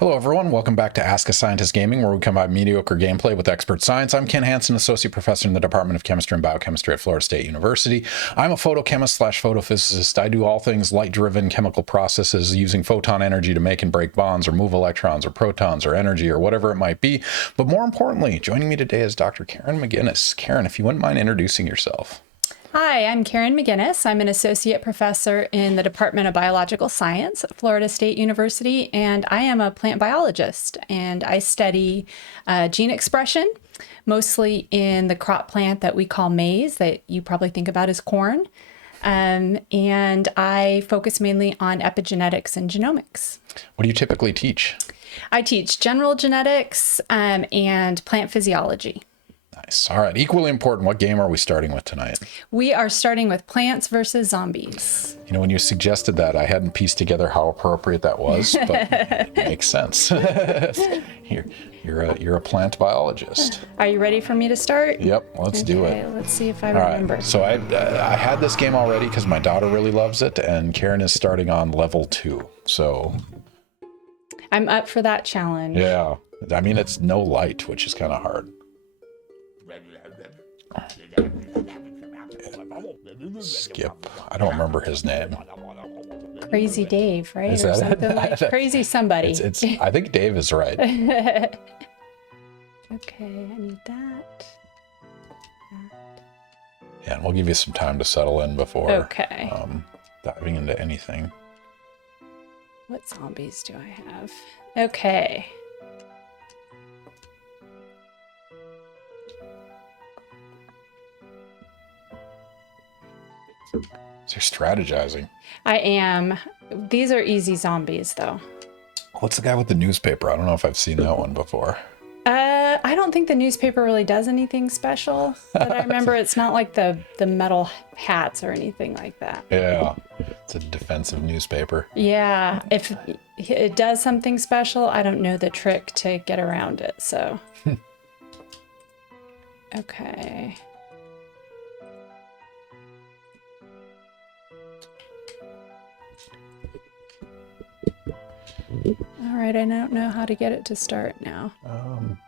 Hello everyone, welcome back to Ask a Scientist Gaming, where we combine mediocre gameplay with expert science. I'm Ken Hansen, Associate Professor in the Department of Chemistry and Biochemistry at Florida State University. I'm a photochemist slash photophysicist. I do all things light-driven chemical processes using photon energy to make and break bonds or move electrons or protons or energy or whatever it might be. But more importantly, joining me today is Dr. Karen McGinnis. Karen, if you wouldn't mind introducing yourself. Hi, I'm Karen McGinnis. I'm an associate professor in the Department of Biological Science at Florida State University, and I am a plant biologist, and I study gene expression, mostly in the crop plant that we call maize, that you probably think about as corn. And I focus mainly on epigenetics and genomics. What do you typically teach? I teach general genetics and plant physiology. Nice. All right. Equally important, what game are we starting with tonight? We are starting with Plants versus Zombies. You know, when you suggested that, I hadn't pieced together how appropriate that was, but it makes sense. You're a plant biologist. Are you ready for me to start? Yep. Let's do it. Let's see if I remember. Right. So I had this game already because my daughter really loves it, and Karen is starting on level 2. So I'm up for that challenge. Yeah. I mean, it's no light, which is kind of hard. Skip. I don't remember his name. Crazy Dave, right? Is or that something like Crazy somebody. It's I think Dave is right. Okay, I need that. Yeah, and we'll give you some time to settle in before diving into anything. What zombies do I have? Okay. So you're strategizing. I am. These are easy zombies, though. What's the guy with the newspaper? I don't know if I've seen that one before. I don't think the newspaper really does anything special, but I remember it's not like the metal hats or anything like that. Yeah, it's a defensive newspaper. Yeah, if it does something special, I don't know the trick to get around it, so. Okay. All right, I don't know how to get it to start now.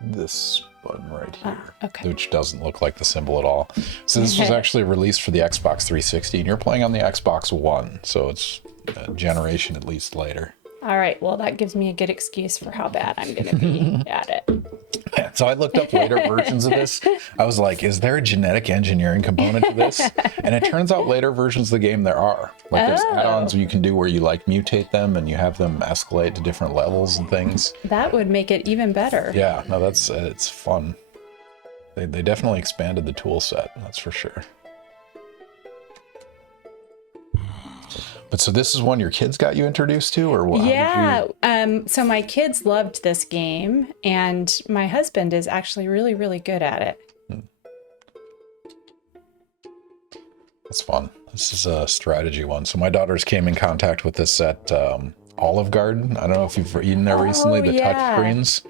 This button right here, okay. Which doesn't look like the symbol at all. So this was actually released for the Xbox 360, and you're playing on the Xbox One, so it's a generation at least later. All right, well, that gives me a good excuse for how bad I'm going to be at it. So I looked up later versions of this. I was like, is there a genetic engineering component to this? And it turns out later versions of the game there are. Like there's add-ons you can do where you like mutate them and you have them escalate to different levels and things. That would make it even better. Yeah, no, that's it's fun. They definitely expanded the tool set, that's for sure. But so this is one your kids got you introduced to, or what? Yeah, so my kids loved this game, and my husband is actually really, really good at it. That's fun. This is a strategy one. So my daughters came in contact with this at Olive Garden. I don't know if you've eaten there recently, the touch screens.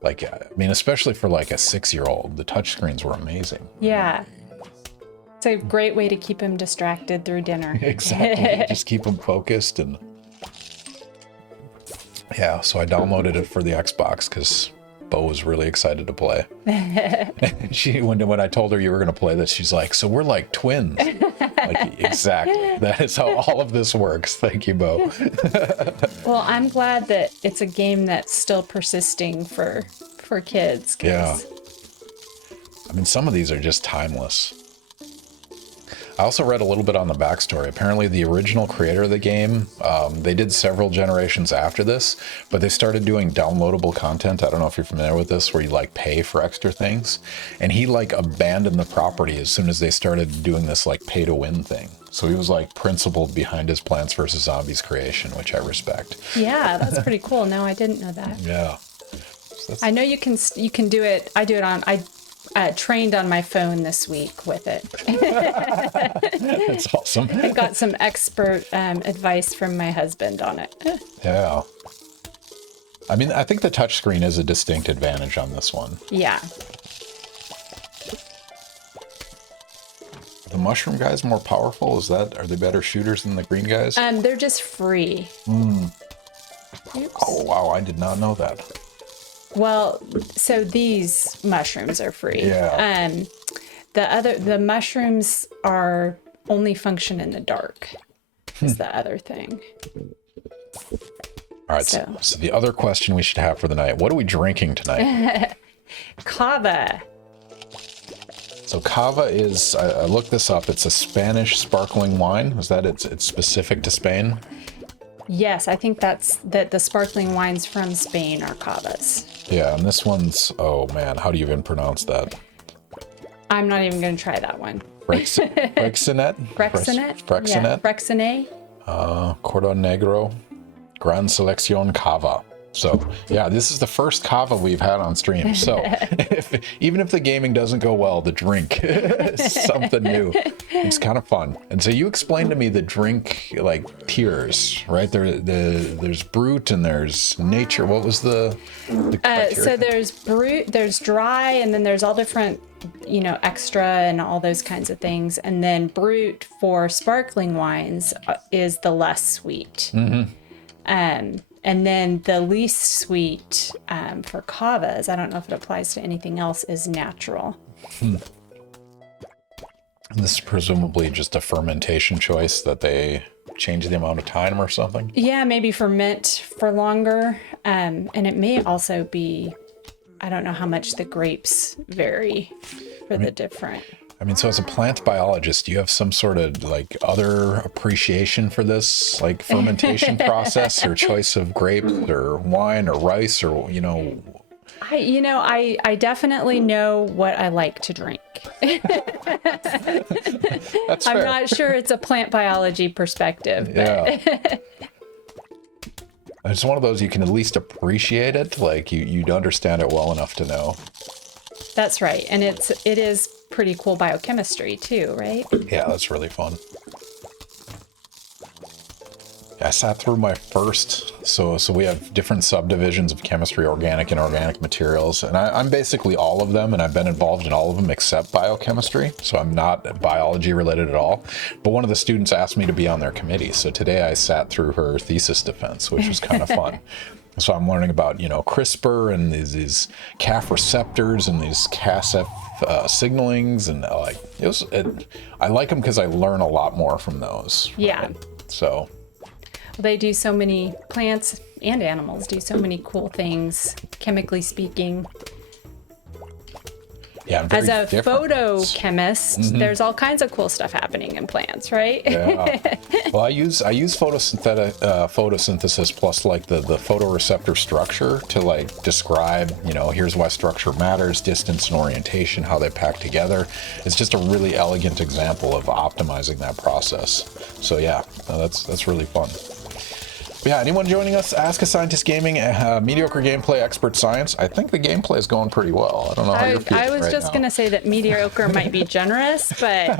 Like, I mean, especially for like a 6-year-old, the touch screens were amazing. Yeah. It's a great way to keep him distracted through dinner. Exactly. Just keep him focused. And yeah, so I downloaded it for the Xbox because Bo was really excited to play. And when I told her you were going to play this, she's like, so we're like twins. Like, exactly. That is how all of this works. Thank you, Bo. Well, I'm glad that it's a game that's still persisting for kids. Yeah. I mean, some of these are just timeless. I also read a little bit on the backstory. Apparently the original creator of the game, they did several generations after this, but they started doing downloadable content. I don't know if you're familiar with this, where you like pay for extra things. And he like abandoned the property as soon as they started doing this like pay to win thing. So he was like principled behind his Plants vs. Zombies creation, which I respect. Yeah, that's pretty cool. No, I didn't know that. Yeah. So I know you can do it. I do it on, I trained on my phone this week with it. That's awesome. I got some expert advice from my husband on it. Yeah. I mean, I think the touchscreen is a distinct advantage on this one. Yeah. Are the mushroom guys more powerful? Are they better shooters than the green guys? They're just free. Oops. Oh, wow. I did not know that. Well, so these mushrooms are free. Yeah. The mushrooms are only function in the dark is the other thing. All right. So the other question we should have for the night, what are we drinking tonight? Cava. So cava is, I looked this up, it's a Spanish sparkling wine. Is that it's specific to Spain? Yes, I think that the sparkling wines from Spain are cavas. Yeah, and this one's, oh man, how do you even pronounce that? I'm not even going to try that one. Brexinet? Brexinet? Yeah, Brexinet. Cordon Negro, Gran Selección Cava. So, yeah, this is the first cava we've had on stream. So, even if the gaming doesn't go well, the drink is something new. It's kind of fun. And so you explained to me the drink, like, tiers, right? There's brute and there's nature. What was the criteria? So there's brute, there's dry, and then there's all different, extra and all those kinds of things. And then brute for sparkling wines is the less sweet. And then the least sweet for cavas, I don't know if it applies to anything else, is natural. And this is presumably just a fermentation choice that they change the amount of time or something? Yeah, maybe ferment for longer. And it may also be, I don't know how much the grapes vary for the different. I mean, so as a plant biologist, do you have some sort of like other appreciation for this, like fermentation process or choice of grapes or wine or rice or, I definitely know what I like to drink. That's fair. I'm not sure it's a plant biology perspective. But. Yeah. It's one of those you can at least appreciate it. Like you'd understand it well enough to know. That's right. And it is pretty cool biochemistry too, right? Yeah, that's really fun. I sat through my first, so we have different subdivisions of chemistry, organic and organic materials, and I'm basically all of them, and I've been involved in all of them except biochemistry, so I'm not biology related at all. But one of the students asked me to be on their committee, so today I sat through her thesis defense, which was kind of fun. So I'm learning about, CRISPR and these CAF receptors and these CASF signalings, and I like them because I learn a lot more from those. Yeah. Right? So. They do so many, plants and animals do so many cool things, chemically speaking. Yeah, as a photochemist, there's all kinds of cool stuff happening in plants, right? Yeah. Well, I use photosynthesis plus like the photoreceptor structure to like describe, here's why structure matters, distance and orientation, how they pack together. It's just a really elegant example of optimizing that process. So yeah, that's really fun. Yeah, anyone joining us, Ask a Scientist Gaming, mediocre gameplay, expert science. I think the gameplay is going pretty well. I don't know how you're feeling. I was just going to say that mediocre might be generous, but...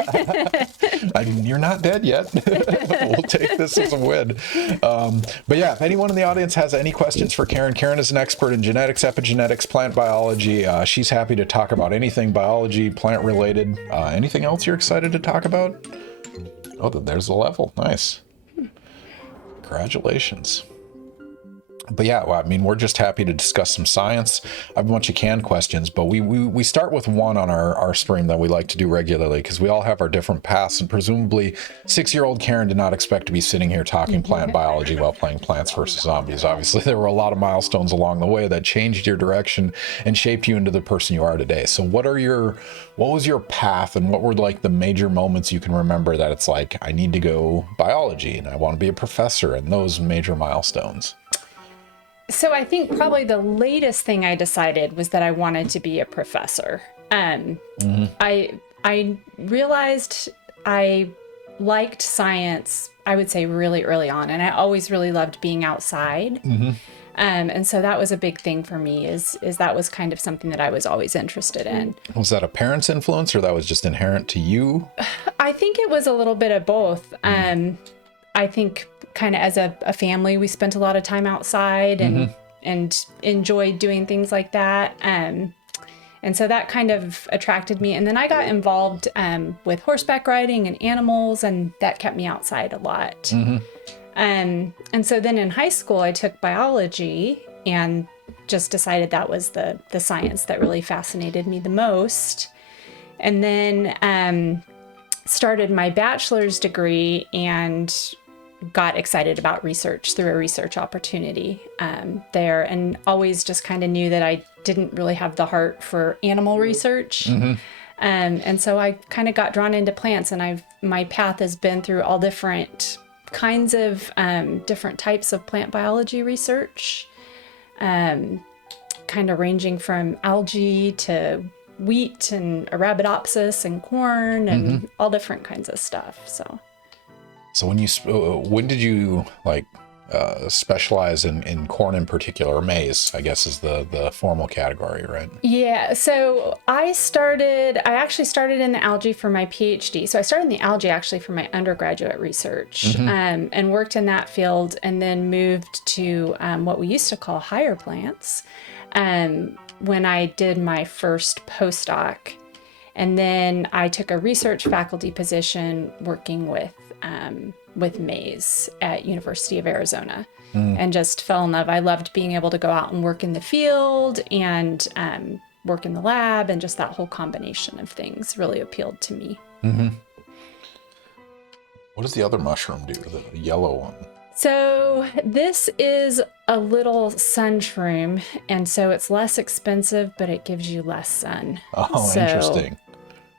You're not dead yet. We'll take this as a win. But yeah, if anyone in the audience has any questions for Karen, Karen is an expert in genetics, epigenetics, plant biology. She's happy to talk about anything biology, plant related. Anything else you're excited to talk about? Oh, there's the level. Nice. Congratulations. But yeah, well, I mean, we're just happy to discuss some science. I have a bunch of canned questions, but we start with one on our stream that we like to do regularly because we all have our different paths, and presumably 6-year-old Karen did not expect to be sitting here talking plant biology while playing Plants vs. Zombies. Obviously, there were a lot of milestones along the way that changed your direction and shaped you into the person you are today. So what was your path, and what were like the major moments you can remember that it's like, I need to go biology and I want to be a professor, and those major milestones? So I think probably the latest thing I decided was that I wanted to be a professor. I realized I liked science, I would say really early on, and I always really loved being outside. And so that was a big thing for me is that was kind of something that I was always interested in. Was that a parent's influence, or that was just inherent to you? I think it was a little bit of both. I think kind of as a family, we spent a lot of time outside and enjoyed doing things like that. And so that kind of attracted me. And then I got involved with horseback riding and animals, and that kept me outside a lot. And so then in high school, I took biology and just decided that was the science that really fascinated me the most. And then started my bachelor's degree and got excited about research through a research opportunity there, and always just kind of knew that I didn't really have the heart for animal research. And so I kind of got drawn into plants, and my path has been through all different kinds of different types of plant biology research, kind of ranging from algae to wheat and Arabidopsis and corn and all different kinds of stuff. So when did you specialize in corn in particular, or maize, I guess is the formal category, right? Yeah, so I actually started in the algae for my PhD. So I started in the algae actually for my undergraduate research, and worked in that field, and then moved to what we used to call higher plants when I did my first postdoc. And then I took a research faculty position working with maize at University of Arizona, and just fell in love. I loved being able to go out and work in the field and work in the lab, and just that whole combination of things really appealed to me. What does the other mushroom do, the yellow one? So this is a little sun shroom, and so it's less expensive, but it gives you less sun. Oh, so interesting.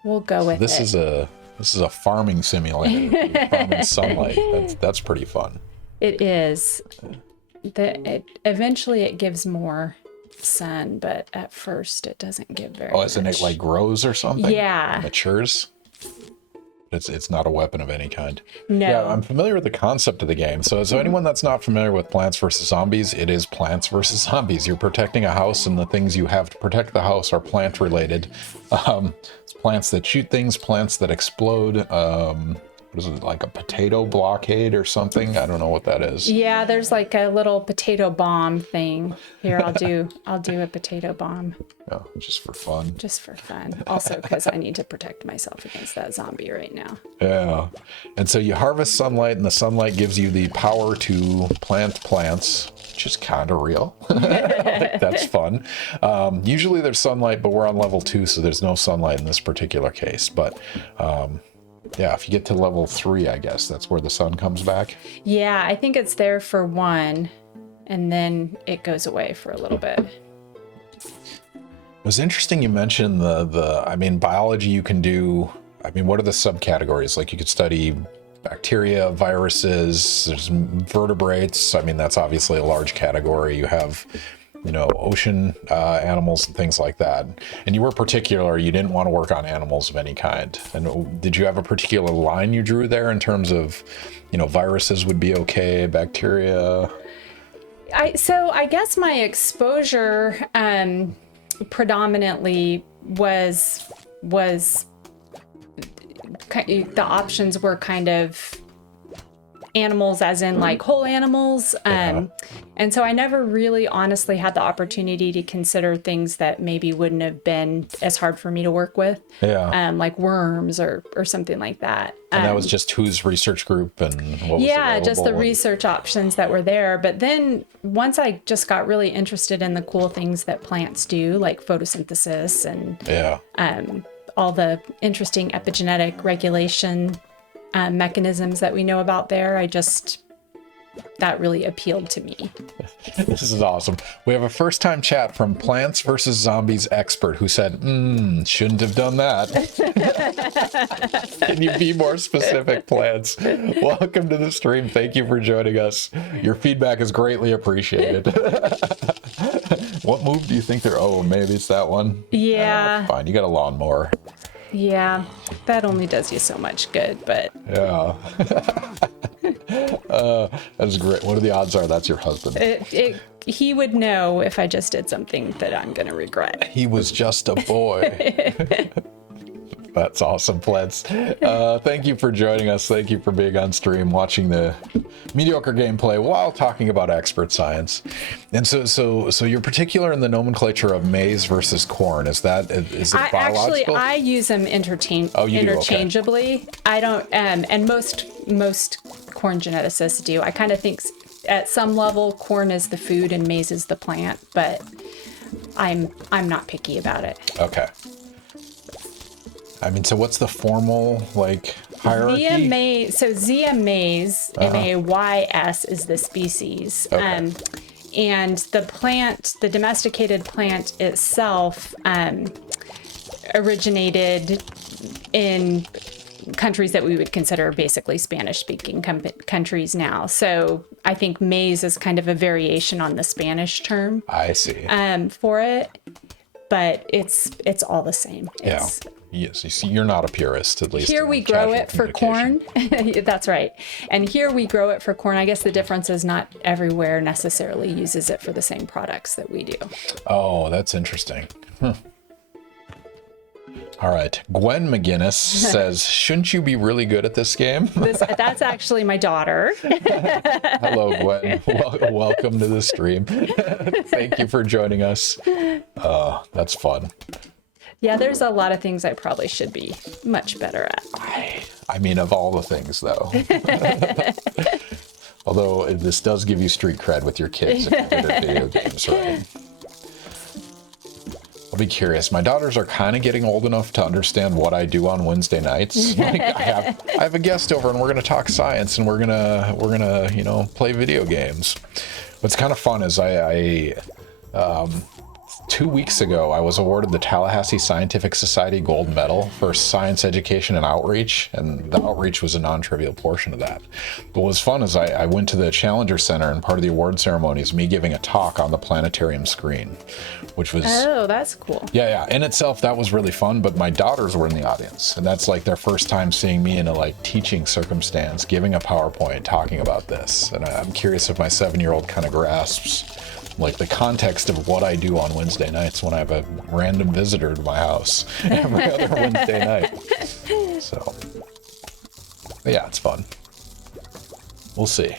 We'll go with This is a farming simulator. Farming sunlight. That's pretty fun. It is. Eventually it gives more sun, but at first it doesn't give very much. Isn't it grows or something? Yeah. It matures? It's not a weapon of any kind. No. Yeah, I'm familiar with the concept of the game. So anyone that's not familiar with Plants vs. Zombies, it is Plants vs. Zombies. You're protecting a house, and the things you have to protect the house are plant related. It's plants that shoot things, plants that explode. What is it, like a potato blockade or something? I don't know what that is. Yeah, there's like a little potato bomb thing. Here, I'll do a potato bomb. Yeah, just for fun. Just for fun. Also, because I need to protect myself against that zombie right now. Yeah. And so you harvest sunlight, and the sunlight gives you the power to plant plants, which is kind of real. That's fun. Usually there's sunlight, but we're on level 2, so there's no sunlight in this particular case. But yeah, if you get to level 3, I guess that's where the sun comes back. Yeah, I think it's there for 1, and then it goes away for a little bit. It was interesting you mentioned biology you can do. What are the subcategories? Like, you could study bacteria, viruses, there's vertebrates. That's obviously a large category. You have, ocean animals and things like that. And you were particular, you didn't want to work on animals of any kind. And did you have a particular line you drew there in terms of, viruses would be okay, bacteria? I guess my exposure predominantly was the options were kind of animals, as in like whole animals. And so I never really honestly had the opportunity to consider things that maybe wouldn't have been as hard for me to work with. Yeah. Like worms or something like that. And that was just whose research group and what was available? Just the research options that were there. But then once I just got really interested in the cool things that plants do, like photosynthesis and all the interesting epigenetic regulation mechanisms that we know about there, that really appealed to me. This is awesome. We have a first-time chat from Plants vs. Zombies expert who said, shouldn't have done that. Can you be more specific, Plants? Welcome to the stream. Thank you for joining us. Your feedback is greatly appreciated. What move do you think they're... Oh, maybe it's that one? Yeah. Fine, you got a lawnmower. Yeah, that only does you so much good, but... Yeah. That's great. What are the odds are that's your husband? He would know if I just did something that I'm going to regret. He was just a boy. That's awesome, Plants. Thank you for joining us. Thank you for being on stream, watching the mediocre gameplay while talking about expert science. And so you're particular in the nomenclature of maize versus corn. Is it biological? Actually, I use them interchangeably. Okay. I don't, and most corn geneticists do. I kind of think at some level corn is the food and maize is the plant, but I'm not picky about it. Okay. I mean, so what's the formal like hierarchy? Zea mays, MAYS, is the species. Okay. And the plant, the domesticated plant itself, originated in countries that we would consider basically Spanish-speaking countries now. So I think maize is kind of a variation on the Spanish term. I see. For it, but it's all the same. Yes, you see, you're not a purist, at least. Here we grow it for corn. That's right. And here we grow it for corn. I guess the difference is not everywhere necessarily uses it for the same products that we do. Oh, that's interesting. All right. Gwen McGinnis says, shouldn't you be really good at this game? That's actually my daughter. Hello, Gwen. Welcome to the stream. Thank you for joining us. That's fun. Yeah, there's a lot of things I probably should be much better at. I mean, of all the things, though. Although this does give you street cred with your kids if you're good at video games, right? I'll be curious. My daughters are kind of getting old enough to understand what I do on Wednesday nights. Like I have a guest over, and we're gonna talk science, and we're gonna play video games. What's kind of fun is I 2 weeks ago, I was awarded the Tallahassee Scientific Society Gold Medal for science education and outreach, and the outreach was a non-trivial portion of that. But what was fun is I went to the Challenger Center, and part of the award ceremony is me giving a talk on the planetarium screen, which was... Oh, that's cool. Yeah. In itself, that was really fun, but my daughters were in the audience, and that's like their first time seeing me in a like teaching circumstance, giving a PowerPoint, talking about this. And I'm curious if my 7-year-old kind of grasps like the context of what I do on Wednesday nights when I have a random visitor to my house every other Wednesday night. So, yeah, it's fun. We'll see.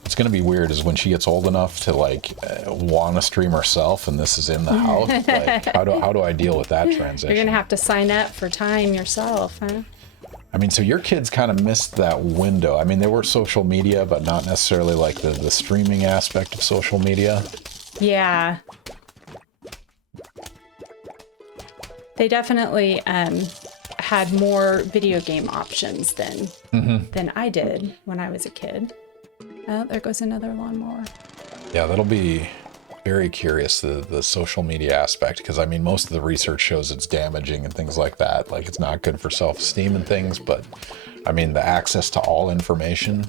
What's going to be weird is when she gets old enough to like want to stream herself and this is in the house. Like, how do I deal with that transition? You're going to have to sign up for time yourself, huh? I mean, so your kids kind of missed that window. I mean, they were social media, but not necessarily like the streaming aspect of social media. Yeah. They definitely had more video game options than I did when I was a kid. Oh, there goes another lawnmower. Yeah, that'll be very curious, the social media aspect, because I mean, most of the research shows it's damaging and things like that. Like, it's not good for self-esteem and things, but I mean, the access to all information.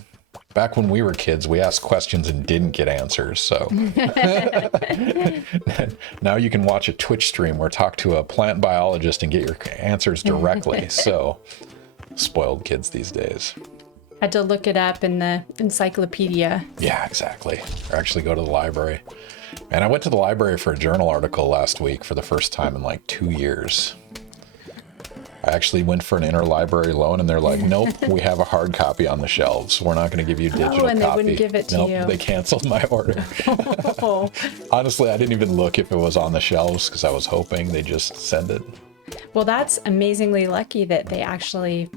Back when we were kids, we asked questions and didn't get answers. So now you can watch a Twitch stream or talk to a plant biologist and get your answers directly. So spoiled kids these days. Had to look it up in the encyclopedia. Yeah, exactly. Or actually go to the library. And I went to the library for a journal article last week for the first time in like 2 years. I actually went for an interlibrary loan, and they're like, nope, we have a hard copy on the shelves. We're not going to give you a digital copy. Oh, and they wouldn't give it to you. Nope, they canceled my order. Oh. Honestly, I didn't even look if it was on the shelves because I was hoping they just send it. Well, that's amazingly lucky that they actually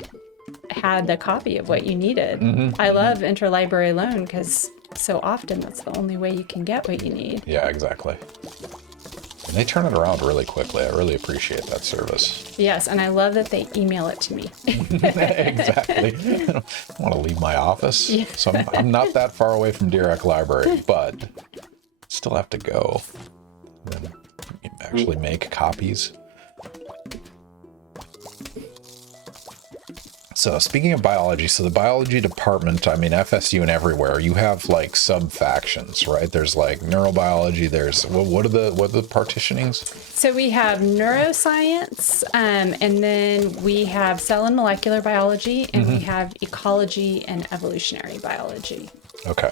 had the copy of what you needed. I love interlibrary loan because so often that's the only way you can get what you need. Yeah, exactly. And they turn it around really quickly. I really appreciate that service. Yes, and I love that they email it to me. Exactly. I don't want to leave my office. Yeah. So I'm not that far away from Dirac Library, but still have to go and actually make copies. So speaking of biology, so the biology department, I mean, FSU and everywhere, you have like sub-factions, right? There's like neurobiology, there's, what are the partitionings? So we have neuroscience, and then we have cell and molecular biology, and we have ecology and evolutionary biology. Okay.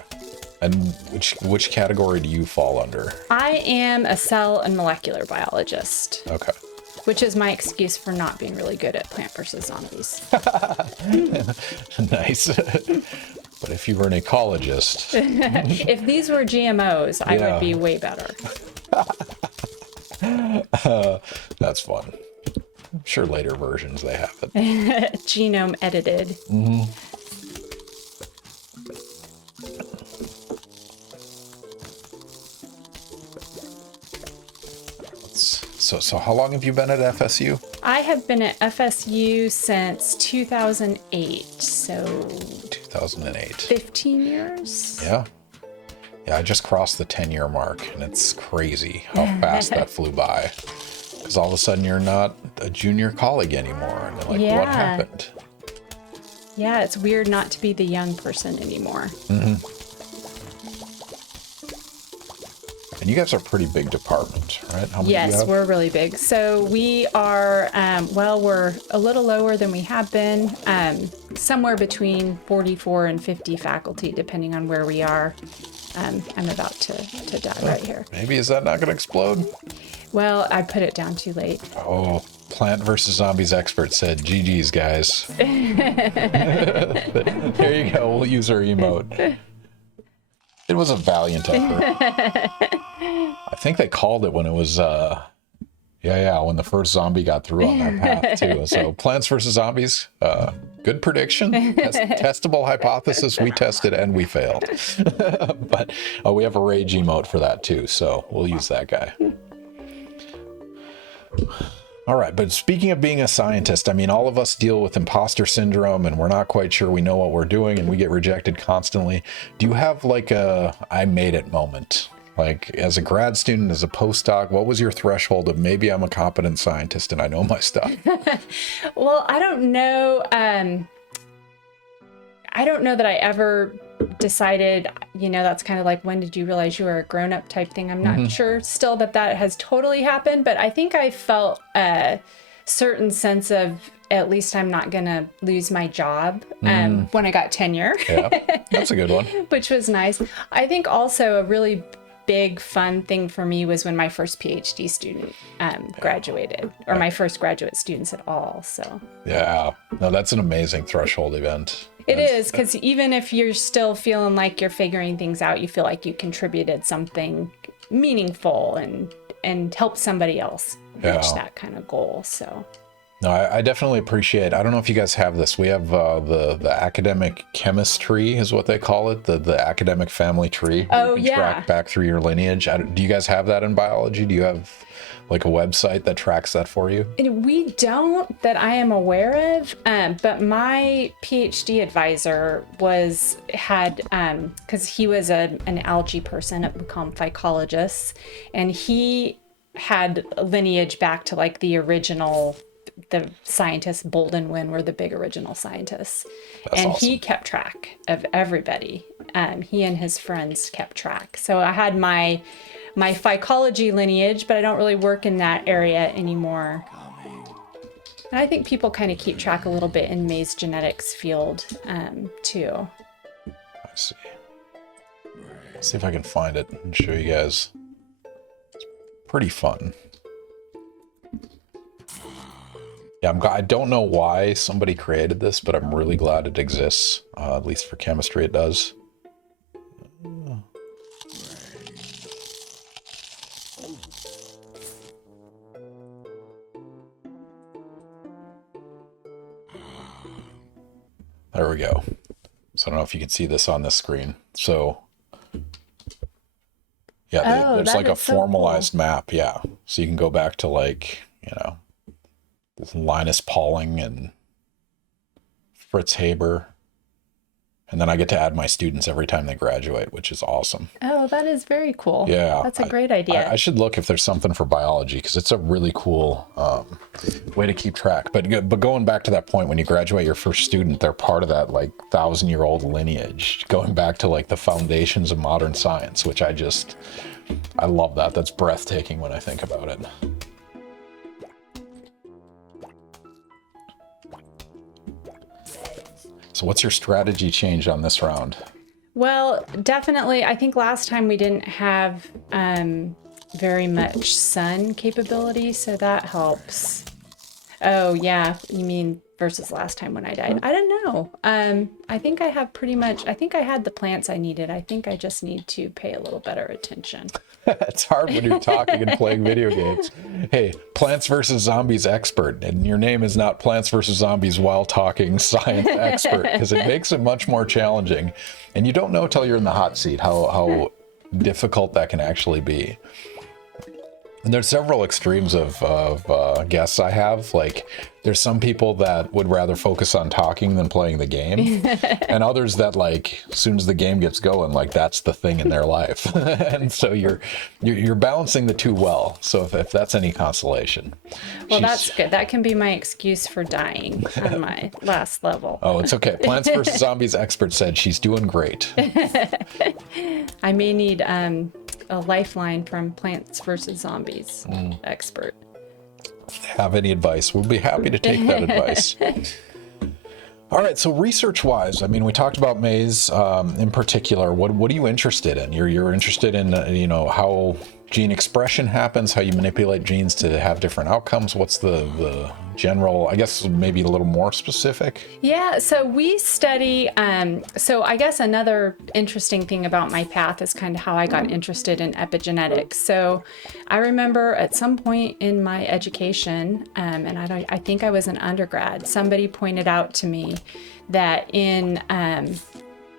And which category do you fall under? I am a cell and molecular biologist. Okay. Which is my excuse for not being really good at Plant vs. Zombies. Nice. But if you were an ecologist... If these were GMOs, I would be way better. That's fun. I'm sure later versions they have it. Genome edited. So how long have you been at FSU? I have been at FSU since 2008, so 2008. 15 years. Yeah. Yeah, I just crossed the 10-year mark, and it's crazy how fast that flew by. Because all of a sudden you're not a junior colleague anymore. And like, what happened? Yeah, it's weird not to be the young person anymore. And you guys are a pretty big department, right? How many do you have? We're really big. So we are, we're a little lower than we have been, somewhere between 44 and 50 faculty, depending on where we are. I'm about to die right here. Maybe is that not going to explode? Well, I put it down too late. Oh, Plant vs. Zombies expert said, GG's, guys. There you go. We'll use our emote. It was a valiant effort. I think they called it when it was, when the first zombie got through on that path, too. So, Plants vs. Zombies, good prediction. Testable hypothesis. We tested and we failed. But we have a rage emote for that, too. So, we'll use that guy. All right, but speaking of being a scientist, I mean, all of us deal with imposter syndrome and we're not quite sure we know what we're doing and we get rejected constantly. Do you have like a I made it moment? Like as a grad student, as a postdoc, what was your threshold of maybe I'm a competent scientist and I know my stuff? Well, I don't know. I don't know that I ever decided, that's kind of like, when did you realize you were a grown-up type thing? I'm not sure still that has totally happened, but I think I felt a certain sense of, at least I'm not going to lose my job when I got tenure. Yeah, that's a good one. Which was nice. I think also a really big fun thing for me was when my first PhD student graduated, or my first graduate students at all. So yeah, no, that's an amazing threshold event. It is, because even if you're still feeling like you're figuring things out, you feel like you contributed something meaningful and helped somebody else reach that kind of goal. So no, I definitely appreciate. I don't know if you guys have this. We have the academic chemistry is what they call it, the academic family tree. Oh, you can track back through your lineage. Do you guys have that in biology? Do you have like a website that tracks that for you? We don't, that I am aware of, but my PhD advisor had because he was an algae person, we call him phycologist, and he had lineage back to like the original, the scientists. Bold and Wynn were the big original scientists. That's and awesome. He kept track of everybody. He and his friends kept track. So I had my phycology lineage, but I don't really work in that area anymore. And I think people kind of keep track a little bit in May's genetics field too. I see. Let's see if I can find it and show you guys. It's pretty fun. Yeah, I don't know why somebody created this, but I'm really glad it exists. At least for chemistry it does. There we go. So I don't know if you can see this on this screen. So yeah, there's like a formalized map. Yeah. So you can go back to like, Linus Pauling and Fritz Haber. And then I get to add my students every time they graduate, which is awesome. Oh, that is very cool. Yeah. That's a great idea. I should look if there's something for biology, because it's a really cool way to keep track. But going back to that point, when you graduate your first student, they're part of that like 1,000-year-old lineage, going back to like the foundations of modern science, which I love that. That's breathtaking when I think about it. So what's your strategy change on this round? Well, definitely. I think last time we didn't have very much sun capability, so that helps. Oh, yeah. You mean versus last time when I died? I don't know. I think I have I think I had the plants I needed. I think I just need to pay a little better attention. It's hard when you're talking and playing video games. Hey, Plants vs. Zombies expert, and your name is not Plants vs. Zombies while talking science expert, because it makes it much more challenging. And you don't know till you're in the hot seat how difficult that can actually be. And there's several extremes of guests I have. Like, there's some people that would rather focus on talking than playing the game, and others that, like, as soon as the game gets going, like, that's the thing in their life. And so you're balancing the two well. So if that's any consolation. Well, that's good. That can be my excuse for dying on my last level. Oh, it's okay. Plants vs. Zombies expert said she's doing great. I may need a lifeline from Plants vs. Zombies expert. Have any advice? We'll be happy to take that advice. All right, so research-wise, I mean, we talked about maize in particular. What are you interested in? You're interested in, how gene expression happens, how you manipulate genes to have different outcomes. What's the general, I guess maybe a little more specific? Yeah, so we study, so I guess another interesting thing about my path is kind of how I got interested in epigenetics. So I remember at some point in my education, and I think I was an undergrad, somebody pointed out to me that in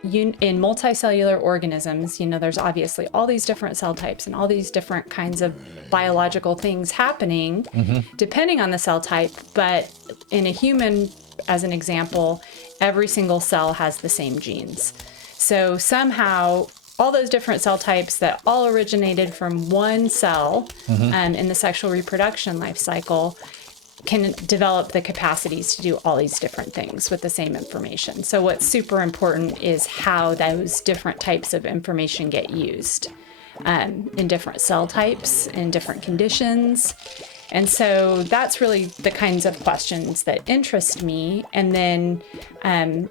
multicellular organisms, there's obviously all these different cell types and all these different kinds of biological things happening depending on the cell type. But in a human, as an example, every single cell has the same genes. So somehow all those different cell types that all originated from one cell in the sexual reproduction life cycle can develop the capacities to do all these different things with the same information. So what's super important is how those different types of information get used in different cell types, in different conditions. And so that's really the kinds of questions that interest me. And then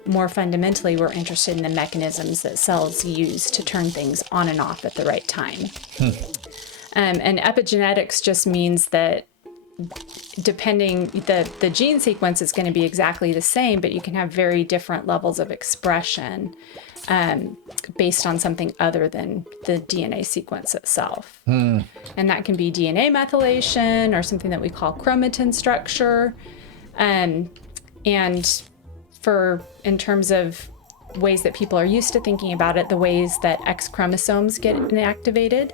more fundamentally, we're interested in the mechanisms that cells use to turn things on and off at the right time. And epigenetics just means that depending, the gene sequence is going to be exactly the same, but you can have very different levels of expression based on something other than the DNA sequence itself. And that can be DNA methylation or something that we call chromatin structure. And in terms of ways that people are used to thinking about it, the ways that X chromosomes get inactivated.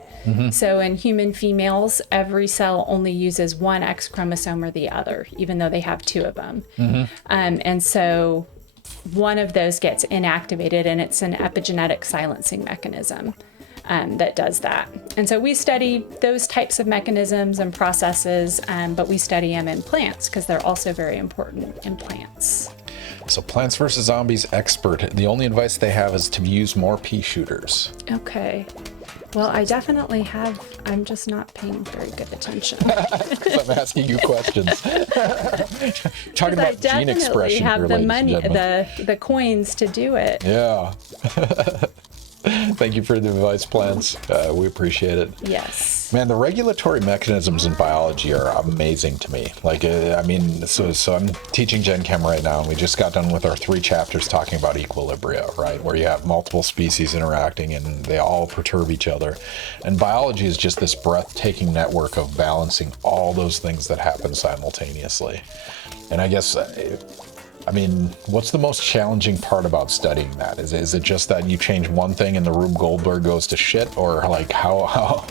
So in human females, every cell only uses one X chromosome or the other, even though they have two of them. And so one of those gets inactivated, and it's an epigenetic silencing mechanism that does that. And so we study those types of mechanisms and processes, but we study them in plants because they're also very important in plants. So Plants vs. Zombies expert, the only advice they have is to use more pea shooters. Okay. Well, I definitely have. I'm just not paying very good attention. I'm asking you questions. Talking about gene expression. I definitely have the money, the coins to do it. Yeah. Thank you for the advice, Plants. We appreciate it. Yes. Man, the regulatory mechanisms in biology are amazing to me. So I'm teaching Gen Chem right now, and we just got done with our 3 chapters talking about equilibria, right? Where you have multiple species interacting and they all perturb each other. And biology is just this breathtaking network of balancing all those things that happen simultaneously. And I guess... what's the most challenging part about studying that? Is it just that you change one thing and the Rube Goldberg goes to shit, or like how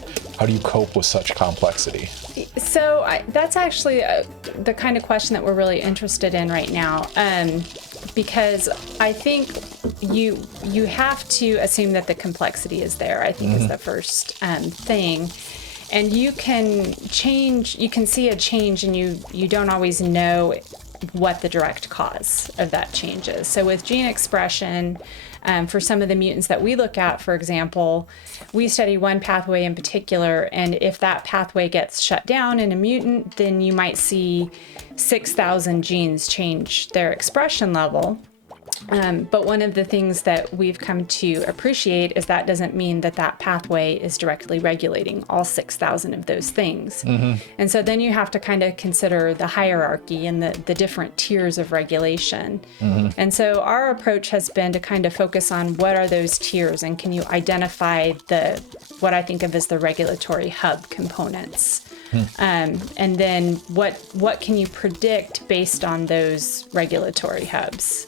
do you cope with such complexity? So that's actually the kind of question that we're really interested in right now, because I think you have to assume that the complexity is there. I think is the first thing. And you can see a change, and you don't always know what the direct cause of that change is. So with gene expression, for some of the mutants that we look at, for example, we study one pathway in particular, and if that pathway gets shut down in a mutant, then you might see 6,000 genes change their expression level. But one of the things that we've come to appreciate is that doesn't mean that pathway is directly regulating all 6,000 of those things. And so then you have to kind of consider the hierarchy and the different tiers of regulation. And so our approach has been to kind of focus on what are those tiers, and can you identify what I think of as the regulatory hub components. And then what can you predict based on those regulatory hubs?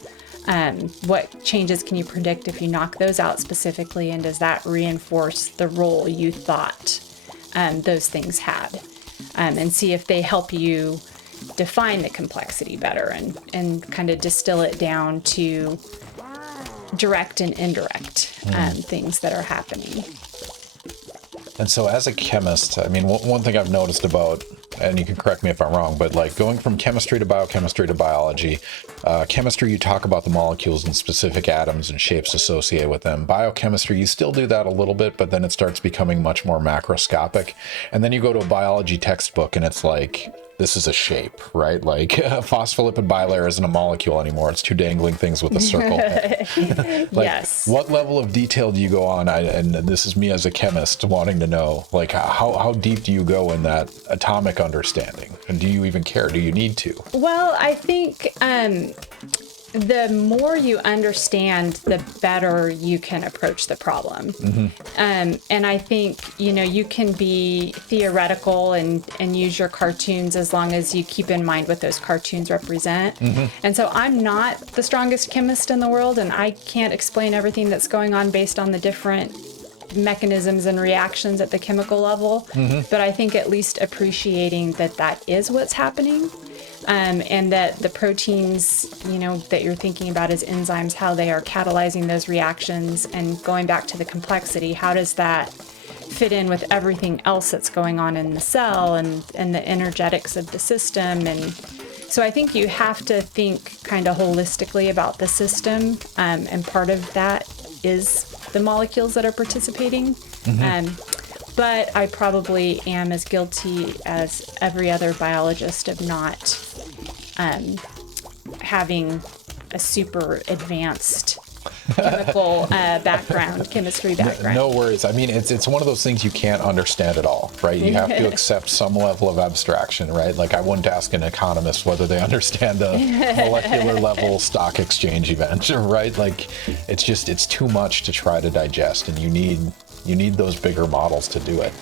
What changes can you predict if you knock those out specifically, and does that reinforce the role you thought those things had, and see if they help you define the complexity better and kind of distill it down to direct and indirect things that are happening. And so as a chemist, I mean, one thing I've noticed about, and you can correct me if I'm wrong, but like going from chemistry to biochemistry to biology, chemistry, you talk about the molecules and specific atoms and shapes associated with them. Biochemistry, you still do that a little bit, but then it starts becoming much more macroscopic. And then you go to a biology textbook and it's like, this is a shape, right? Like phospholipid bilayer isn't a molecule anymore. It's two dangling things with a circle. Like, yes. What level of detail do you go on? And this is me as a chemist wanting to know, like, how deep do you go in that atomic understanding? And do you even care? Do you need to? Well, I think the more you understand, the better you can approach the problem. And I think, you can be theoretical and use your cartoons as long as you keep in mind what those cartoons represent. And so I'm not the strongest chemist in the world, and I can't explain everything that's going on based on the different mechanisms and reactions at the chemical level. But I think at least appreciating that is what's happening. And that the proteins, that you're thinking about as enzymes, how they are catalyzing those reactions, and going back to the complexity, how does that fit in with everything else that's going on in the cell and the energetics of the system. And so I think you have to think kind of holistically about the system. And part of that is the molecules that are participating. But I probably am as guilty as every other biologist of not having a super advanced chemical chemistry background. No worries. I mean, it's one of those things you can't understand at all, right? You have to accept some level of abstraction, right? Like I wouldn't ask an economist whether they understand a molecular level stock exchange event, right? Like it's too much to try to digest, and you need those bigger models to do it.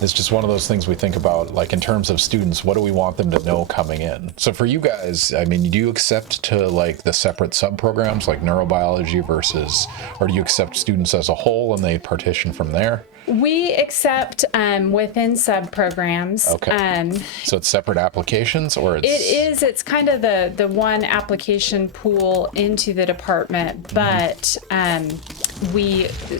It's just one of those things we think about, like in terms of students, what do we want them to know coming in? So for you guys, I mean, do you accept to like the separate sub-programs like neurobiology versus, or do you accept students as a whole and they partition from there? We accept within sub-programs. Okay. So it's separate applications, or it's... It's kind of the one application pool into the department, but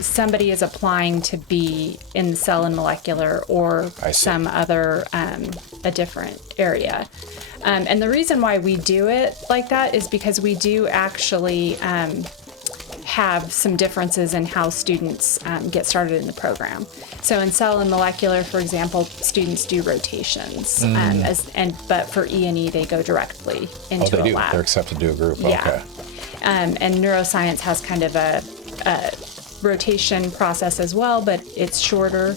somebody is applying to be in cell and molecular or some other, a different area. And the reason why we do it like that is because we do actually have some differences in how students get started in the program. So in cell and molecular, for example, students do rotations, but for E&E they go directly into a lab. They're accepted to a group. Yeah. Okay. And neuroscience has kind of a rotation process as well, but it's shorter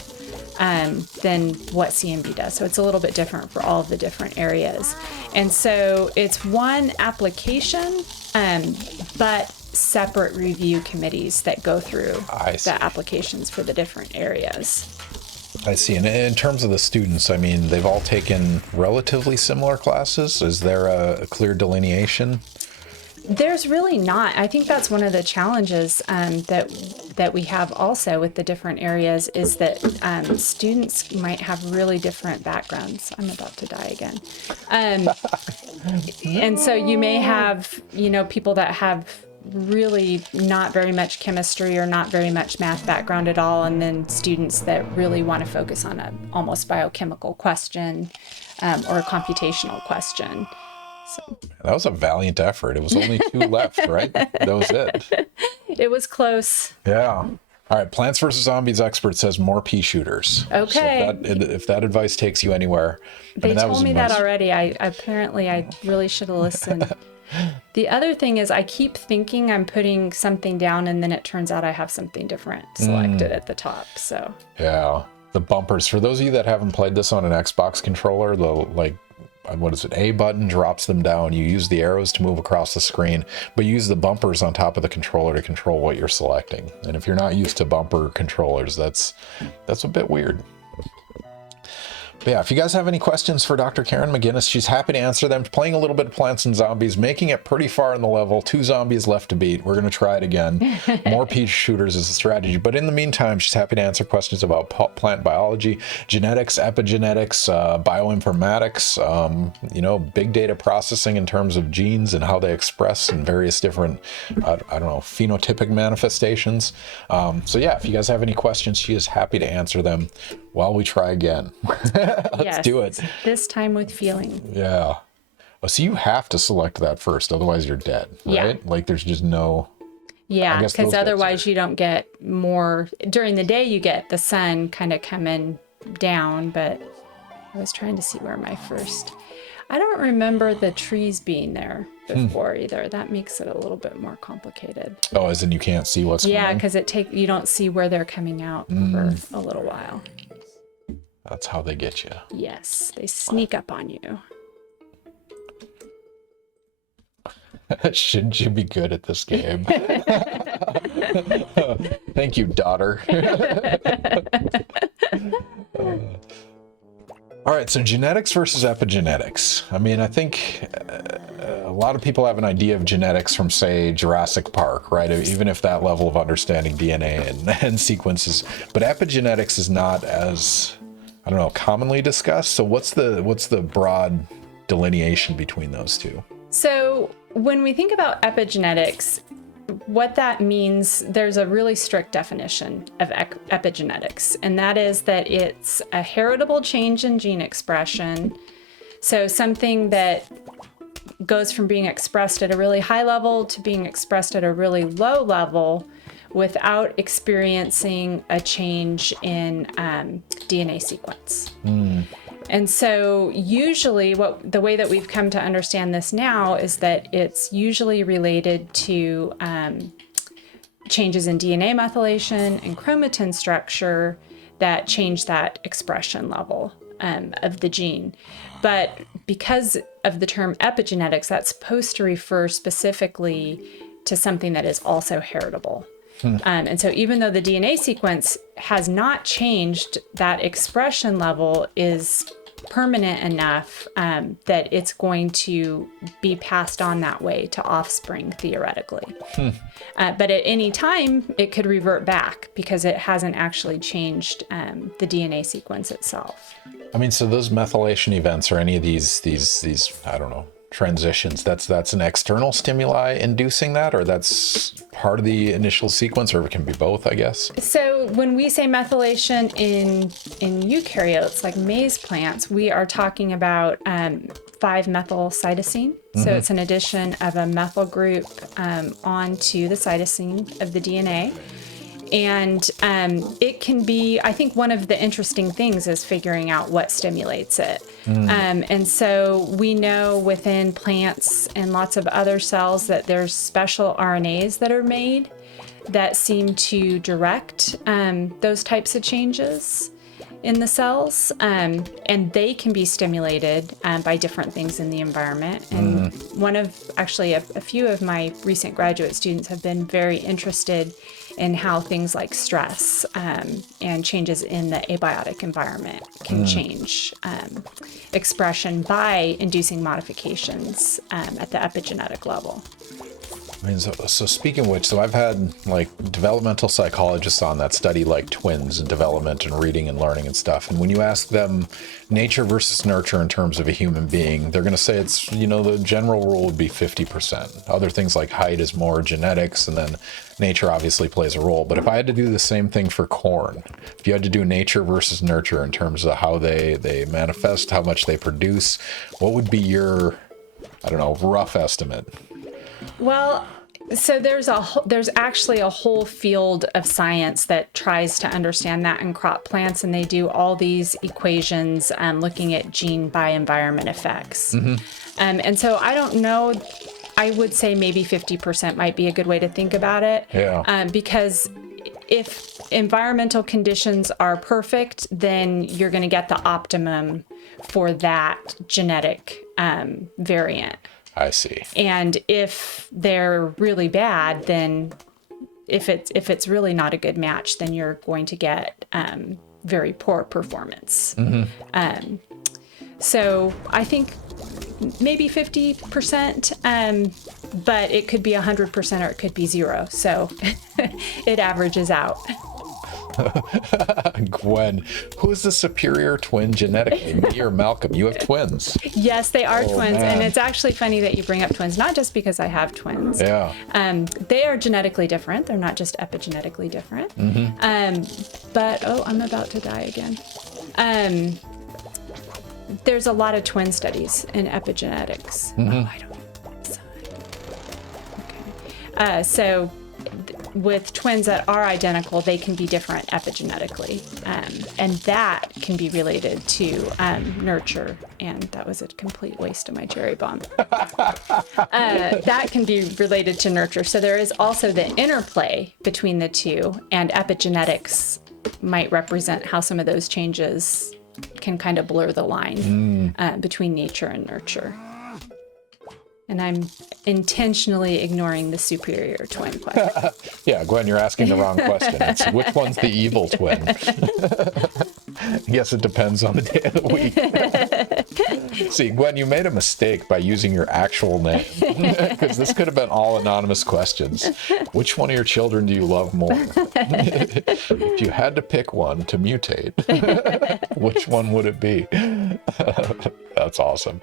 than what CMB does. So it's a little bit different for all of the different areas. And so it's one application, but separate review committees that go through the applications for the different areas. I see. And in terms of the students, I mean, they've all taken relatively similar classes. Is there a clear delineation? There's really not. I think that's one of the challenges that we have also with the different areas is that students might have really different backgrounds. I'm about to die again. And so you may have, people that have really not very much chemistry or not very much math background at all, and then students that really want to focus on a almost biochemical question or a computational question. So that was a valiant effort. It was only 2 left, right? That was it. It was close. Yeah. All right. Plants vs. Zombies expert says more pea shooters. Okay. So if that advice takes you anywhere. They told me that already. I really should have listened. The other thing is I keep thinking I'm putting something down, and then it turns out I have something different selected at the top. So yeah, the bumpers. For those of you that haven't played this on an Xbox controller, what is it? A button drops them down. You use the arrows to move across the screen, but you use the bumpers on top of the controller to control what you're selecting. And if you're not used to bumper controllers, that's a bit weird. But yeah, if you guys have any questions for Dr. Karen McGinnis, she's happy to answer them. Playing a little bit of Plants and Zombies, making it pretty far in the level. 2 zombies left to beat. We're going to try it again. More peach shooters is a strategy. But in the meantime, she's happy to answer questions about plant biology, genetics, epigenetics, bioinformatics, big data processing in terms of genes and how they express in various different, phenotypic manifestations. So yeah, if you guys have any questions, she is happy to answer them while we try again. Let's do it. This time with feeling. Yeah. Oh, so you have to select that first, otherwise you're dead, right? Yeah. Like there's just no... Yeah, because otherwise you don't get more... During the day you get the sun kind of coming down, but I was trying to see where my first... I don't remember the trees being there before either. That makes it a little bit more complicated. Oh, as in you can't see what's Yeah, coming? because you don't see where they're coming out for a little while. That's how they get you. Yes, they sneak up on you. Shouldn't you be good at this game? Thank you, daughter. All right, so genetics versus epigenetics. I mean, I think a lot of people have an idea of genetics from, say, Jurassic Park, right? Even if that level of understanding DNA and sequences. But epigenetics is not as, commonly discussed. So what's the broad delineation between those two? So when we think about epigenetics, what that means, there's a really strict definition of epigenetics, and that is that it's a heritable change in gene expression. So something that goes from being expressed at a really high level to being expressed at a really low level without experiencing a change in DNA sequence. And so usually the way that we've come to understand this now is that it's usually related to changes in DNA methylation and chromatin structure that change that expression level of the gene. But because of the term epigenetics, that's supposed to refer specifically to something that is also heritable. And so even though the DNA sequence has not changed, that expression level is permanent enough that it's going to be passed on that way to offspring, theoretically. But at any time, it could revert back because it hasn't actually changed the DNA sequence itself. I mean, so those methylation events or any of these transitions, that's an external stimuli inducing that, or that's part of the initial sequence, or it can be both, I guess? So when we say methylation in eukaryotes like maize plants, we are talking about 5-methylcytosine. So it's an addition of a methyl group onto the cytosine of the DNA. And it can be, I think one of the interesting things is figuring out what stimulates it. And so we know within plants and lots of other cells that there's special RNAs that are made that seem to direct those types of changes in the cells. And they can be stimulated by different things in the environment. And a few of my recent graduate students have been very interested in how things like stress and changes in the abiotic environment can change expression by inducing modifications at the epigenetic level. I mean, so speaking of which, so I've had like developmental psychologists on that study like twins and development and reading and learning and stuff. And when you ask them nature versus nurture in terms of a human being, they're going to say it's, the general rule would be 50%. Other things like height is more genetics, and then nature obviously plays a role. But if I had to do the same thing for corn, if you had to do nature versus nurture in terms of how they manifest, how much they produce, what would be your, rough estimate? Well, so there's actually a whole field of science that tries to understand that in crop plants, and they do all these equations looking at gene by environment effects. And so I don't know, I would say maybe 50% might be a good way to think about it. Yeah. Because if environmental conditions are perfect, then you're going to get the optimum for that genetic variant. I see. And if they're really bad, then if it's really not a good match, then you're going to get very poor performance. So I think maybe 50%, but it could be 100% or it could be 0. So it averages out. Gwen, who's the superior twin genetically, me or Malcolm? You have twins. Yes, they are twins. Man. And it's actually funny that you bring up twins, not just because I have twins. Yeah. They are genetically different. They're not just epigenetically different. But, I'm about to die again. There's a lot of twin studies in epigenetics. I don't know. Okay. So with twins that are identical, they can be different epigenetically. And that can be related to nurture. And that was a complete waste of my cherry bomb. That can be related to nurture. So there is also the interplay between the two, and epigenetics might represent how some of those changes can kind of blur the line between nature and nurture. And I'm intentionally ignoring the superior twin question. Yeah, Gwen, you're asking the wrong question. It's which one's the evil twin? Yes, it depends on the day of the week. See, Gwen, you made a mistake by using your actual name, because this could have been all anonymous questions. Which one of your children do you love more? If you had to pick one to mutate, which one would it be? That's awesome.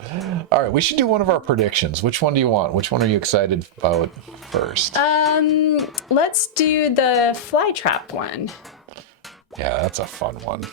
All right, we should do one of our predictions. Which one do you want? Which one are you excited about first? Let's do the fly trap one. Yeah, that's a fun one.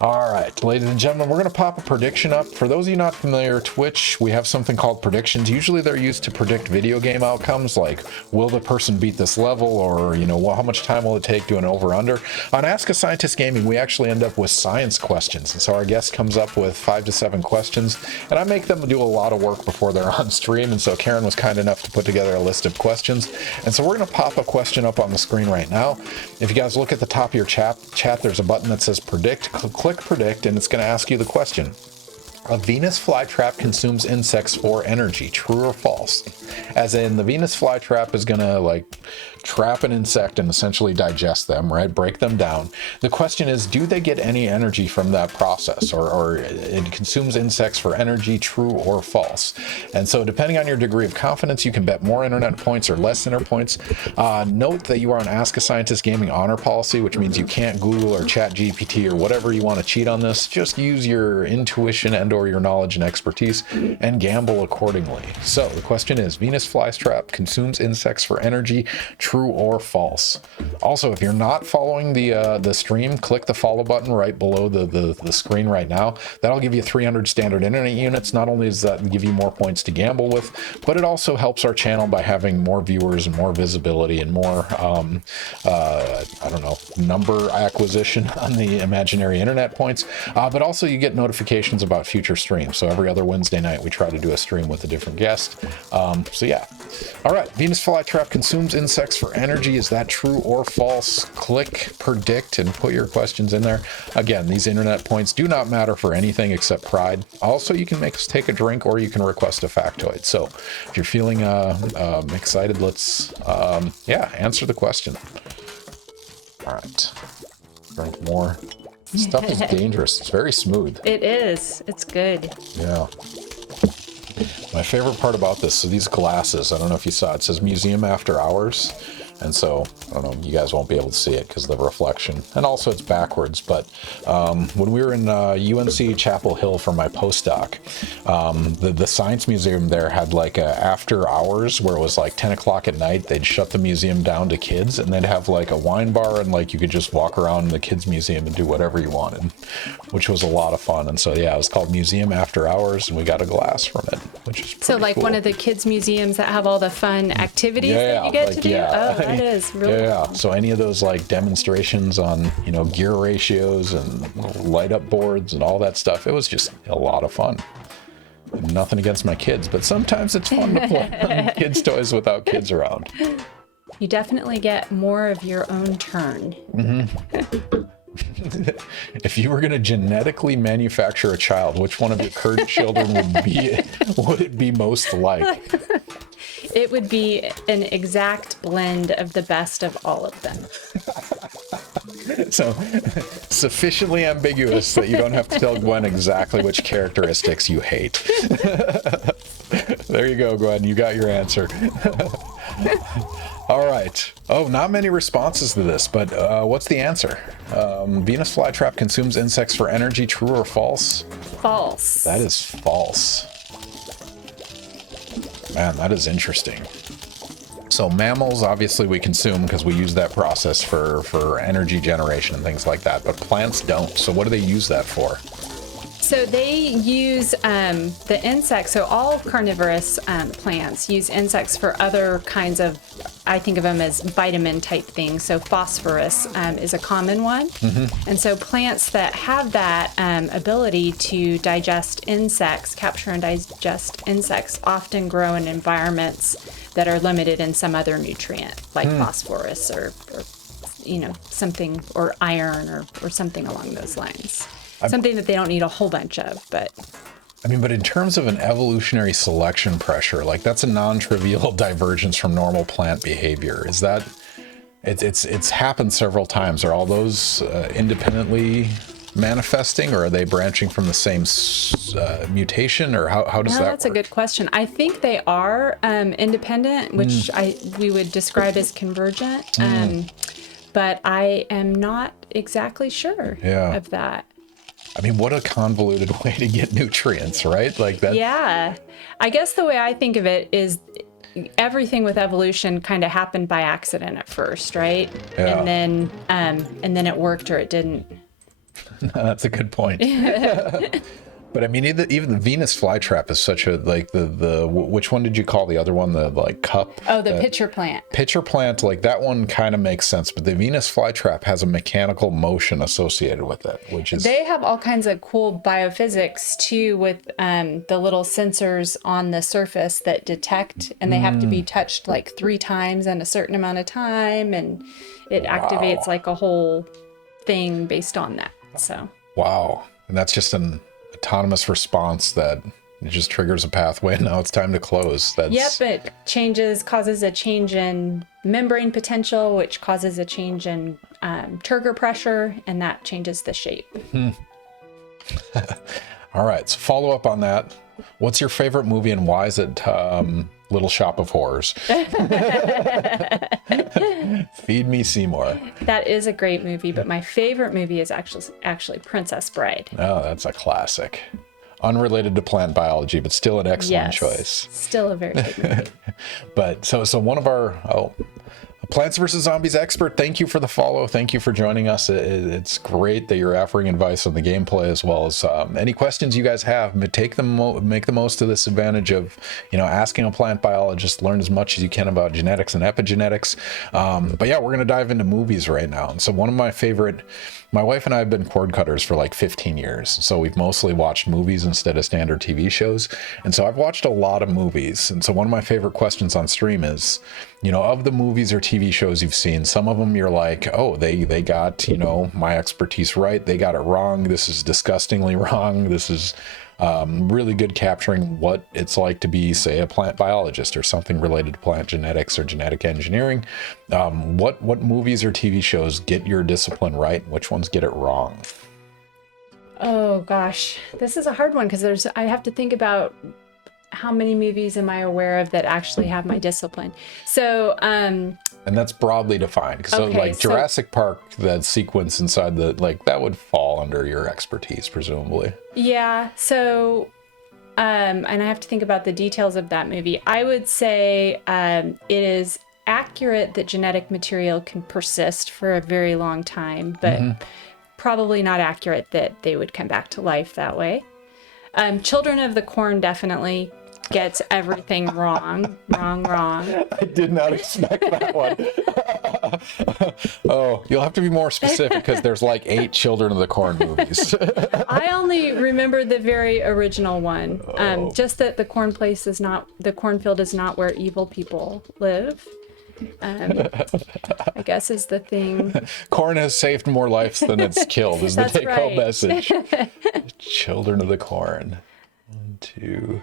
All right, ladies and gentlemen, we're going to pop a prediction up. For those of you not familiar, Twitch, we have something called predictions. Usually they're used to predict video game outcomes, like will the person beat this level, or how much time will it take, do an over-under. On Ask a Scientist Gaming, we actually end up with science questions, and so our guest comes up with 5 to 7 questions, and I make them do a lot of work before they're on stream, and so Karen was kind enough to put together a list of questions, and so we're going to pop a question up on the screen right now. If you guys look at the top of your chat, there's a button that says predict. Click predict, and it's going to ask you the question. A Venus flytrap consumes insects for energy, true or false? As in, the Venus flytrap is going to trap an insect and essentially digest them, right? Break them down. The question is, do they get any energy from that process, or it consumes insects for energy, true or false? And so depending on your degree of confidence, you can bet more internet points or less internet points. Note that you are on Ask a Scientist Gaming honor policy, which means you can't Google or chat GPT or whatever you want to cheat on this. Just use your intuition and or your knowledge and expertise and gamble accordingly. So the question is, Venus flytrap consumes insects for energy, true or false? Also, if you're not following the stream, click the follow button right below the screen right now. That'll give you 300 standard internet units. Not only does that give you more points to gamble with, but it also helps our channel by having more viewers and more visibility and more number acquisition on the imaginary internet points. But also you get notifications about future streams. So every other Wednesday night we try to do a stream with a different guest. So yeah. All right, Venus flytrap consumes insects for energy. Is that true or false? Click predict and put your questions in there. Again, these internet points do not matter for anything except pride. Also, you can make us take a drink, or you can request a factoid. So if you're feeling excited, let's answer the question. All right, drink more. This stuff is dangerous. It's very smooth. It is. It's good. Yeah. My favorite part about this, so these glasses, I don't know if you saw, it says Museum After Hours. And so, I don't know, you guys won't be able to see it because of the reflection. And also it's backwards, but when we were in UNC Chapel Hill for my postdoc, the Science Museum there had a after hours where it was 10 o'clock at night. They'd shut the museum down to kids, and they'd have a wine bar, and you could just walk around the kids museum and do whatever you wanted, which was a lot of fun. And so, yeah, it was called Museum After Hours, and we got a glass from it, which is pretty cool. One of the kids museums that have all the fun activities that you get to do? Yeah. Oh, that is really fun. So any of those demonstrations on gear ratios and light up boards and all that stuff, it was just a lot of fun. Nothing against my kids, but sometimes it's fun to play on kids' toys without kids around. You definitely get more of your own turn. Mm-hmm. If you were going to genetically manufacture a child, which one of your current children would it be most like? It would be an exact blend of the best of all of them. So sufficiently ambiguous that you don't have to tell Gwen exactly which characteristics you hate. There you go, Gwen. You got your answer. All right. Oh, not many responses to this, but what's the answer? Venus flytrap consumes insects for energy. True or false? False. That is false. Man, that is interesting. So mammals, obviously, we consume because we use that process for energy generation and things like that. But plants don't. So what do they use that for? So they use the insects. So all carnivorous plants use insects for other kinds of, I think of them as vitamin type things. So phosphorus is a common one. And so plants that have that ability to digest insects, capture and digest insects, often grow in environments that are limited in some other nutrient, like phosphorus or something, or iron or something along those lines. Something that they don't need a whole bunch of, but... I mean, but in terms of an evolutionary selection pressure, like that's a non-trivial divergence from normal plant behavior. Is that... It's happened several times. Are all those independently manifesting, or are they branching from the same mutation, or how does that That's work? a good question. I think they are independent, which we would describe as convergent, but I am not exactly sure of that. I mean, what a convoluted way to get nutrients, right? Like that. Yeah. I guess the way I think of it is everything with evolution kind of happened by accident at first, right? Yeah. And then it worked or it didn't. That's a good point. But I mean, even the Venus flytrap is such a, like the which one did you call the other one? The like cup? Oh, the pitcher plant. Pitcher plant, like that one kind of makes sense, but the Venus flytrap has a mechanical motion associated with it, which is... They have all kinds of cool biophysics too, with the little sensors on the surface that detect, and they have to be touched like 3 times in a certain amount of time, and it activates like a whole thing based on that. So. Wow. And that's just an autonomous response that it just triggers a pathway, and now it's time to close. That's... Yep, it causes a change in membrane potential, which causes a change in turgor pressure, and that changes the shape. All right, so follow up on that. What's your favorite movie, and why is it Little Shop of Horrors? Feed me Seymour. That is a great movie, but my favorite movie is actually Princess Bride. Oh, that's a classic. Unrelated to plant biology, but still an excellent choice. Still a very good movie. But so one of our Plants vs. Zombies expert, thank you for the follow. Thank you for joining us. It's great that you're offering advice on the gameplay, as well as any questions you guys have. Make the most of this advantage of, asking a plant biologist. Learn as much as you can about genetics and epigenetics. But yeah, we're going to dive into movies right now. And so one of my wife and I have been cord cutters for like 15 years. So we've mostly watched movies instead of standard TV shows. And so I've watched a lot of movies. And so one of my favorite questions on stream is, of the movies or TV shows you've seen, some of them you're like, oh, they got, my expertise right. They got it wrong. This is disgustingly wrong. This is really good capturing what it's like to be, say, a plant biologist or something related to plant genetics or genetic engineering. What movies or TV shows get your discipline right, and which ones get it wrong? Oh gosh, this is a hard one because I have to think about how many movies am I aware of that actually have my discipline. So and that's broadly defined. So Jurassic Park, that sequence inside that would fall under your expertise, presumably. Yeah. So, and I have to think about the details of that movie. I would say it is accurate that genetic material can persist for a very long time, but probably not accurate that they would come back to life that way. Children of the Corn definitely gets everything wrong. I did not expect that one. Oh, you'll have to be more specific because there's like 8 Children of the Corn movies. I only remember the very original one. Just that the cornfield is not where evil people live. I guess is the thing. Corn has saved more lives than it's killed, is the take-home message. Children of the Corn. 1, 2.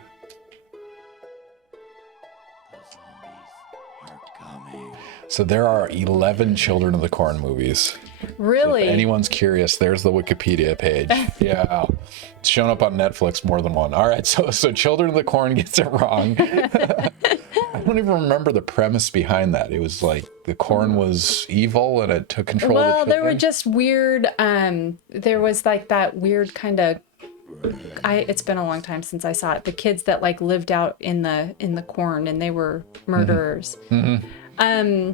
So there are 11 Children of the Corn movies. Really? If anyone's curious, there's the Wikipedia page. Yeah. It's shown up on Netflix more than one. All right, so Children of the Corn gets it wrong. I don't even remember the premise behind that. It was like the corn was evil and it took control of the children. There were just weird, there was like that weird kind of, it's been a long time since I saw it. The kids that like lived out in the corn and they were murderers. Mm-hmm.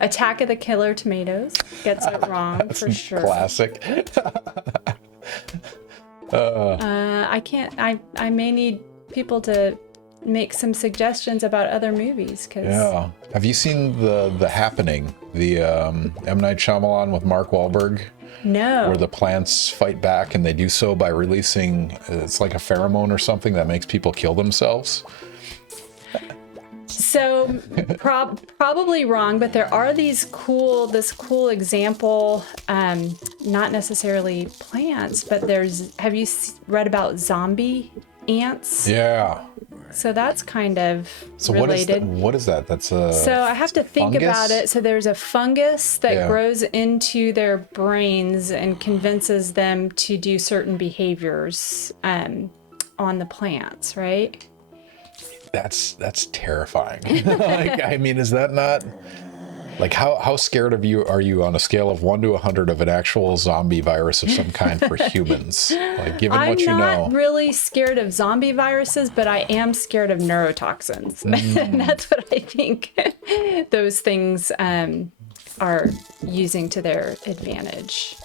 Attack of the Killer Tomatoes gets it wrong for sure. Classic. I may need people to make some suggestions about other movies. Yeah. Have you seen the Happening? The M. Night Shyamalan with Mark Wahlberg? No. Where the plants fight back and they do so by releasing, it's like a pheromone or something that makes people kill themselves. So probably wrong, but there are this cool example, not necessarily plants, but have you read about zombie ants? Yeah. So that's kind of related. What is that? That's a So I have to think fungus? about it. So there's a fungus that grows into their brains and convinces them to do certain behaviors on the plants, right? That's terrifying. Like, I mean, is that not like how scared are you on a scale of 1 to 100 of an actual zombie virus of some kind for humans? Like, given what you know. I'm not really scared of zombie viruses, but I am scared of neurotoxins. And that's what I think those things are using to their advantage.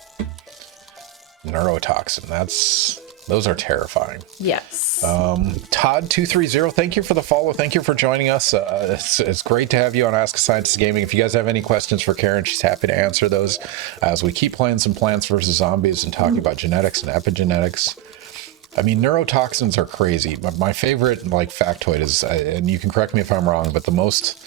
Neurotoxin. Those are terrifying. Yes. Todd230, thank you for the follow. Thank you for joining us. It's great to have you on Ask a Scientist Gaming. If you guys have any questions for Karen, she's happy to answer those as we keep playing some Plants vs. Zombies and talking about genetics and epigenetics. I mean, neurotoxins are crazy. My favorite factoid is, and you can correct me if I'm wrong, but the most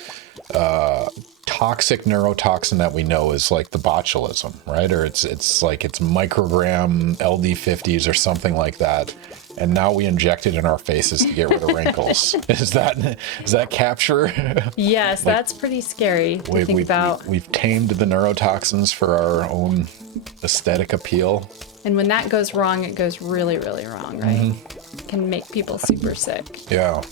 toxic neurotoxin that we know is like the botulism, right? Or it's microgram LD50s or something like that. And now we inject it in our faces to get rid of wrinkles. Is that capture? Yes, that's pretty scary to think about. We've tamed the neurotoxins for our own aesthetic appeal. And when that goes wrong, it goes really, really wrong, right? Mm-hmm. It can make people super sick. Yeah.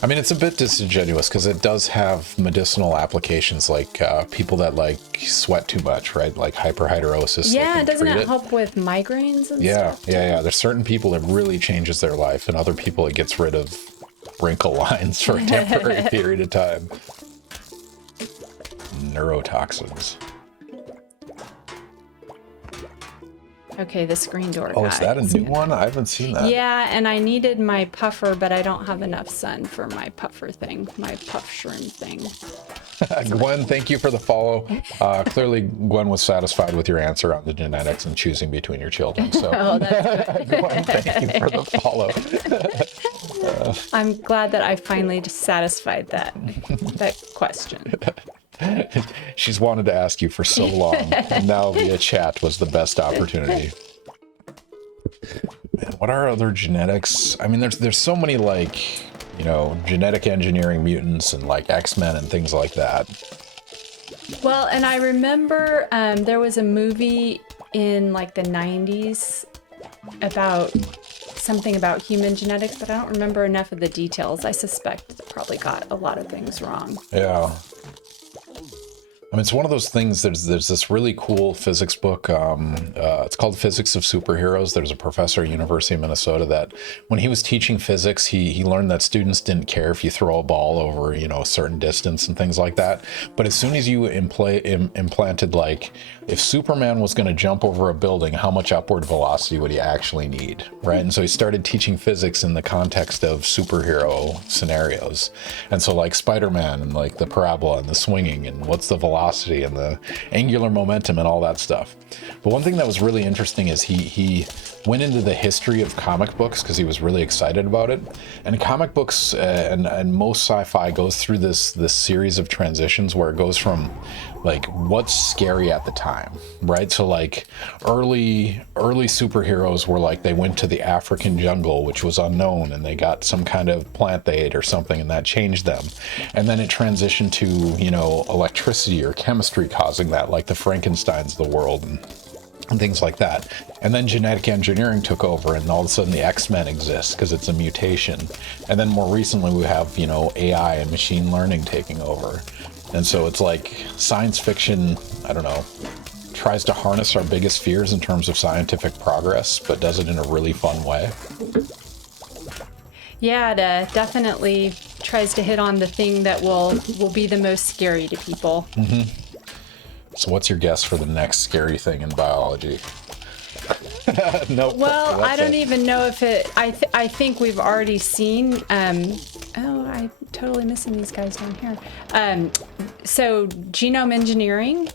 I mean, it's a bit disingenuous because it does have medicinal applications, like people that sweat too much, right? Like hyperhidrosis. Yeah, doesn't it help with migraines and stuff? Yeah. There's certain people it really changes their life, and other people it gets rid of wrinkle lines for a temporary period of time. Neurotoxins. Okay, the screen door. Oh, is that a new one? I haven't seen that. Yeah, and I needed my puffer, but I don't have enough sun for my puffer thing, my puff shroom thing. Gwen, thank you for the follow. Clearly, Gwen was satisfied with your answer on the genetics and choosing between your children. So, oh, that's good. Gwen, thank you for the follow. I'm glad that I finally just satisfied that question. She's wanted to ask you for so long, and now via chat was the best opportunity. Man, what are other genetics? I mean, there's so many genetic engineering mutants and X-Men and things like that. Well, and I remember there was a movie in the 90s about something about human genetics, but I don't remember enough of the details. I suspect it probably got a lot of things wrong. Yeah. I mean, it's one of those things, there's this really cool physics book. It's called Physics of Superheroes. There's a professor at University of Minnesota that when he was teaching physics, he learned that students didn't care if you throw a ball over, a certain distance and things like that. But as soon as you implanted, if Superman was going to jump over a building, how much upward velocity would he actually need, right? And so he started teaching physics in the context of superhero scenarios. And so Spider-Man and the parabola and the swinging and what's the velocity velocity and the angular momentum and all that stuff. But one thing that was really interesting is he went into the history of comic books because he was really excited about it. And comic books and most sci-fi goes through this series of transitions where it goes from like what's scary at the time, right? So like early superheroes were like they went to the African jungle, which was unknown, and they got some kind of plant they ate or something, and that changed them. And then it transitioned to, you know, electricity or chemistry causing that, like the Frankensteins of the world and things like that. And then genetic engineering took over, and all of a sudden the X-Men exist because it's a mutation. And then more recently we have, you know, AI and machine learning taking over. And so it's like science fiction, I don't know, tries to harness our biggest fears in terms of scientific progress, but does it in a really fun way. Yeah, it definitely tries to hit on the thing that will be the most scary to people. Mm-hmm. So what's your guess for the next scary thing in biology? No. Well, I don't even know if it. I think we've already seen. I'm totally missing these guys down here. So genome engineering.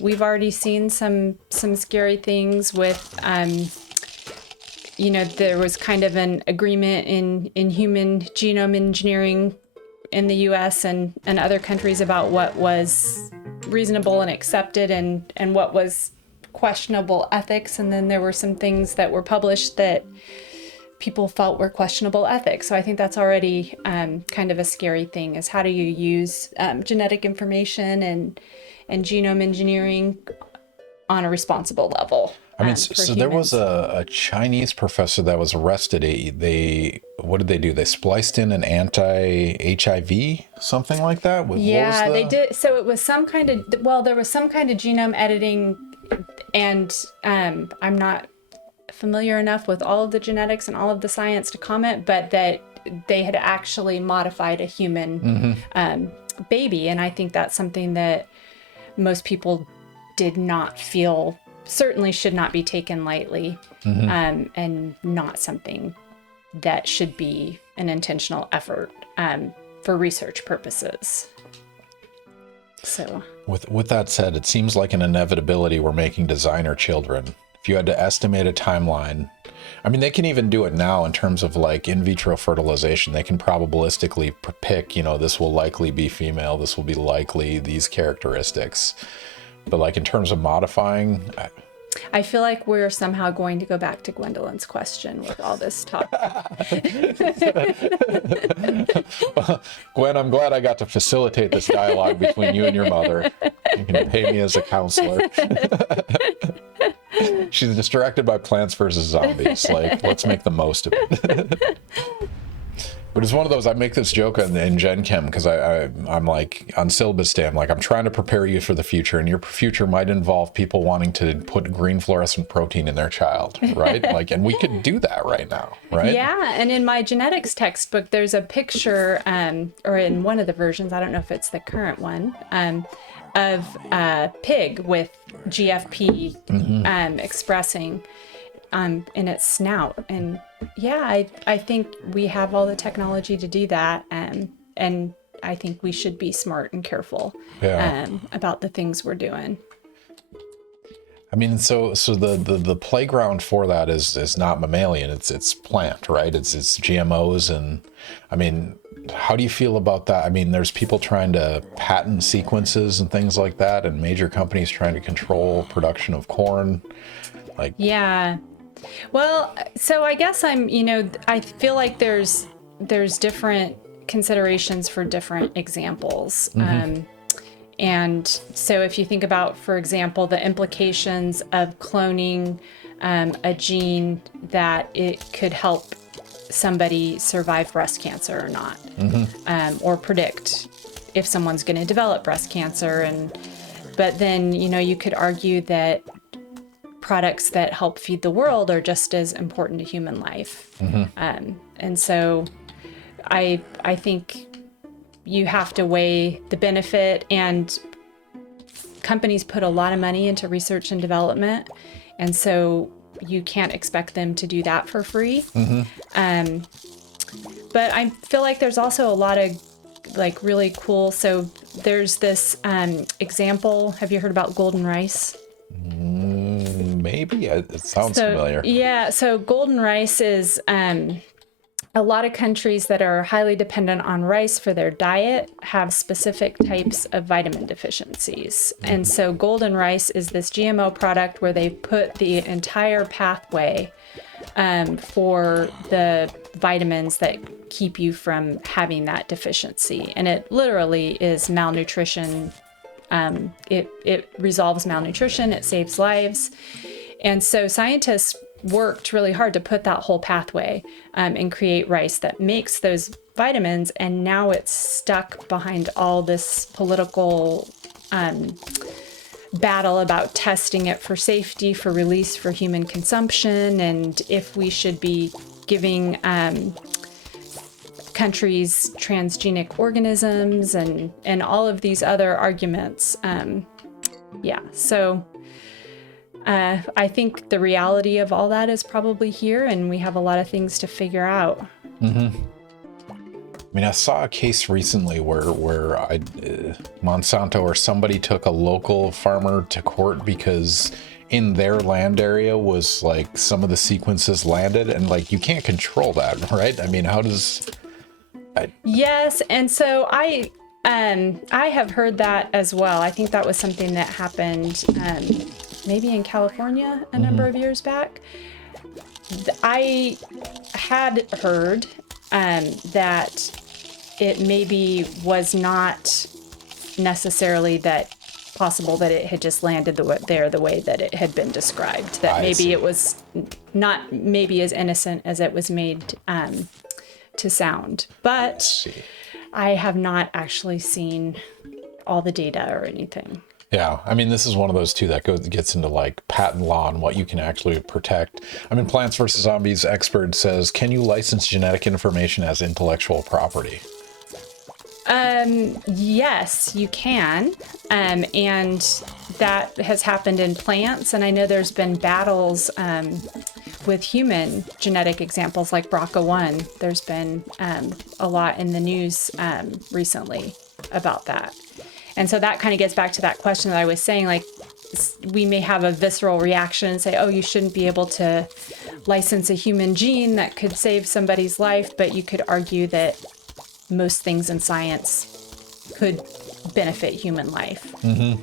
We've already seen some scary things with. You know, there was kind of an agreement in human genome engineering in the U.S. and other countries about what was reasonable and accepted and what was questionable ethics. And then there were some things that were published that people felt were questionable ethics. So I think that's already kind of a scary thing, is how do you use genetic information and genome engineering on a responsible level. I mean, so there was a Chinese professor that was arrested. What did they do? They spliced in an anti-HIV, something like that? Yeah, they did. So it was some kind of, there was some kind of genome editing, and I'm not familiar enough with all of the genetics and all of the science to comment, but that they had actually modified a human baby. And I think that's something that most people did not feel, certainly should not be taken lightly, and not something that should be an intentional effort for research purposes. So with that said, it seems like an inevitability we're making designer children. If you had to estimate a timeline, I mean, they can even do it now in terms of like in vitro fertilization. They can probabilistically pick, you know, this will likely be female, this will be likely these characteristics. But like in terms of modifying, I feel like we're somehow going to go back to Gwendolyn's question with all this talk. Well, Gwen, I'm glad I got to facilitate this dialogue between you and your mother. You can pay me as a counselor. She's distracted by Plants vs. Zombies. Like, let's make the most of it. But it's one of those, I make this joke in Gen Chem because I'm like, on syllabus day, I'm like, I'm trying to prepare you for the future, and your future might involve people wanting to put green fluorescent protein in their child, right? Like, and we could do that right now, right? Yeah, and in my genetics textbook, there's a picture, or in one of the versions, I don't know if it's the current one, of a pig with GFP expressing in its snout. And yeah, I think we have all the technology to do that, and I think we should be smart and careful about the things we're doing. I mean, so the playground for that is not mammalian, it's plant, right? It's GMOs, and I mean, how do you feel about that? I mean, there's people trying to patent sequences and things like that, and major companies trying to control production of corn. Like, yeah. Well, so I guess I feel like there's different considerations for different examples. And so if you think about, for example, the implications of cloning a gene that it could help somebody survive breast cancer or not, or predict if someone's going to develop breast cancer. But then, you could argue that products that help feed the world are just as important to human life. And so I think you have to weigh the benefit, and companies put a lot of money into research and development. And so you can't expect them to do that for free. But I feel like there's also a lot of like really cool. So there's this example. Have you heard about golden rice? Maybe. It sounds familiar. Yeah, so golden rice is a lot of countries that are highly dependent on rice for their diet have specific types of vitamin deficiencies. And so golden rice is this GMO product where they put the entire pathway for the vitamins that keep you from having that deficiency. And it literally is malnutrition. It resolves malnutrition, it saves lives. And so scientists worked really hard to put that whole pathway and create rice that makes those vitamins. And now it's stuck behind all this political battle about testing it for safety, for release for human consumption, and if we should be giving countries transgenic organisms and all of these other arguments. So I think the reality of all that is probably here, and we have a lot of things to figure out. I mean, I saw a case recently where Monsanto or somebody took a local farmer to court because in their land area was like some of the sequences landed, and like you can't control that, right? I mean, how does... Yes, and so I have heard that as well. I think that was something that happened maybe in California a number of years back. I had heard that it maybe was not necessarily that possible that it had just landed there the way that it had been described. That maybe it was not maybe as innocent as it was made to sound. But I have not actually seen all the data or anything. Yeah, I mean, this is one of those two that gets into like patent law and what you can actually protect. I mean, Plants vs. Zombies expert says, can you license genetic information as intellectual property? Yes, you can. And that has happened in plants. And I know there's been battles with human genetic examples like BRCA1. There's been a lot in the news recently about that. And so that kind of gets back to that question that I was saying, like, we may have a visceral reaction and say, oh, you shouldn't be able to license a human gene that could save somebody's life. But you could argue that most things in science could benefit human life. Mm-hmm.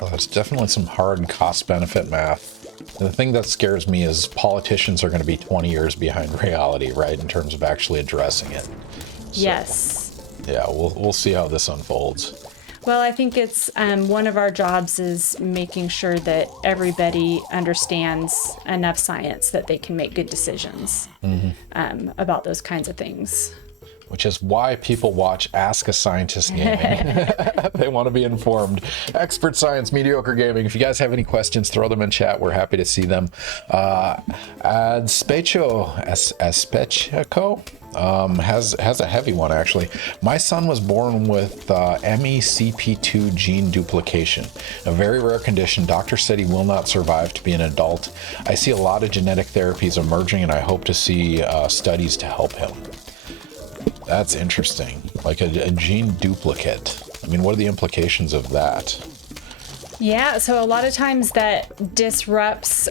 Well, there's definitely some hard cost-benefit math. And the thing that scares me is politicians are going to be 20 years behind reality, right, in terms of actually addressing it. So, yes. Yeah, we'll see how this unfolds. Well, I think it's one of our jobs is making sure that everybody understands enough science that they can make good decisions about those kinds of things. Which is why people watch Ask a Scientist Gaming. They want to be informed. Expert Science, Mediocre Gaming. If you guys have any questions, throw them in chat. We're happy to see them. Adspecho has a heavy one, actually. My son was born with MECP2 gene duplication, a very rare condition. Doctor said he will not survive to be an adult. I see a lot of genetic therapies emerging, and I hope to see studies to help him. That's interesting. Like a gene duplicate. I mean, what are the implications of that? Yeah, so a lot of times that disrupts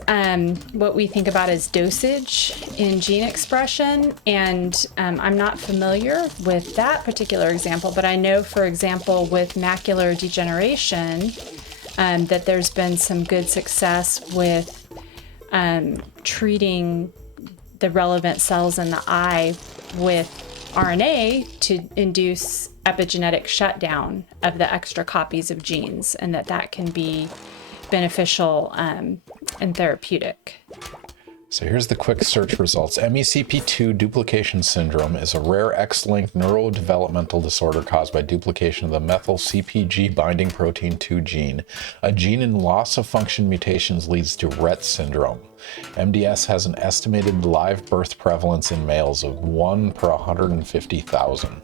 what we think about as dosage in gene expression. And I'm not familiar with that particular example, but I know, for example, with macular degeneration, that there's been some good success with treating the relevant cells in the eye with RNA to induce epigenetic shutdown of the extra copies of genes, and that can be beneficial and therapeutic. So here's the quick search results. MECP2 duplication syndrome is a rare X-linked neurodevelopmental disorder caused by duplication of the methyl CpG binding protein 2 gene. A gene in loss of function mutations leads to Rett syndrome. MDS has an estimated live birth prevalence in males of 1 per 150,000.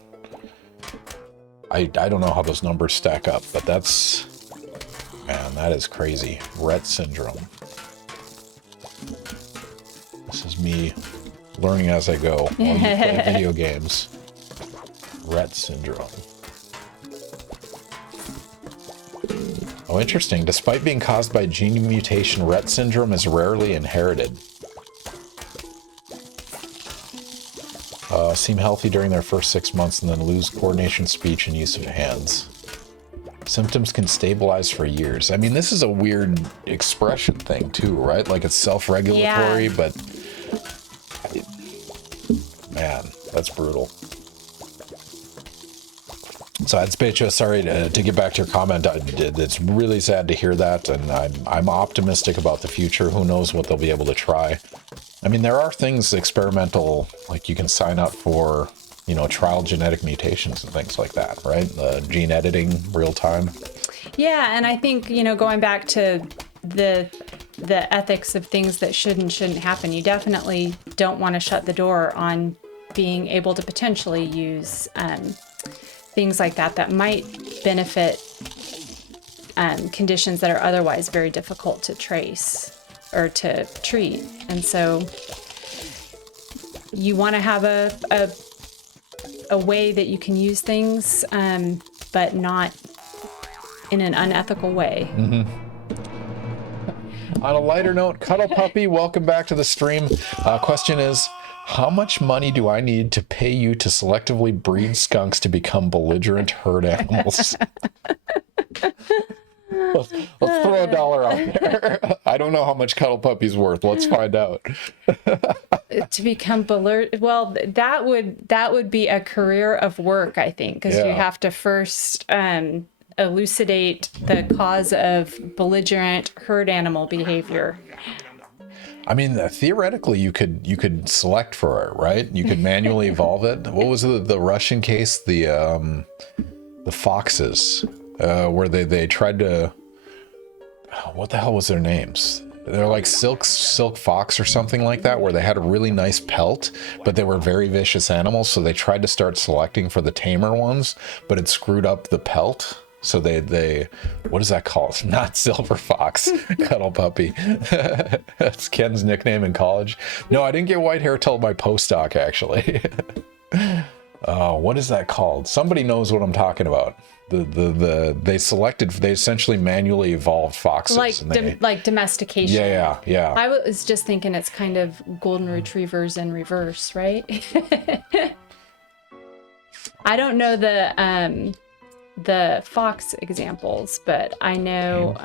I don't know how those numbers stack up, but man, that is crazy. Rett syndrome. This is me learning as I go while you play video games. Rett syndrome. Oh, interesting. Despite being caused by gene mutation, Rett syndrome is rarely inherited. Seem healthy during their first 6 months and then lose coordination, speech, and use of hands. Symptoms can stabilize for years. I mean, this is a weird expression thing too, right? Like it's self-regulatory, but man, that's brutal. So Adspacha, sorry to get back to your comment. It's really sad to hear that, and I'm optimistic about the future. Who knows what they'll be able to try. I mean, there are things experimental, like you can sign up for, you know, trial genetic mutations and things like that, right? Gene editing, real time. Yeah, and I think, you know, going back to the ethics of things that should and shouldn't happen, you definitely don't want to shut the door on being able to potentially use things like that might benefit conditions that are otherwise very difficult to trace or to treat. And so you want to have a way that you can use things, but not in an unethical way. Mm-hmm. On a lighter note, Cuddle Puppy, welcome back to the stream. Question is, how much money do I need to pay you to selectively breed skunks to become belligerent herd animals? Let's throw $1 out there. I don't know how much Cuddle Puppy's worth. Let's find out. To become well, that would be a career of work, I think, because you have to first elucidate the cause of belligerent herd animal behavior. I mean, theoretically, you could select for it, right? You could manually evolve it. What was the Russian case? The foxes, where they tried to. What the hell was their names? They're like silk fox or something like that, where they had a really nice pelt, but they were very vicious animals. So they tried to start selecting for the tamer ones, but it screwed up the pelt. So they what is that called? Not silver fox, Cuddle Puppy. That's Ken's nickname in college. No, I didn't get white hair till my postdoc, actually. What is that called? Somebody knows what I'm talking about. They essentially manually evolved foxes. Like domestication. Yeah. I was just thinking it's kind of golden retrievers in reverse, right? I don't know the fox examples, but I know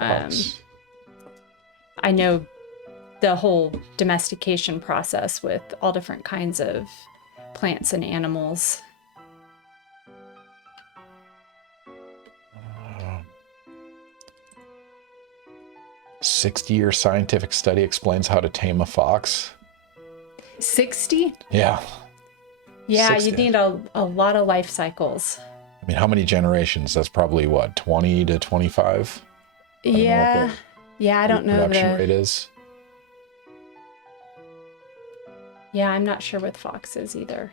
the whole domestication process with all different kinds of plants and animals. 60-year scientific study explains how to tame a fox. 60? Yeah. Yeah, 60. you need a lot of life cycles. I mean, how many generations? That's probably what, 20 to 25? I don't know production rate is. Yeah, I'm not sure with foxes either.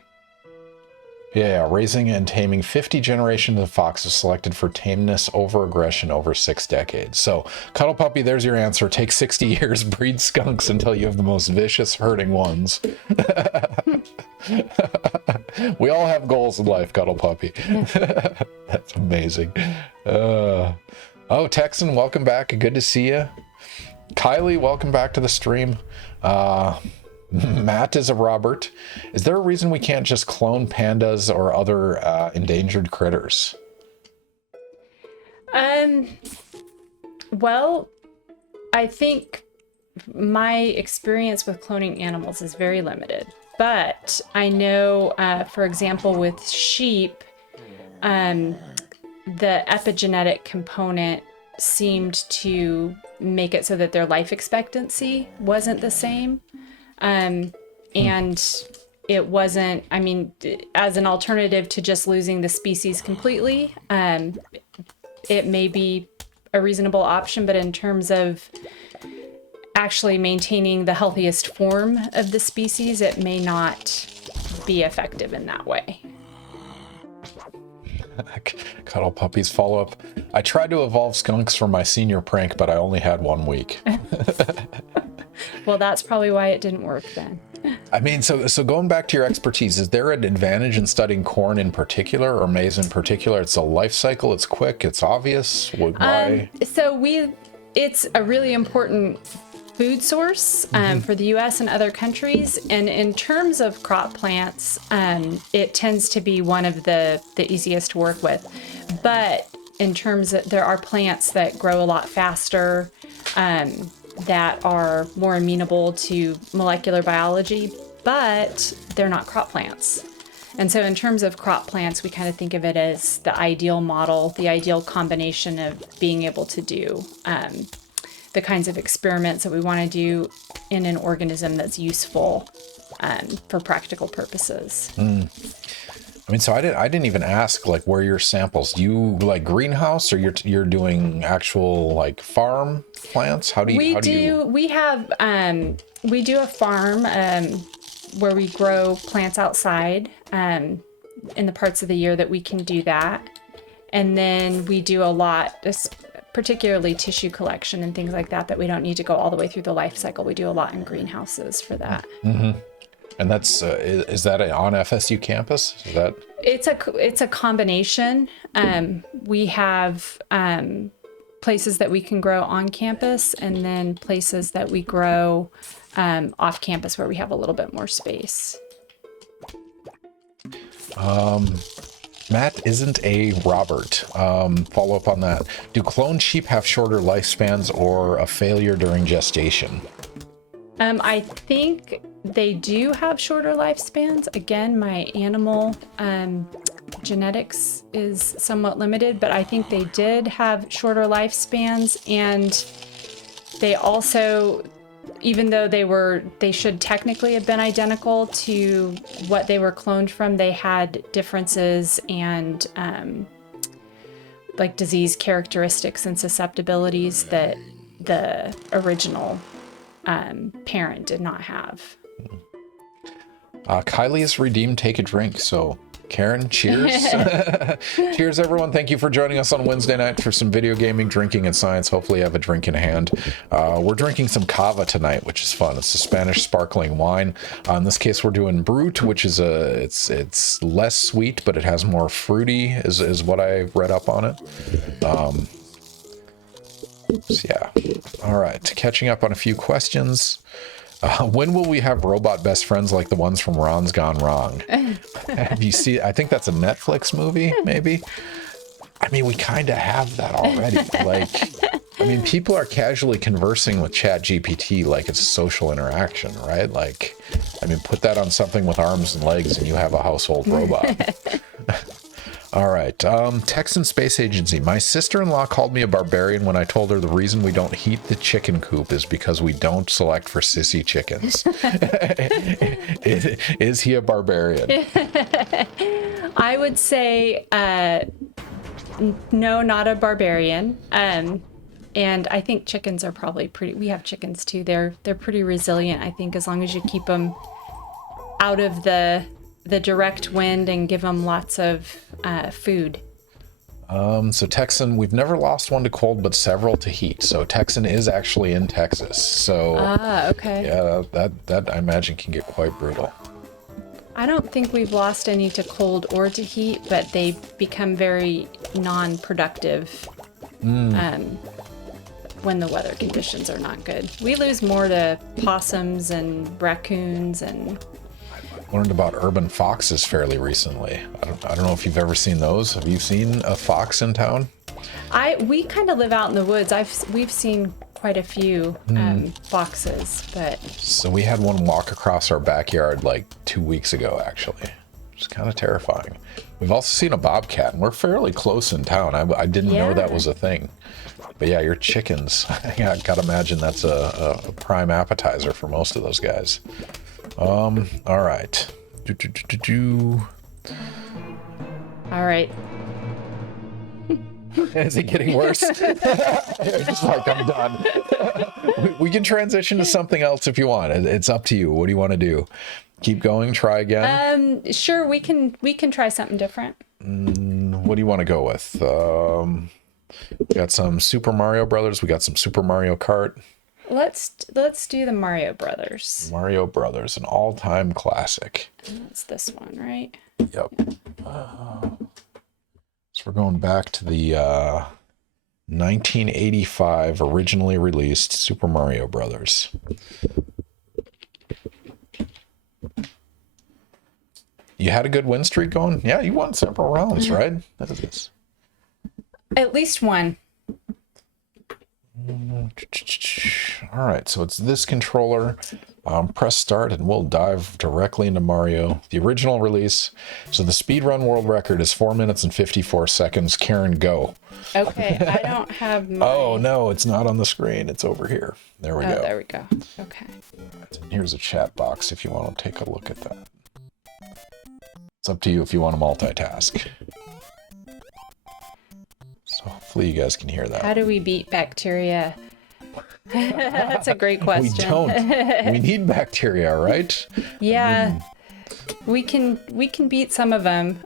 Yeah, raising and taming 50 generations of foxes selected for tameness over aggression over 6 decades. So, Cuddle Puppy, there's your answer. Take 60 years, breed skunks until you have the most vicious herding ones. We all have goals in life, Cuddle Puppy. That's amazing. Texan, welcome back. Good to see you. Kylie, welcome back to the stream. Matt is a Robert. Is there a reason we can't just clone pandas or other endangered critters? Well, I think my experience with cloning animals is very limited. But I know, for example, with sheep, the epigenetic component seemed to make it so that their life expectancy wasn't the same. And it wasn't, I mean, as an alternative to just losing the species completely, it may be a reasonable option, but in terms of actually maintaining the healthiest form of the species, it may not be effective in that way. Cuddle Puppy's follow-up. I tried to evolve skunks for my senior prank, but I only had 1 week. Well, that's probably why it didn't work then. I mean, so going back to your expertise, is there an advantage in studying corn in particular or maize in particular? It's a life cycle, it's quick, it's obvious. Why? It's a really important food source for the U.S. and other countries. And in terms of crop plants, it tends to be one of the easiest to work with. But in terms of, there are plants that grow a lot faster, that are more amenable to molecular biology, but they're not crop plants. And so in terms of crop plants, we kind of think of it as the ideal model, the ideal combination of being able to do the kinds of experiments that we want to do in an organism that's useful for practical purposes. I mean, so I didn't even ask like where your samples. Do you like greenhouse or you're doing actual like farm plants? How do you? We do a farm where we grow plants outside in the parts of the year that we can do that, and then we do a lot, particularly tissue collection and things like that we don't need to go all the way through the life cycle. We do a lot in greenhouses for that. Mm-hmm. And that's is that on FSU campus? Is that? It's a combination. We have places that we can grow on campus, and then places that we grow off campus where we have a little bit more space. Matt isn't a Robert. Follow up on that. Do cloned sheep have shorter lifespans or a failure during gestation? I think they do have shorter lifespans. Again, my animal genetics is somewhat limited, but I think they did have shorter lifespans, and they also, even though they should technically have been identical to what they were cloned from, they had differences and like disease characteristics and susceptibilities that the original parent did not have. Kylie is redeemed Take a Drink. So Karen, cheers. Cheers, everyone. Thank you for joining us on Wednesday night for some video gaming, drinking, and science. Hopefully you have a drink in hand. We're drinking some cava tonight, which is fun. It's a Spanish sparkling wine. In this case, we're doing Brut, which is it's less sweet, but it has more fruity, is what I read up on it. So yeah. All right. Catching up on a few questions. When will we have robot best friends like the ones from Ron's Gone Wrong? Have you seen? I think that's a Netflix movie, maybe. I mean, we kind of have that already. Like, I mean, people are casually conversing with ChatGPT like it's a social interaction, right? Like, I mean, put that on something with arms and legs and you have a household robot. All right. Texan Space Agency. My sister-in-law called me a barbarian when I told her the reason we don't heat the chicken coop is because we don't select for sissy chickens. Is he a barbarian? I would say no, not a barbarian. And I think chickens are probably we have chickens too. They're pretty resilient, I think, as long as you keep them out of the direct wind and give them lots of food. So Texan, we've never lost one to cold, but several to heat. So Texan is actually in Texas. So okay. Yeah, that I imagine can get quite brutal. I don't think we've lost any to cold or to heat, but they become very non-productive when the weather conditions are not good. We lose more to possums and raccoons and... Learned about urban foxes fairly recently. I don't know if you've ever seen those. Have you seen a fox in town? We kind of live out in the woods. We've seen quite a few foxes, but... So we had one walk across our backyard like 2 weeks ago, actually. It's kind of terrifying. We've also seen a bobcat, and we're fairly close in town. I didn't know that was a thing. But yeah, your chickens. I gotta imagine that's a prime appetizer for most of those guys. All right. All right. Is it getting worse? Just like, I'm done. We can transition to something else if you want. It's up to you. What do you want to do? Keep going? Try again? Sure. We can try something different. What do you want to go with? We got some Super Mario Brothers. We got some Super Mario Kart. let's do the Mario Brothers. Mario Brothers, an all-time classic. And that's this one, right? Yep. So we're going back to the 1985 originally released Super Mario Brothers. You had a good win streak going? Yeah, you won several rounds, right? That is this. At least one. All right, so it's this controller. Press start and we'll dive directly into Mario. The original release. So the speedrun world record is 4 minutes and 54 seconds. Karen, go. Okay, I don't have my... Oh, no, it's not on the screen. It's over here. There we go. There we go. Okay. Right, and here's a chat box if you want to take a look at that. It's up to you if you want to multitask. So hopefully you guys can hear that. How do we beat bacteria? That's a great question. We don't. We need bacteria, right? Yeah. We can beat some of them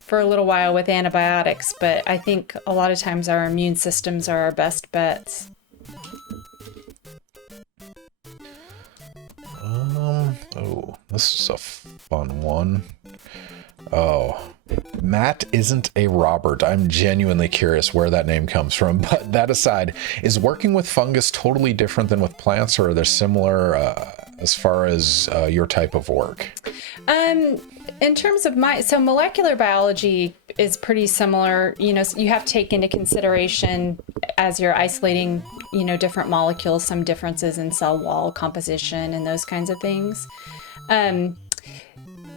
for a little while with antibiotics, but I think a lot of times our immune systems are our best bets. Oh, this is a fun one. Oh, Matt isn't a Robert. I'm genuinely curious where that name comes from. But that aside, is working with fungus totally different than with plants, or are they similar as far as your type of work? In terms of so molecular biology is pretty similar. You know, you have to take into consideration as you're isolating, you know, different molecules, some differences in cell wall composition and those kinds of things.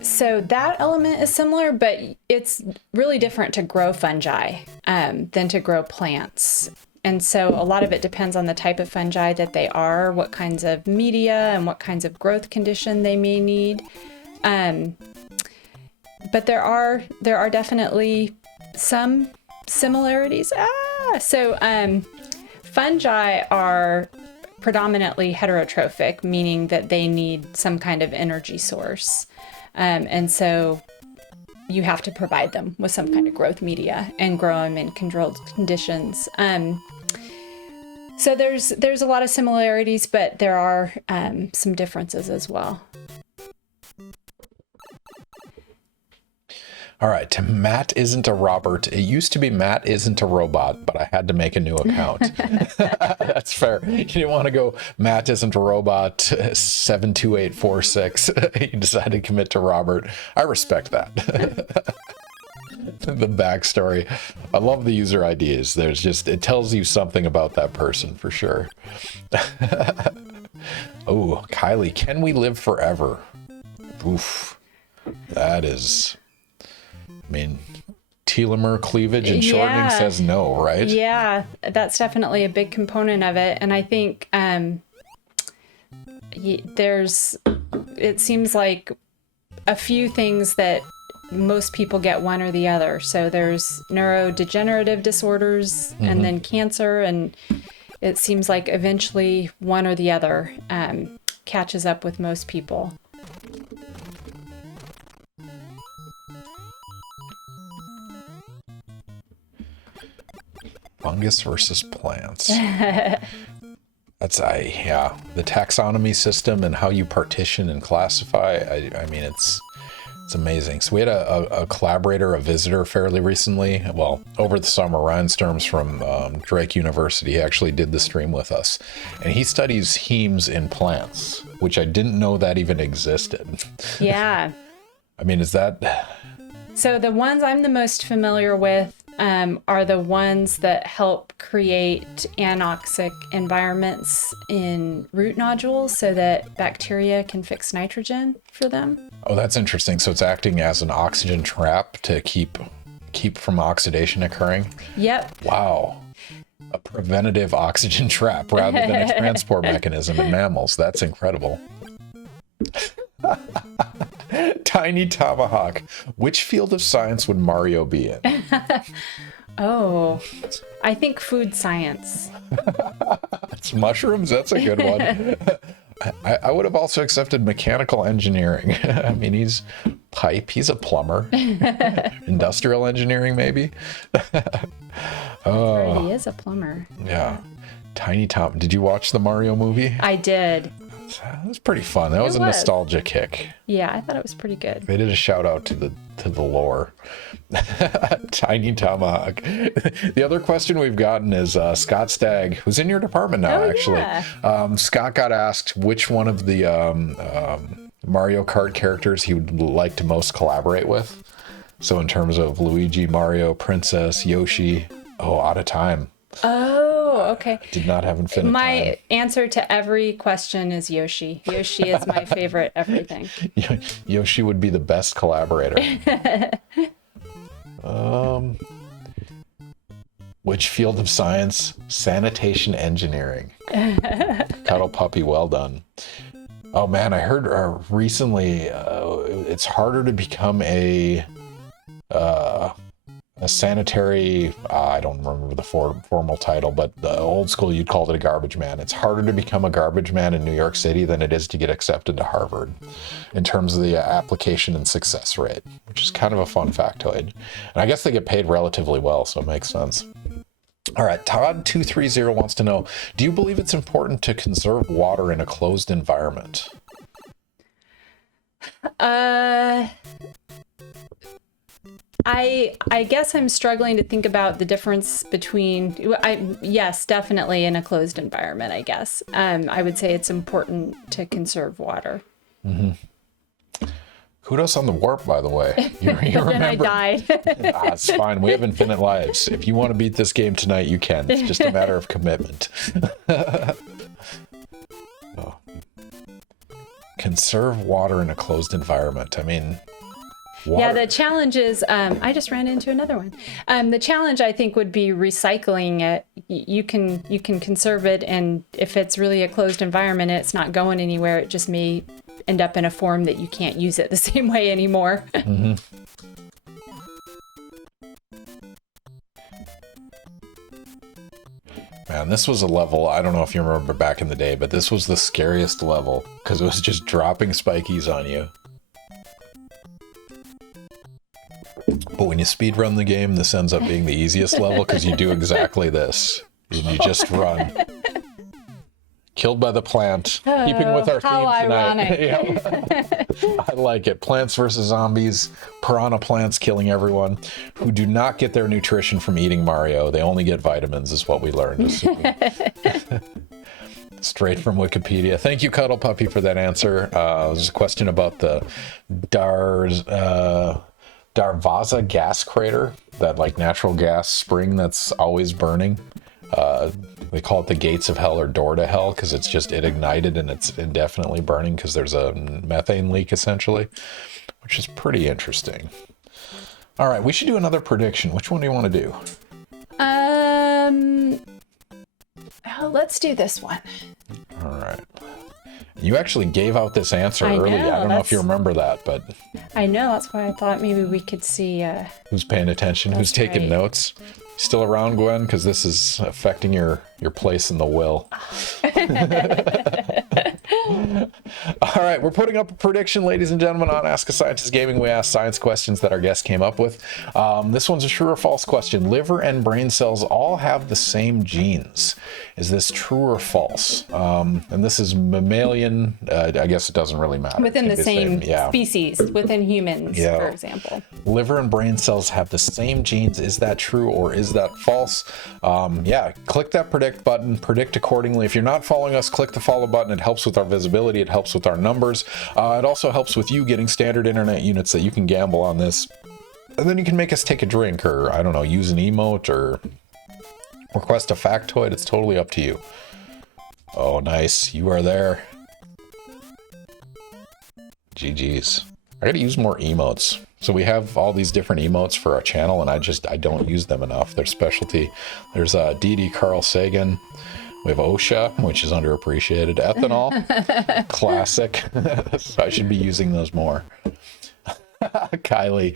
So that element is similar, but it's really different to grow fungi than to grow plants. And so a lot of it depends on the type of fungi that they are, what kinds of media and what kinds of growth condition they may need. But there are definitely some similarities. Fungi are predominantly heterotrophic, meaning that they need some kind of energy source. And so you have to provide them with some kind of growth media and grow them in controlled conditions. So there's a lot of similarities, but there are some differences as well. All right, Matt isn't a Robert. It used to be Matt isn't a robot, but I had to make a new account. That's fair. You didn't want to go Matt isn't a robot 72846. You decided to commit to Robert. I respect that. The backstory. I love the user IDs. It tells you something about that person for sure. Oh, Kylie, can we live forever? Oof. That is... I mean, telomere cleavage and shortening says no, right? Yeah, that's definitely a big component of it. And I think it seems like a few things that most people get one or the other. So there's neurodegenerative disorders and then cancer. And it seems like eventually one or the other catches up with most people. Fungus versus plants. The taxonomy system and how you partition and classify. I mean, it's amazing. So we had a collaborator, a visitor fairly recently. Well, over the summer, Ryan Sturms from Drake University actually did the stream with us. And he studies hemes in plants, which I didn't know that even existed. Yeah. I mean, is that... So the ones I'm the most familiar with are the ones that help create anoxic environments in root nodules so that bacteria can fix nitrogen for them. Oh, that's interesting. So it's acting as an oxygen trap to keep from oxidation occurring? Yep. Wow. A preventative oxygen trap rather than a transport mechanism in mammals. That's incredible. Tiny Tomahawk. Which field of science would Mario be in? Oh, I think food science. It's mushrooms? That's a good one. I would have also accepted mechanical engineering. I mean, he's pipe. He's a plumber. Industrial engineering, maybe. Right, he is a plumber. Yeah. Tiny Tom. Did you watch the Mario movie? I did. That was pretty fun. That was a nostalgia kick. Yeah, I thought it was pretty good. They did a shout out to the lore. Tiny Tomahawk. The other question we've gotten is Scott Stagg, who's in your department now, actually. Yeah. Scott got asked which one of the Mario Kart characters he would like to most collaborate with. So in terms of Luigi, Mario, Princess, Yoshi. Oh, out of time. Oh, okay. Did not have infinite time. My answer to every question is Yoshi. Yoshi is my favorite everything. Yoshi would be the best collaborator. Which field of science? Sanitation engineering. Cuddle puppy, well done. Oh man, I heard recently it's harder to become a sanitary, I don't remember the formal title, but the old school, you'd call it a garbage man. It's harder to become a garbage man in New York City than it is to get accepted to Harvard in terms of the application and success rate, which is kind of a fun factoid. And I guess they get paid relatively well, so it makes sense. All right, Todd230 wants to know, do you believe it's important to conserve water in a closed environment? I guess I'm struggling to think about the difference between, yes, definitely in a closed environment, I guess. I would say it's important to conserve water. Mm-hmm. Kudos on the warp, by the way. You remember? Then I died. It's fine. We have infinite lives. If you want to beat this game tonight, you can. It's just a matter of commitment. Oh. Conserve water in a closed environment. I mean, water. Yeah, the challenge is, I just ran into another one. The challenge, I think, would be recycling it. You can conserve it, and if it's really a closed environment and it's not going anywhere, it just may end up in a form that you can't use it the same way anymore. Mm-hmm. Man, this was a level, I don't know if you remember back in the day, but this was the scariest level because it was just dropping spikies on you. But when you speedrun the game, this ends up being the easiest level because you do exactly this. And you just run. Killed by the plant. Keeping with our theme tonight. Yeah. I like it. Plants versus zombies. Piranha plants killing everyone who do not get their nutrition from eating Mario. They only get vitamins, is what we learned. Straight from Wikipedia. Thank you, Cuddle Puppy, for that answer. There's a question about the Darvaza gas crater, that like natural gas spring that's always burning. They call it the gates of hell or door to hell because it's just it ignited and it's indefinitely burning because there's a methane leak essentially, which is pretty interesting. All right, we should do another prediction. Which one do you want to do? Let's do this one. All right. You actually gave out this answer early. I don't know if you remember that, but I know, that's why I thought maybe we could see who's paying attention, who's taking notes. Still around, Gwen? Because this is affecting your place in the will. All right, we're putting up a prediction, ladies and gentlemen, on Ask a Scientist Gaming. We ask science questions that our guests came up with. This one's a true or false question. Liver and brain cells all have the same genes. Is this true or false? And this is mammalian. I guess it doesn't really matter. Within the same species, within humans, for example. Liver and brain cells have the same genes. Is that true or is that false? Click that predict button, predict accordingly. If you're not following us, click the follow button. It helps with our visibility. It helps with our numbers. It also helps with you getting standard internet units that you can gamble on this. And then you can make us take a drink or, I don't know, use an emote or request a factoid. It's totally up to you. Oh, nice. You are there. GG's. I gotta use more emotes. So we have all these different emotes for our channel, and I don't use them enough. They're specialty. There's Dee Carl Sagan. We have OSHA, which is underappreciated. Ethanol, classic. So I should be using those more. Kylie,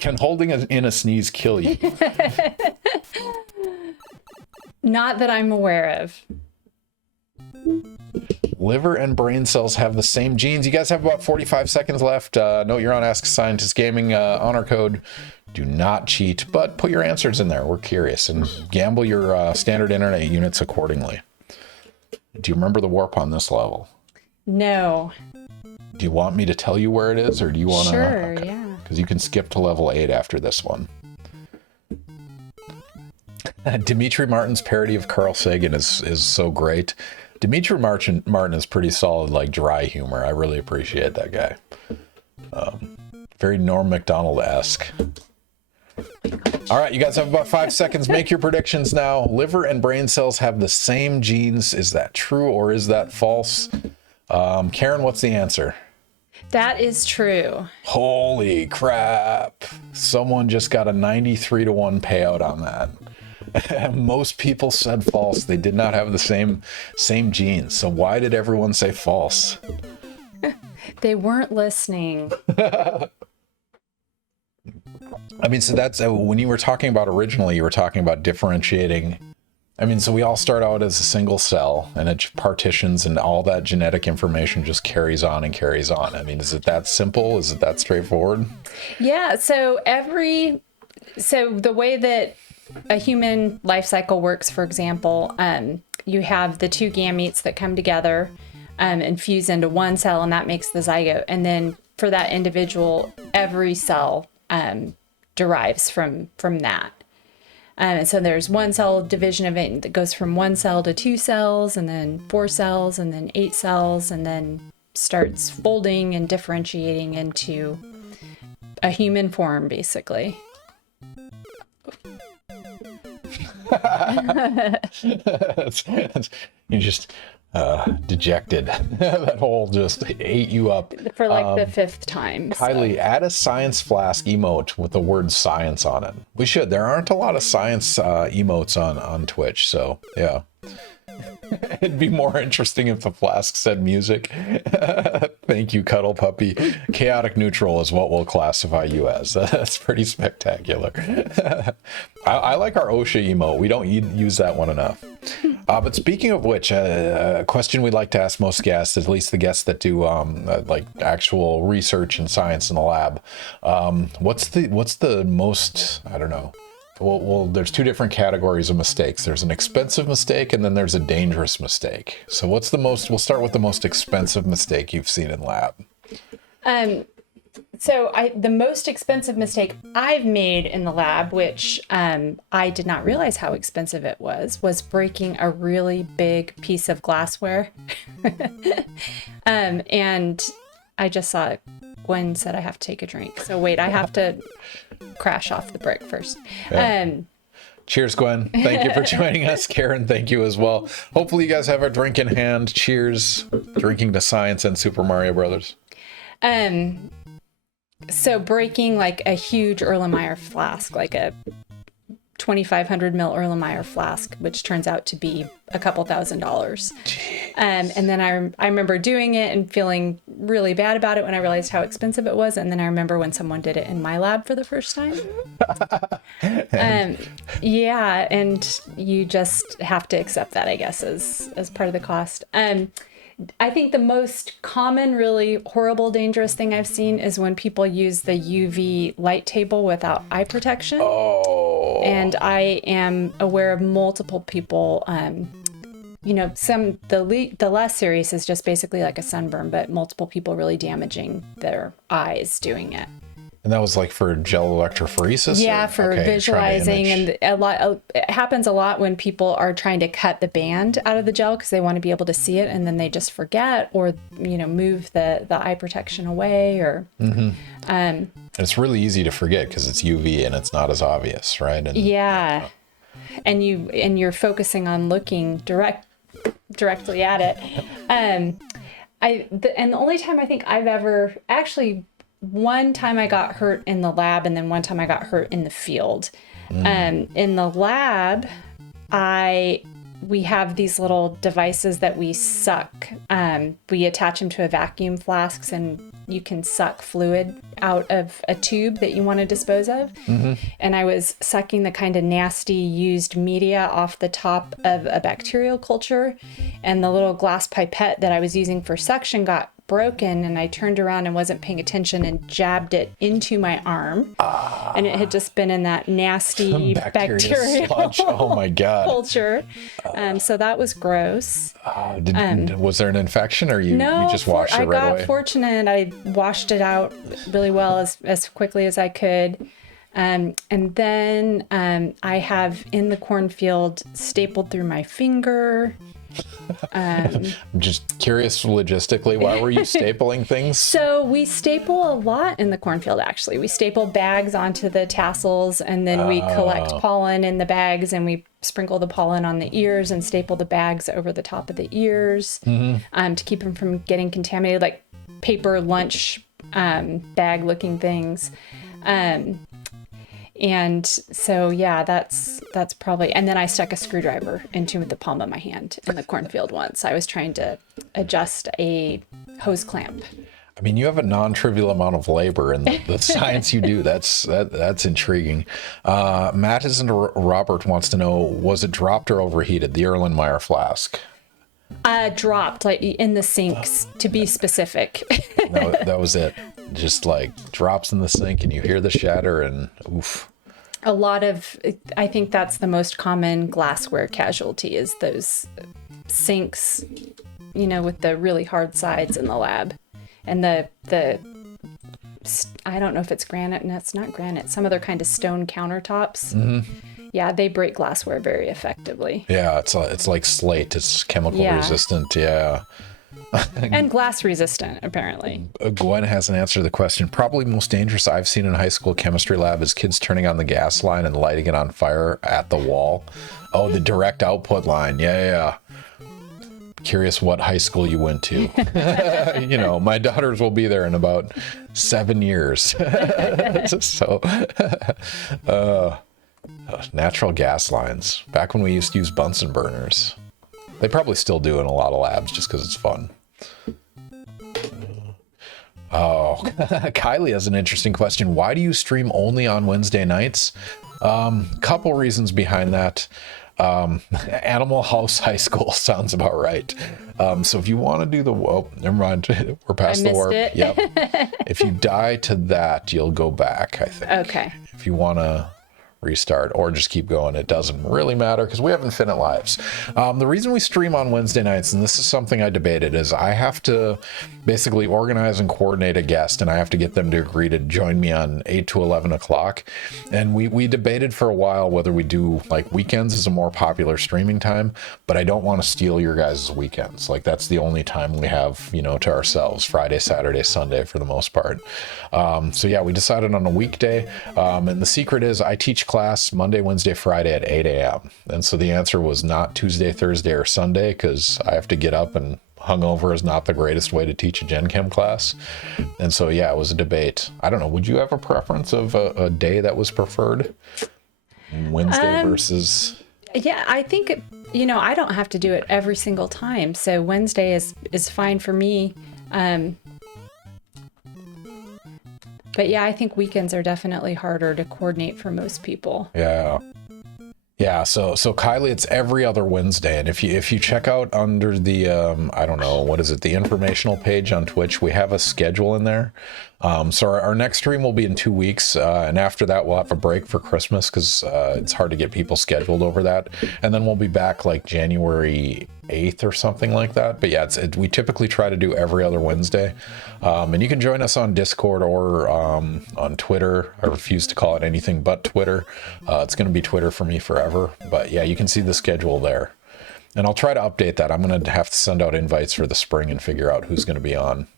can holding in a sneeze kill you? Not that I'm aware of. Liver and brain cells have the same genes. You guys have about 45 seconds left. Note you're on Ask Scientist Gaming. Honor code. Do not cheat, but put your answers in there. We're curious. And gamble your standard internet units accordingly. Do you remember the warp on this level? No. Do you want me to tell you where it is, or do you want to? Sure, yeah. Because you can skip to level 8 after this one. Dimitri Martin's parody of Carl Sagan is so great. Dimitri Martin is pretty solid, like dry humor. I really appreciate that guy. Very Norm Macdonald-esque. All right, you guys have about 5 seconds. Make your predictions now. Liver and brain cells have the same genes. Is that true or is that false? Karen, what's the answer? That is true. Holy crap. Someone just got a 93-1 payout on that. Most people said false. They did not have the same genes. So why did everyone say false? They weren't listening. I mean, so that's when you were talking about originally, you were talking about differentiating. I mean, so we all start out as a single cell and it partitions and all that genetic information just carries on and carries on. I mean, is it that simple? Is it that straightforward? Yeah. So the way that a human life cycle works, for example, you have the two gametes that come together and fuse into one cell, and that makes the zygote. And then for that individual, every cell derives from that. And so there's one cell division of it that goes from 1 cell to 2 cells, and then 4 cells, and then 8 cells, and then starts folding and differentiating into a human form, basically. You just dejected. That whole just ate you up. For like the 5th time. Kylie, so. add a science flask emote with the word science on it. We should. There aren't a lot of science emotes on Twitch, so yeah. It'd be more interesting if the flask said music. Thank you, Cuddle Puppy. Chaotic neutral is what we'll classify you as. That's pretty spectacular. I like our OSHA emote. We don't use that one enough. But speaking of which, a question we'd like to ask most guests, at least the guests that do like actual research and science in the lab. What's the most, I don't know. Well, there's 2 different categories of mistakes. There's an expensive mistake and then there's a dangerous mistake. So what's the most, we'll start with the most expensive mistake you've seen in lab. The most expensive mistake I've made in the lab, which I did not realize how expensive it was breaking a really big piece of glassware. And I just saw Gwen said I have to take a drink. So wait, I have to crash off the brick first. Yeah. Cheers, Gwen. Thank you for joining us. Karen, thank you as well. Hopefully you guys have a drink in hand. Cheers. Drinking to science and Super Mario Brothers. So breaking like a huge Erlenmeyer flask, like a 2,500 ml Erlenmeyer flask, which turns out to be a couple $1,000s. And then I remember doing it and feeling really bad about it when I realized how expensive it was. And then I remember when someone did it in my lab for the first time. Yeah, and you just have to accept that, I guess, as part of the cost. I think the most common, really horrible, dangerous thing I've seen is when people use the UV light table without eye protection. Oh. And I am aware of multiple people, the less serious is just basically like a sunburn, but multiple people really damaging their eyes doing it. And that was like for gel electrophoresis? Yeah, for visualizing. And it happens a lot when people are trying to cut the band out of the gel because they want to be able to see it, and then they just forget or, move the eye protection away or... Mm-hmm. It's really easy to forget because it's UV and it's not as obvious, right? And, yeah. And you're focusing on looking directly at it. And the only time I think I've ever actually... One time I got hurt in the lab, and then one time I got hurt in the field. In the lab, we have these little devices that we suck. We attach them to a vacuum flasks, and you can suck fluid out of a tube that you want to dispose of. Mm-hmm. And I was sucking the kind of nasty used media off the top of a bacterial culture, and the little glass pipette that I was using for suction got broken, and I turned around and wasn't paying attention and jabbed it into my arm. And it had just been in that nasty bacterial sludge. Oh my God. culture. So that was gross. Was there an infection, or you just washed it right away? I got fortunate. I washed it out really well as quickly as I could. And then I have in the cornfield stapled through my finger. I'm just curious logistically, why were you stapling things? So we staple a lot in the cornfield, actually. We staple bags onto the tassels, and then we collect pollen in the bags, and we sprinkle the pollen on the ears and staple the bags over the top of the ears to keep them from getting contaminated, like paper lunch bag looking things. And so, yeah, that's probably, and then I stuck a screwdriver into the palm of my hand in the cornfield once. I was trying to adjust a hose clamp. I mean, you have a non-trivial amount of labor in the science you do. That's intriguing. Matt Robert wants to know, was it dropped or overheated, the Erlenmeyer flask? Dropped, like in the sinks, to be specific. No, that was it. Just like drops in the sink and you hear the shatter and oof. A lot of, I think that's the most common glassware casualty, is those sinks, with the really hard sides in the lab. And the I don't know if it's granite. No, it's not granite. Some other kind of stone countertops. Mm-hmm. Yeah, they break glassware very effectively. Yeah, it's like slate. It's chemical resistant. Yeah. And glass resistant, apparently. Gwen has an answer to the question. Probably most dangerous I've seen in high school chemistry lab is kids turning on the gas line and lighting it on fire at the wall. Oh, the direct output line. Yeah. Curious what high school you went to. My daughters will be there in about 7 years. So, natural gas lines. Back when we used to use Bunsen burners. They probably still do in a lot of labs just because it's fun. Oh, Kylie has an interesting question. Why do you stream only on Wednesday nights? Couple reasons behind that. Animal House High School sounds about right. So if you want to do never mind. We're past the warp. Yep. If you die to that, you'll go back, I think. Okay. If you want to restart or just keep going, it doesn't really matter because we have infinite lives. The reason we stream on Wednesday nights, and this is something I debated, is I have to basically organize and coordinate a guest, and I have to get them to agree to join me on 8 to 11 o'clock. And we debated for a while whether we do like weekends as a more popular streaming time, but I don't want to steal your guys' weekends. Like that's the only time we have, to ourselves, Friday, Saturday, Sunday for the most part. So yeah, we decided on a weekday. And the secret is I teach class Monday, Wednesday, Friday at 8 a.m. And so the answer was not Tuesday, Thursday, or Sunday, because I have to get up, and hungover is not the greatest way to teach a Gen Chem class. And so, yeah, it was a debate. I don't know. Would you have a preference of a day that was preferred? Wednesday versus... Yeah, I think, I don't have to do it every single time. So Wednesday is fine for me. But yeah, I think weekends are definitely harder to coordinate for most people. Yeah. So Kylie, it's every other Wednesday, and if you check out under the I don't know, what is it, the informational page on Twitch, we have a schedule in there. So our next stream will be in 2 weeks, and after that we'll have a break for Christmas because it's hard to get people scheduled over that, and then we'll be back like January 8th or something like that. But yeah, we typically try to do every other Wednesday, and you can join us on Discord or on Twitter. I refuse to call it anything but Twitter. It's going to be Twitter for me forever, but yeah, you can see the schedule there, and I'll try to update that. I'm going to have to send out invites for the spring and figure out who's going to be on.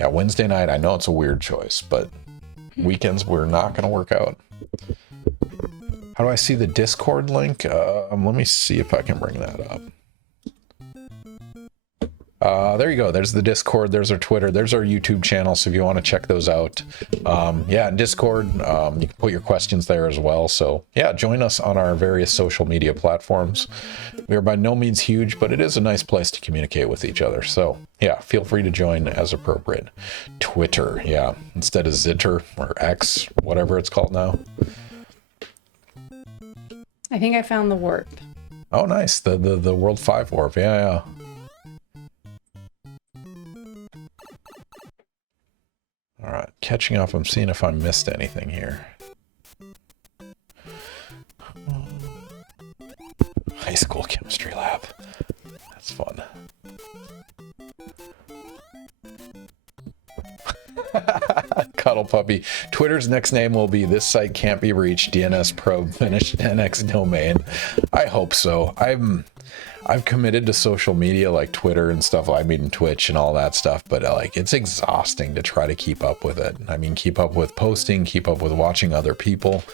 Yeah, Wednesday night, I know it's a weird choice, but weekends we're not going to work out. How do I see the Discord link? Let me see if I can bring that up. There you go. There's the Discord. There's our Twitter. There's our YouTube channel. So if you want to check those out, yeah, in Discord, you can put your questions there as well. So yeah, join us on our various social media platforms. We are by no means huge, but it is a nice place to communicate with each other. So yeah, feel free to join as appropriate. Twitter, yeah, instead of Zitter or X, whatever it's called now. I think I found the warp. Oh, nice. The World 5 warp. Yeah. catching up. I'm seeing if I missed anything here. High school chemistry lab. That's fun. Cuddle Puppy. Twitter's next name will be "This site can't be reached. DNS probe finished NX domain." I hope so. I've committed to social media like Twitter and stuff. I mean Twitch and all that stuff, but like it's exhausting to try to keep up with it. I mean, keep up with posting, keep up with watching other people.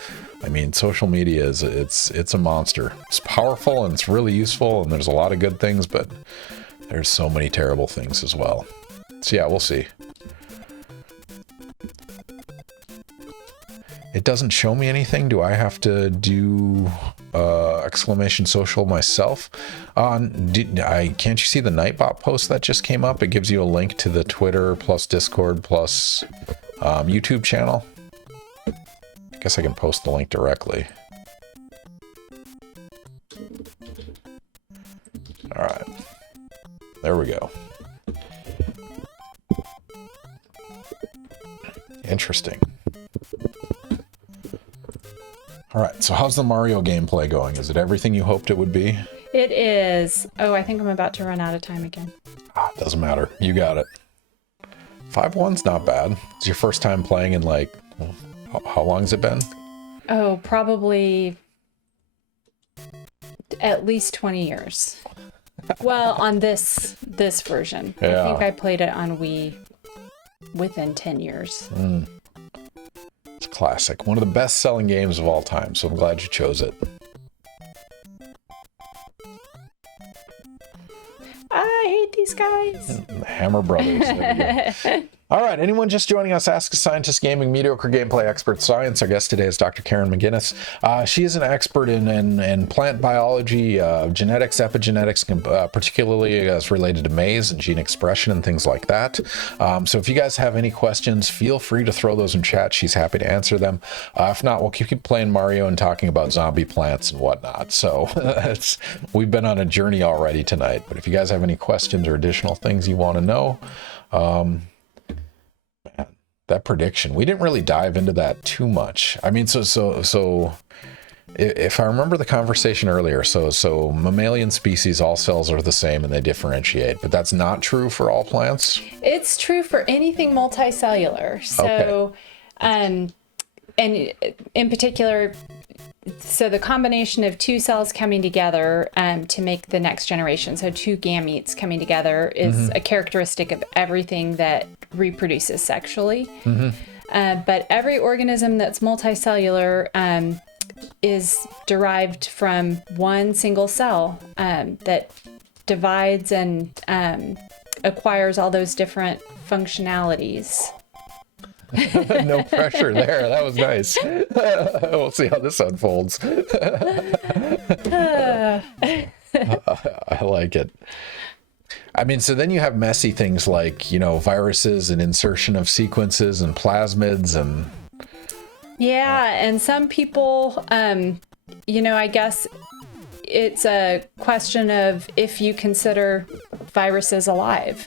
I mean, social media is it's a monster. It's powerful and it's really useful, and there's a lot of good things, but there's so many terrible things as well. So yeah, we'll see. It doesn't show me anything. Do I have to do exclamation social myself? Can't you see the Nightbot post that just came up? It gives you a link to the Twitter plus Discord plus YouTube channel. I guess I can post the link directly. All right, there we go. Interesting. All right, so how's the Mario gameplay going? Is it everything you hoped it would be? It is. Oh, I think I'm about to run out of time again. Doesn't matter. You got it. 5-1's not bad. It's your first time playing in like, how long has it been? Oh, probably at least 20 years. Well, on this version. Yeah. I think I played it on Wii within 10 years. It's a classic. One of the best-selling games of all time, so I'm glad you chose it. I hate these guys. Hammer Brothers. There we go. All right, anyone just joining us, Ask a Scientist Gaming, mediocre gameplay expert science. Our guest today is Dr. Karen McGinnis. She is an expert in plant biology, genetics, epigenetics, particularly as related to maize and gene expression and things like that. So if you guys have any questions, feel free to throw those in chat. She's happy to answer them. If not, we'll keep playing Mario and talking about zombie plants and whatnot. So we've been on a journey already tonight. But if you guys have any questions or additional things you want to know, that prediction, we didn't really dive into that too much. I mean, so if I remember the conversation earlier, so mammalian species, all cells are the same and they differentiate, but that's not true for all plants? It's true for anything multicellular. So, and in particular, so the combination of two cells coming together to make the next generation, so two gametes coming together, is a characteristic of everything that reproduces sexually. But every organism that's multicellular is derived from one single cell that divides and acquires all those different functionalities. No pressure there. That was nice. We'll see how this unfolds. I like it. I mean, so then you have messy things like, viruses and insertion of sequences and plasmids and... Yeah, and some people, I guess it's a question of if you consider viruses alive.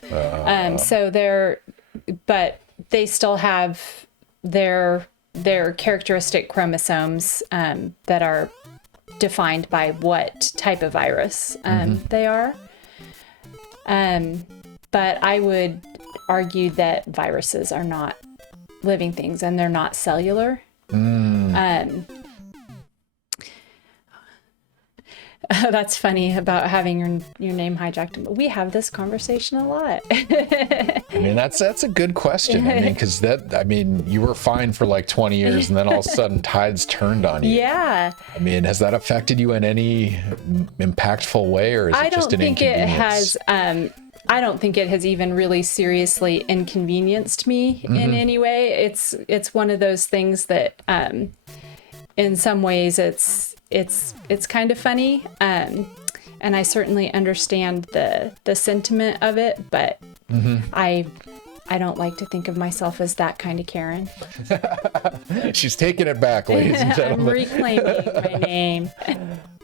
But they still have their characteristic chromosomes that are defined by what type of virus they are. But I would argue that viruses are not living things and they're not cellular. That's funny about having your name hijacked. We have this conversation a lot. I mean, that's a good question. I mean, because you were fine for like 20 years and then all of a sudden tides turned on you. Yeah. I mean, has that affected you in any impactful way, or is it just an inconvenience? I don't think it has even really seriously inconvenienced me in any way. It's one of those things that in some ways it's kind of funny, and I certainly understand the sentiment of it, but I don't like to think of myself as that kind of Karen. She's taking it back, ladies and gentlemen. I'm reclaiming my name.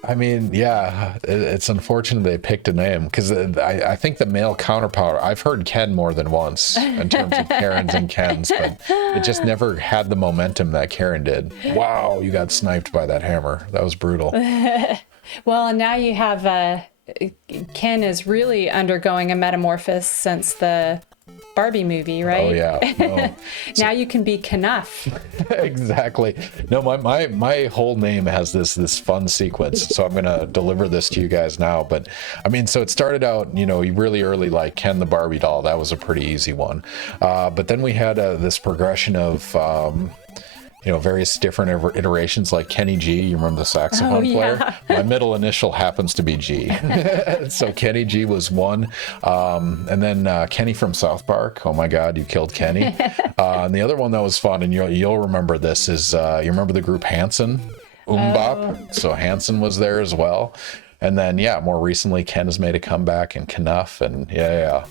I mean, yeah, it's unfortunate they picked a name because I think the male counterpart, I've heard Ken more than once in terms of Karens and Kens, but it just never had the momentum that Karen did. Wow, you got sniped by that hammer. That was brutal. Well, and now you have Ken is really undergoing a metamorphosis since the Barbie movie, right? Oh, yeah. No. Now you can be Knuff. Exactly. No, my whole name has this fun sequence, so I'm gonna deliver this to you guys now. But I mean, so it started out, really early, like Ken the Barbie doll. That was a pretty easy one. But then we had this progression of various different iterations, like Kenny G. You remember the saxophone player? My middle initial happens to be G. So Kenny G was one. And then Kenny from South Park. Oh my God, you killed Kenny. And the other one that was fun, and you'll remember this, is you remember the group Hanson? Bop. So Hanson was there as well. And then, more recently, Ken has made a comeback, and Knuff, and yeah.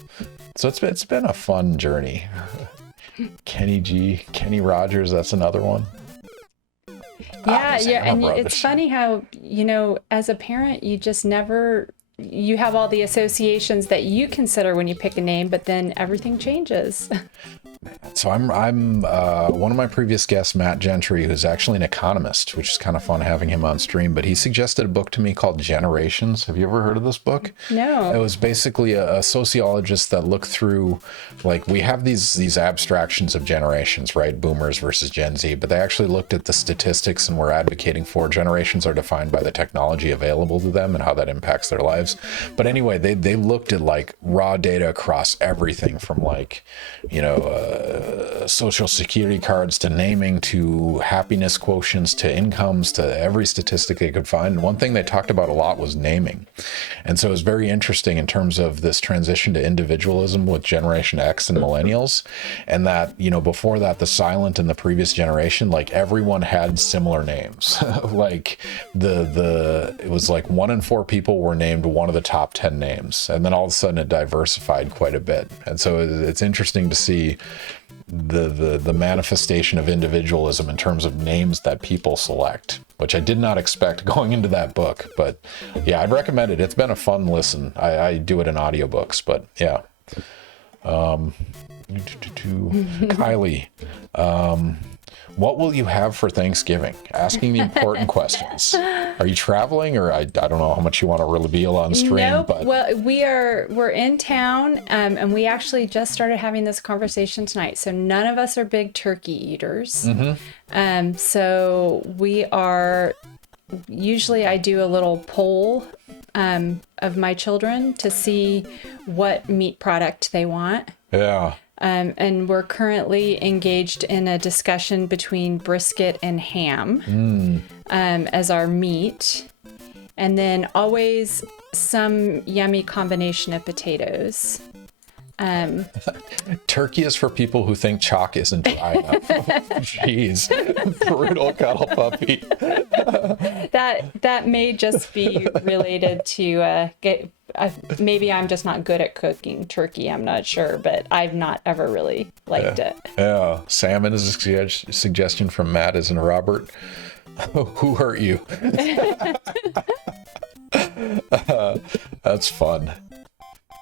So it's been a fun journey. Kenny G, Kenny Rogers, that's another one. Yeah, and it's funny how, as a parent, you just never, you have all the associations that you consider when you pick a name, but then everything changes. So I'm one of my previous guests, Matt Gentry, who's actually an economist, which is kind of fun having him on stream, but he suggested a book to me called Generations. Have you ever heard of this book? No. It was basically a sociologist that looked through, like, we have these abstractions of generations, right? Boomers versus Gen Z, but they actually looked at the statistics and were advocating for generations are defined by the technology available to them and how that impacts their lives. But anyway, they looked at like raw data across everything from like, social security cards to naming to happiness quotients to incomes to every statistic they could find. And one thing they talked about a lot was naming. And so it was very interesting in terms of this transition to individualism with Generation X and millennials. And that, before that, the silent in the previous generation, like everyone had similar names. Like it was like 1 in 4 people were named one of the top 10 names. And then all of a sudden it diversified quite a bit. And so it's interesting to see the manifestation of individualism in terms of names that people select, which I did not expect going into that book. But yeah, I'd recommend it. It's been a fun listen. I do it in audiobooks, but yeah. Kylie, what will you have for Thanksgiving? Asking the important questions. Are you traveling, or I don't know how much you want to reveal on stream? Nope. But well, we're in town, and we actually just started having this conversation tonight. So none of us are big turkey eaters. Mm-hmm. So we are. Usually, I do a little poll of my children to see what meat product they want. Yeah. And we're currently engaged in a discussion between brisket and ham as our meat. And then always some yummy combination of potatoes. Turkey is for people who think chalk isn't dry enough. Jeez, brutal cuddle puppy. That may just be related to maybe I'm just not good at cooking turkey. I'm not sure, but I've not ever really liked it. Yeah, salmon is a suggestion from Matt, isn't Robert? Who hurt you? That's fun.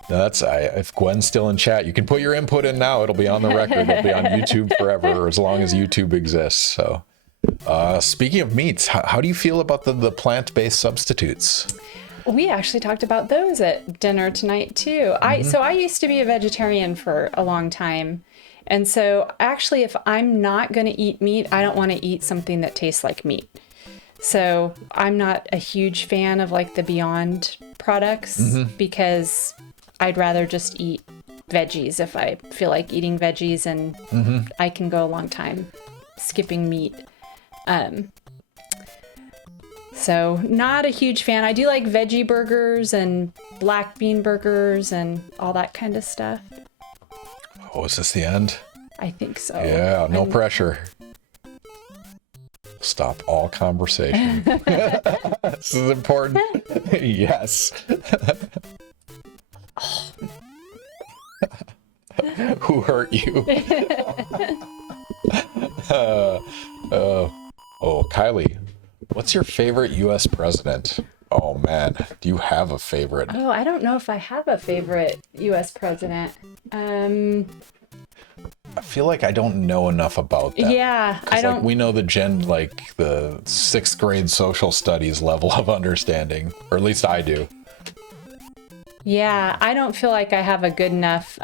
If Gwen's still in chat, you can put your input in now. It'll be on the record. It'll be on YouTube forever, as long as YouTube exists. So, speaking of meats, how do you feel about the plant-based substitutes? We actually talked about those at dinner tonight too. So I used to be a vegetarian for a long time. And so actually, if I'm not going to eat meat, I don't want to eat something that tastes like meat. So I'm not a huge fan of like the Beyond products because I'd rather just eat veggies if I feel like eating veggies, and I can go a long time skipping meat. So not a huge fan. I do like veggie burgers and black bean burgers and all that kind of stuff. Oh, is this the end? I think so. Yeah, no pressure. Stop all conversation. This is important. Yes. Who hurt you? Oh, Kylie, what's your favorite U.S. president? man, do you have a favorite? Oh, I don't know if I have a favorite U.S. president. I feel like I don't know enough about them. Yeah, I don't. Like, we know the the 6th grade social studies level of understanding, or at least I do. Yeah, I don't feel like I have a good enough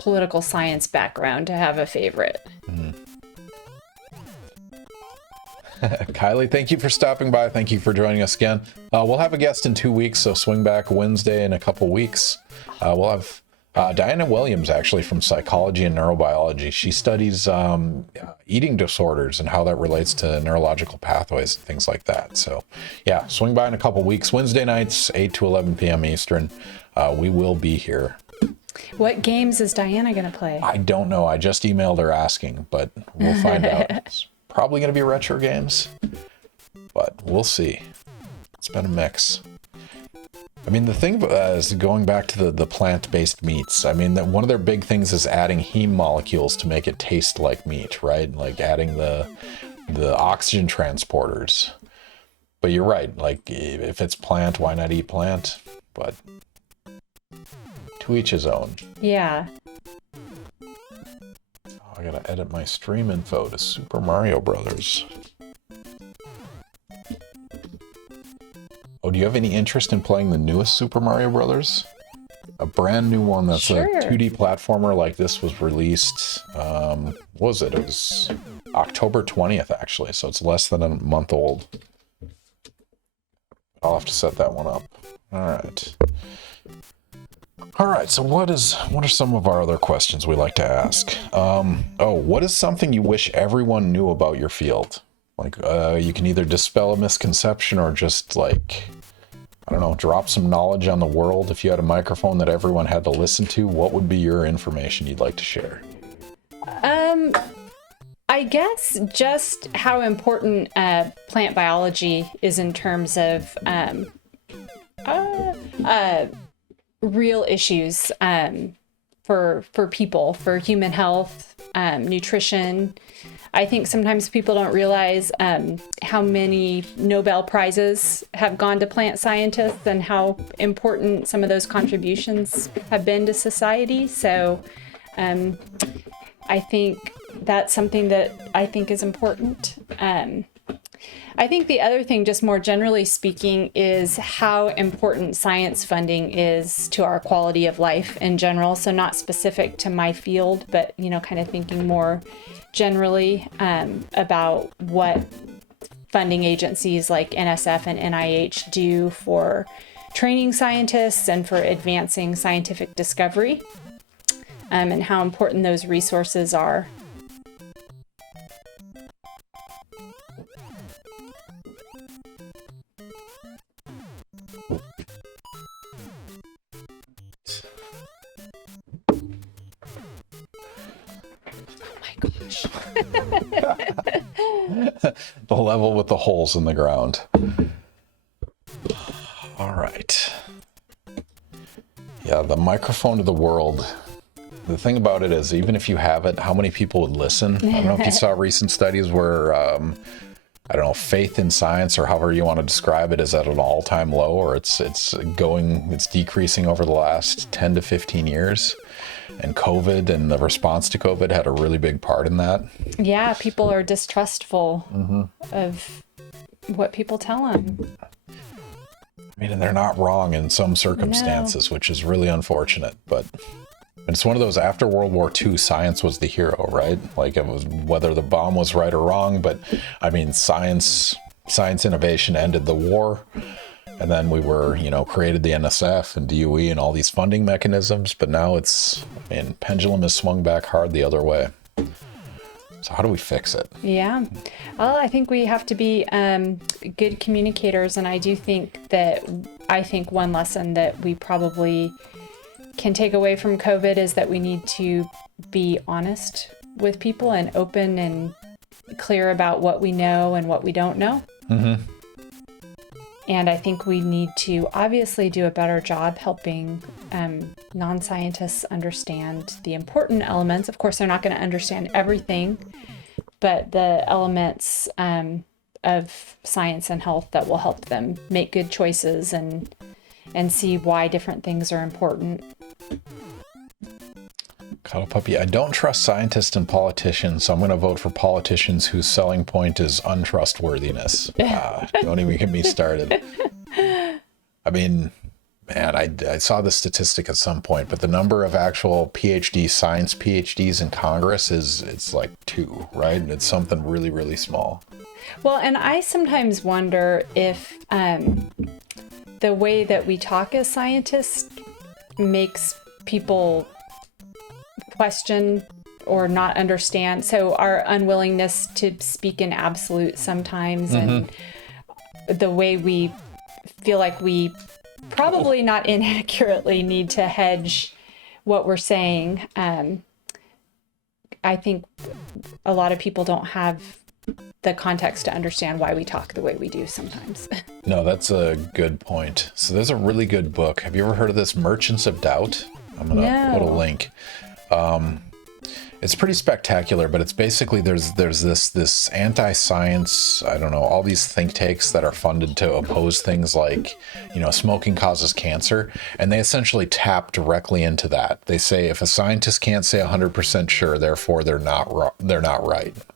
political science background to have a favorite. Kylie, thank you for stopping by. Thank you for joining us again. We'll have a guest in 2 weeks, so swing back Wednesday in a couple weeks. We'll have Diana Williams, actually, from psychology and neurobiology. She studies eating disorders and how that relates to neurological pathways and things like that. So, yeah, swing by in a couple weeks. Wednesday nights, 8 to 11 p.m. Eastern. We will be here. What games is Diana going to play? I don't know. I just emailed her asking, but we'll find out. It's probably going to be retro games, but we'll see. It's been a mix. I mean, the thing is, going back to the plant-based meats, I mean, that one of their big things is adding heme molecules to make it taste like meat, right? Like adding the oxygen transporters. But you're right. Like, if it's plant, why not eat plant? But to each his own. Yeah. I gotta edit my stream info to Super Mario Brothers. Oh, do you have any interest in playing the newest Super Mario Brothers? A brand new one that's Sure. a 2D platformer like this was released, what was it? It was October 20th, actually, so it's less than a month old. I'll have to set that one up. All right, so what are some of our other questions we like to ask? What is something you wish everyone knew about your field? Like, you can either dispel a misconception or just, like, I don't know, drop some knowledge on the world. If you had a microphone that everyone had to listen to, what would be your information you'd like to share? I guess just how important plant biology is in terms of real issues for people, for human health, nutrition. I think sometimes people don't realize how many Nobel Prizes have gone to plant scientists and how important some of those contributions have been to society. So I think that's something that I think is important. I think the other thing, just more generally speaking, is how important science funding is to our quality of life in general. So not specific to my field, but, you know, kind of thinking more generally about what funding agencies like NSF and NIH do for training scientists and for advancing scientific discovery, and how important those resources are. The level with the holes in the ground. All right. Yeah, the microphone to the world. The thing about it is, even if you have it, how many people would listen? I don't know if you saw recent studies where, I don't know, faith in science, or however you want to describe it, is at an all-time low, or it's decreasing over the last 10 to 15 years. And COVID and the response to COVID had a really big part in that. Yeah, people are distrustful of what people tell them. I mean, and they're not wrong in some circumstances, which is really unfortunate. But it's one of those, after World War II, science was the hero, right? Like, it was, whether the bomb was right or wrong, but I mean, science innovation ended the war. And then we were, created the NSF and DOE and all these funding mechanisms. But now pendulum has swung back hard the other way. So how do we fix it? Yeah. Well, I think we have to be good communicators. And I do think one lesson that we probably can take away from COVID is that we need to be honest with people and open and clear about what we know and what we don't know. Mm-hmm. And I think we need to obviously do a better job helping non-scientists understand the important elements. Of course, they're not going to understand everything, but the elements of science and health that will help them make good choices and see why different things are important. Cuddle Puppy, I don't trust scientists and politicians, so I'm going to vote for politicians whose selling point is untrustworthiness. Don't even get me started. I mean, man, I saw the statistic at some point, but the number of actual science PhDs in Congress it's like 2, right? It's something really, really small. Well, and I sometimes wonder if the way that we talk as scientists makes people question or not understand. So our unwillingness to speak in absolute sometimes, and the way we feel like we probably not inaccurately need to hedge what we're saying. I think a lot of people don't have the context to understand why we talk the way we do sometimes. No, that's a good point. So there's a really good book. Have you ever heard of this, Merchants of Doubt? I'm going to put a link. It's pretty spectacular, but it's basically there's this anti-science, I don't know, all these think tanks that are funded to oppose things like, smoking causes cancer, and they essentially tap directly into that. They say if a scientist can't say 100% sure, therefore they're not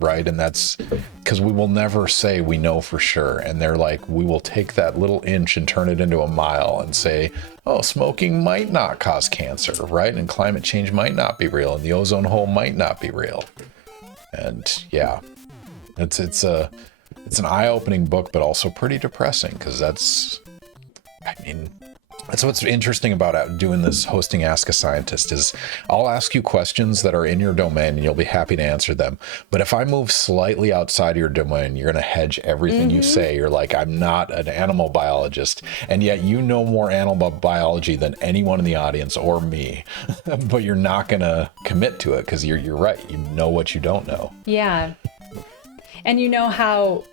right? And that's because we will never say we know for sure. And they're like, we will take that little inch and turn it into a mile and say, oh, smoking might not cause cancer, right? And climate change might not be real, and the ozone hole might not be real. And yeah, it's an eye-opening book, but also pretty depressing, because that's what's interesting about doing this, hosting Ask a Scientist, is I'll ask you questions that are in your domain and you'll be happy to answer them. But if I move slightly outside of your domain, you're going to hedge everything you say. You're like, I'm not an animal biologist. And yet you know more animal biology than anyone in the audience or me. But you're not going to commit to it because you're right. You know what you don't know. Yeah. And you know how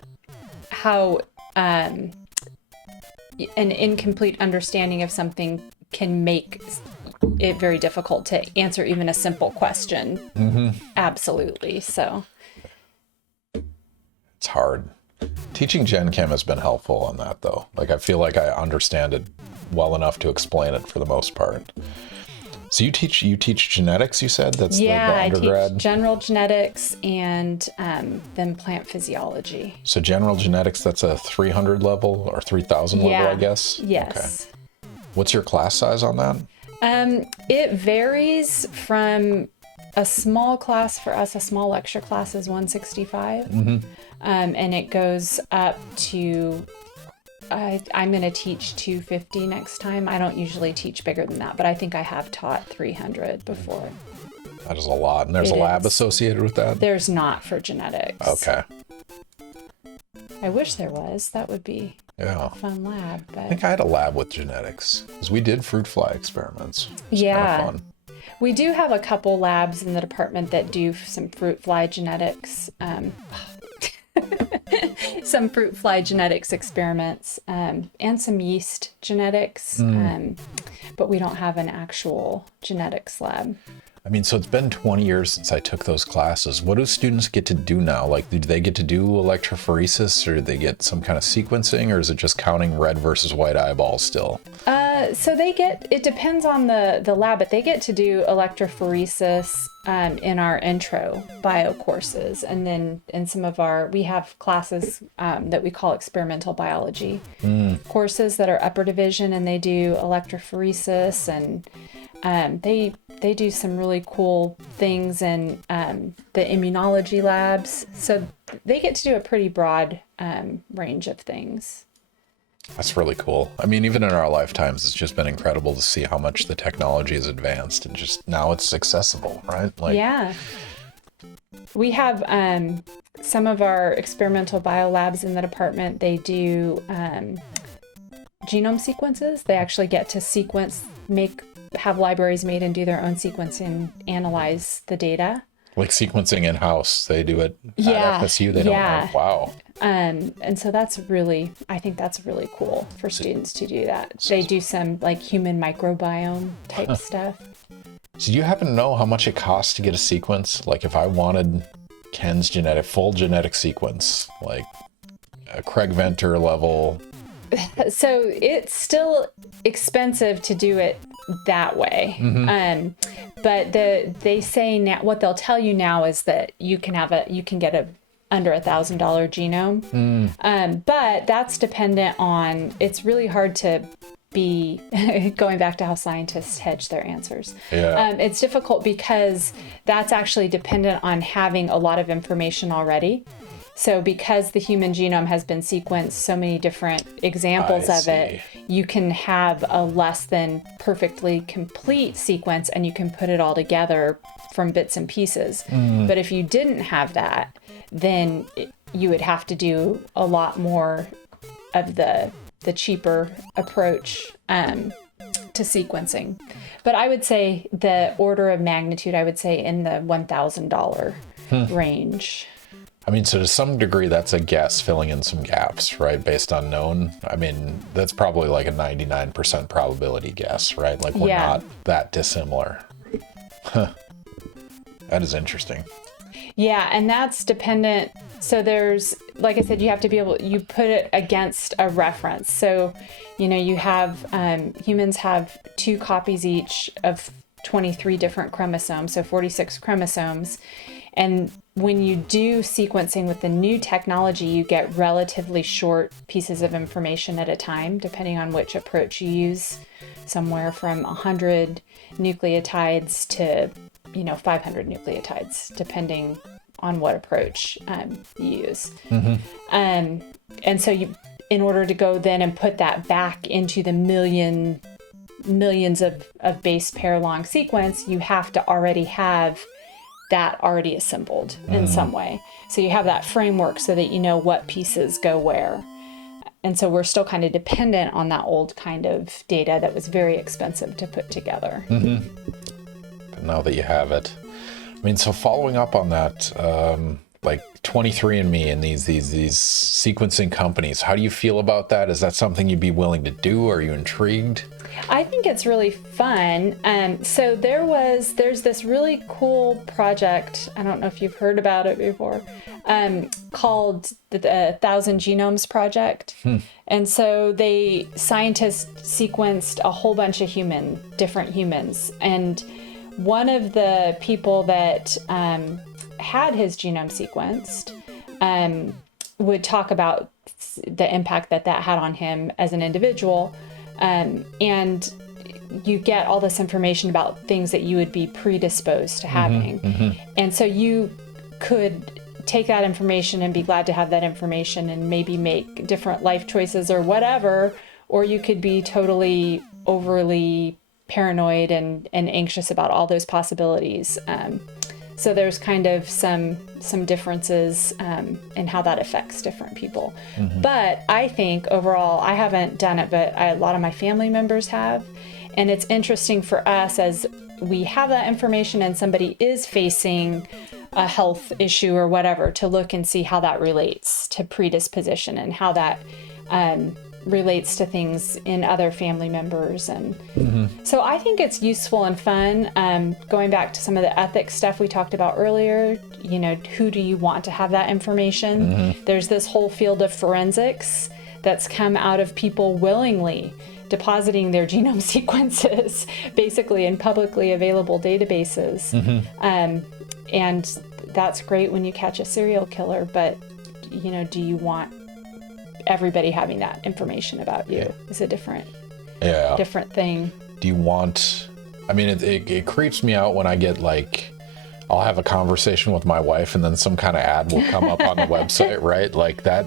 an incomplete understanding of something can make it very difficult to answer even a simple question. Absolutely. So it's hard. Teaching Gen Chem has been helpful on that, though. Like, I feel like I understand it well enough to explain it for the most part. So you teach genetics, you said? That's the undergrad? I teach general genetics and then plant physiology. So general genetics, that's a 300 level or 3,000 level, I guess? Yes. Okay. What's your class size on that? It varies from a small class for us. A small lecture class is 165. And it goes up to... I'm going to teach 250 next time. I don't usually teach bigger than that, but I think I have taught 300 before. That is a lot. And there's a lab associated with that? There's not for genetics. Okay. I wish there was. That would be a fun lab. But I think I had a lab with genetics because we did fruit fly experiments. It was kind of fun. We do have a couple labs in the department that do some fruit fly genetics. Some fruit fly genetics experiments and some yeast genetics, but we don't have an actual genetics lab. I mean, so it's been 20 years since I took those classes. What do students get to do now? Like, do they get to do electrophoresis, or do they get some kind of sequencing, or is it just counting red versus white eyeballs still? So it depends on the lab, but they get to do electrophoresis in our intro bio courses. And then in some of we have classes that we call experimental biology courses that are upper division, and they do electrophoresis, and they do some really cool things in the immunology labs. So they get to do a pretty broad range of things. That's really cool. I mean, even in our lifetimes, it's just been incredible to see how much the technology has advanced, and just now it's accessible, right? Yeah. We have some of our experimental biolabs in the department. They do genome sequences. They actually get to sequence, have libraries made and do their own sequencing, analyze the data. Like sequencing in-house, they do it at FSU. They don't know. Wow. And so I think that's really cool for students to do that. They do some like human microbiome type stuff. So do you happen to know how much it costs to get a sequence? Like, if I wanted Ken's full genetic sequence, like, a Craig Venter level. So it's still expensive to do it that way. But they say now, what they'll tell you now is that you can get a under $1,000 genome. But that's dependent on, it's really hard to be going back to how scientists hedge their answers. It's difficult because that's actually dependent on having a lot of information already. So because the human genome has been sequenced, so many different examples of it, you can have a less than perfectly complete sequence and you can put it all together from bits and pieces. But if you didn't have that, then you would have to do a lot more of the cheaper approach to sequencing. But I would say the order of magnitude, I would say in the $1,000 range. I mean, so to some degree, that's a guess filling in some gaps, right? Based on known. I mean, that's probably like a 99% probability guess, right? Like we're not that dissimilar. That is interesting. Yeah, and that's dependent. So there's, like I said, you have to be able, you put it against a reference. So, you have, humans have 2 copies each of 23 different chromosomes, so 46 chromosomes. And when you do sequencing with the new technology, you get relatively short pieces of information at a time, depending on which approach you use, somewhere from 100 nucleotides to, 500 nucleotides, depending on what approach you use. And so in order to go then and put that back into the millions of base pair long sequence, you have to already have that already assembled in some way. So you have that framework so that you know what pieces go where. And so we're still kind of dependent on that old kind of data that was very expensive to put together. But now that you have it, I mean, so following up on that, like 23andMe and these sequencing companies, how do you feel about that? Is that something you'd be willing to do? Are you intrigued? I think it's really fun. So there's this really cool project, I don't know if you've heard about it before, called the 1,000 Genomes Project. And so scientists sequenced a whole bunch of different humans. And one of the people that had his genome sequenced would talk about the impact that had on him as an individual. And you get all this information about things that you would be predisposed to having. And so you could take that information and be glad to have that information and maybe make different life choices or whatever, or you could be totally overly paranoid and anxious about all those possibilities. So there's kind of some differences in how that affects different people. But I think overall, I haven't done it, but a lot of my family members have. And it's interesting for us as we have that information and somebody is facing a health issue or whatever, to look and see how that relates to predisposition and how that relates to things in other family members. And so I think it's useful and fun. Going back to some of the ethics stuff we talked about earlier, who do you want to have that information? There's this whole field of forensics that's come out of people willingly depositing their genome sequences basically in publicly available databases. And that's great when you catch a serial killer, but do you want everybody having that information about you? Is a different thing. Do you want, I mean, it creeps me out when I get I'll have a conversation with my wife and then some kind of ad will come up on the website, right? Like that.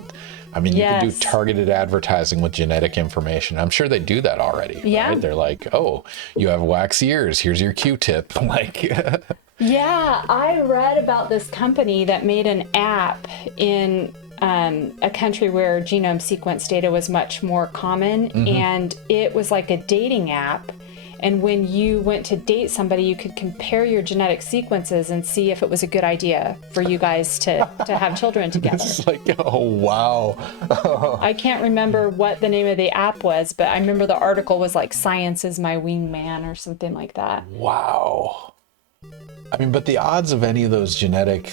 I mean, you can do targeted advertising with genetic information. I'm sure they do that already. Yeah. Right? They're like, oh, you have waxy ears. Here's your Q-tip. Yeah, I read about this company that made an app in a country where genome sequence data was much more common, and it was like a dating app. And when you went to date somebody, you could compare your genetic sequences and see if it was a good idea for you guys to have children together. It's like, oh, wow. I can't remember what the name of the app was, but I remember the article was like, "Science is my wingman" or something like that. Wow. I mean, but the odds of any of those genetic,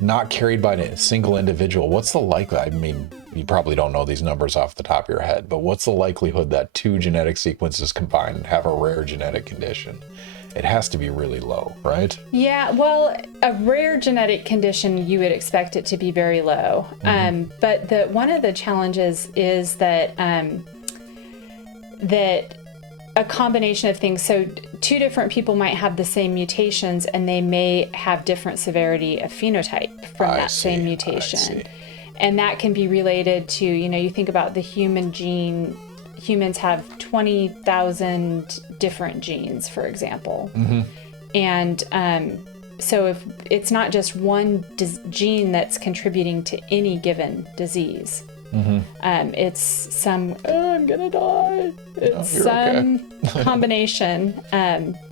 not carried by a single individual, what's the likelihood? I mean, you probably don't know these numbers off the top of your head, but what's the likelihood that 2 genetic sequences combined have a rare genetic condition? It has to be really low, right? Yeah, well, a rare genetic condition, you would expect it to be very low. But one of the challenges is that that a combination of things. So 2 different people might have the same mutations, and they may have different severity of phenotype from that same mutation. And that can be related to, you think about the human gene. Humans have 20,000 different genes, for example. And so if it's not just one gene that's contributing to any given disease, it's some, I'm gonna die. It's some combination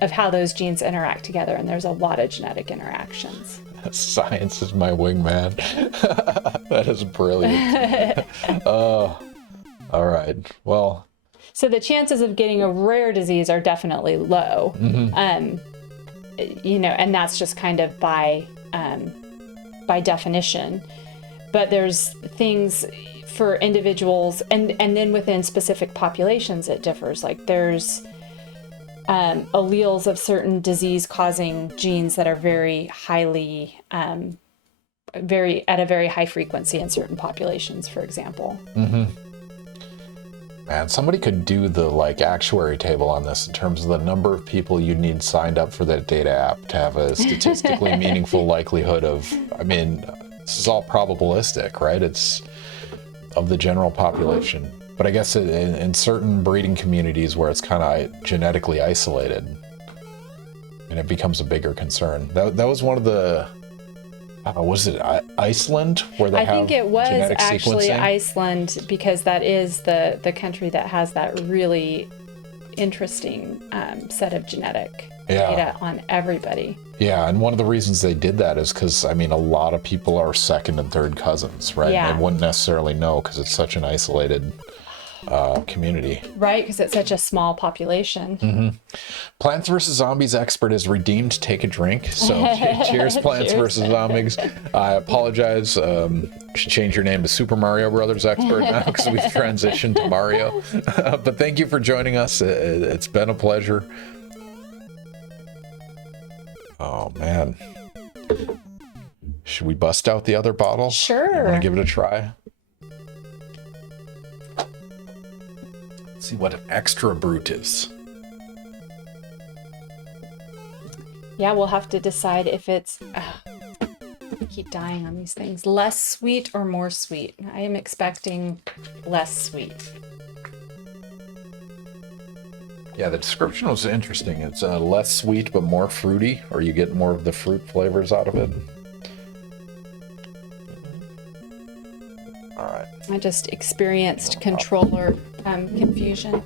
of how those genes interact together, and there's a lot of genetic interactions. Science is my wingman. That is brilliant. All right. Well, so the chances of getting a rare disease are definitely low. And that's just kind of by definition. But there's things for individuals, and then within specific populations, it differs. Like there's alleles of certain disease-causing genes that are very highly, at a very high frequency in certain populations, for example. Man, somebody could do the actuary table on this in terms of the number of people you need signed up for that data app to have a statistically meaningful likelihood of, this is all probabilistic, right? It's of the general population. But I guess in certain breeding communities where it's kind of genetically isolated, and it becomes a bigger concern. That was one of the, was it Iceland where they have I think it was genetic actually sequencing? Iceland, because that is the country that has that really interesting set of genetic data on everybody. Yeah, and one of the reasons they did that is because, a lot of people are second and third cousins, right? Yeah. They wouldn't necessarily know because it's such an isolated community. Right, because it's such a small population. Plants vs. Zombies expert is redeemed. Take a drink. So cheers, Plants vs. Zombies. I apologize. You should change your name to Super Mario Brothers expert now because we've transitioned to Mario. But thank you for joining us. It's been a pleasure. Oh, man. Should we bust out the other bottle? Sure. Want to give it a try? Let's see what an extra brute is. Yeah, we'll have to decide if it's... I keep dying on these things. Less sweet or more sweet? I am expecting less sweet. Yeah, the description was interesting. It's less sweet but more fruity, or you get more of the fruit flavors out of it. All right. I just experienced controller confusion.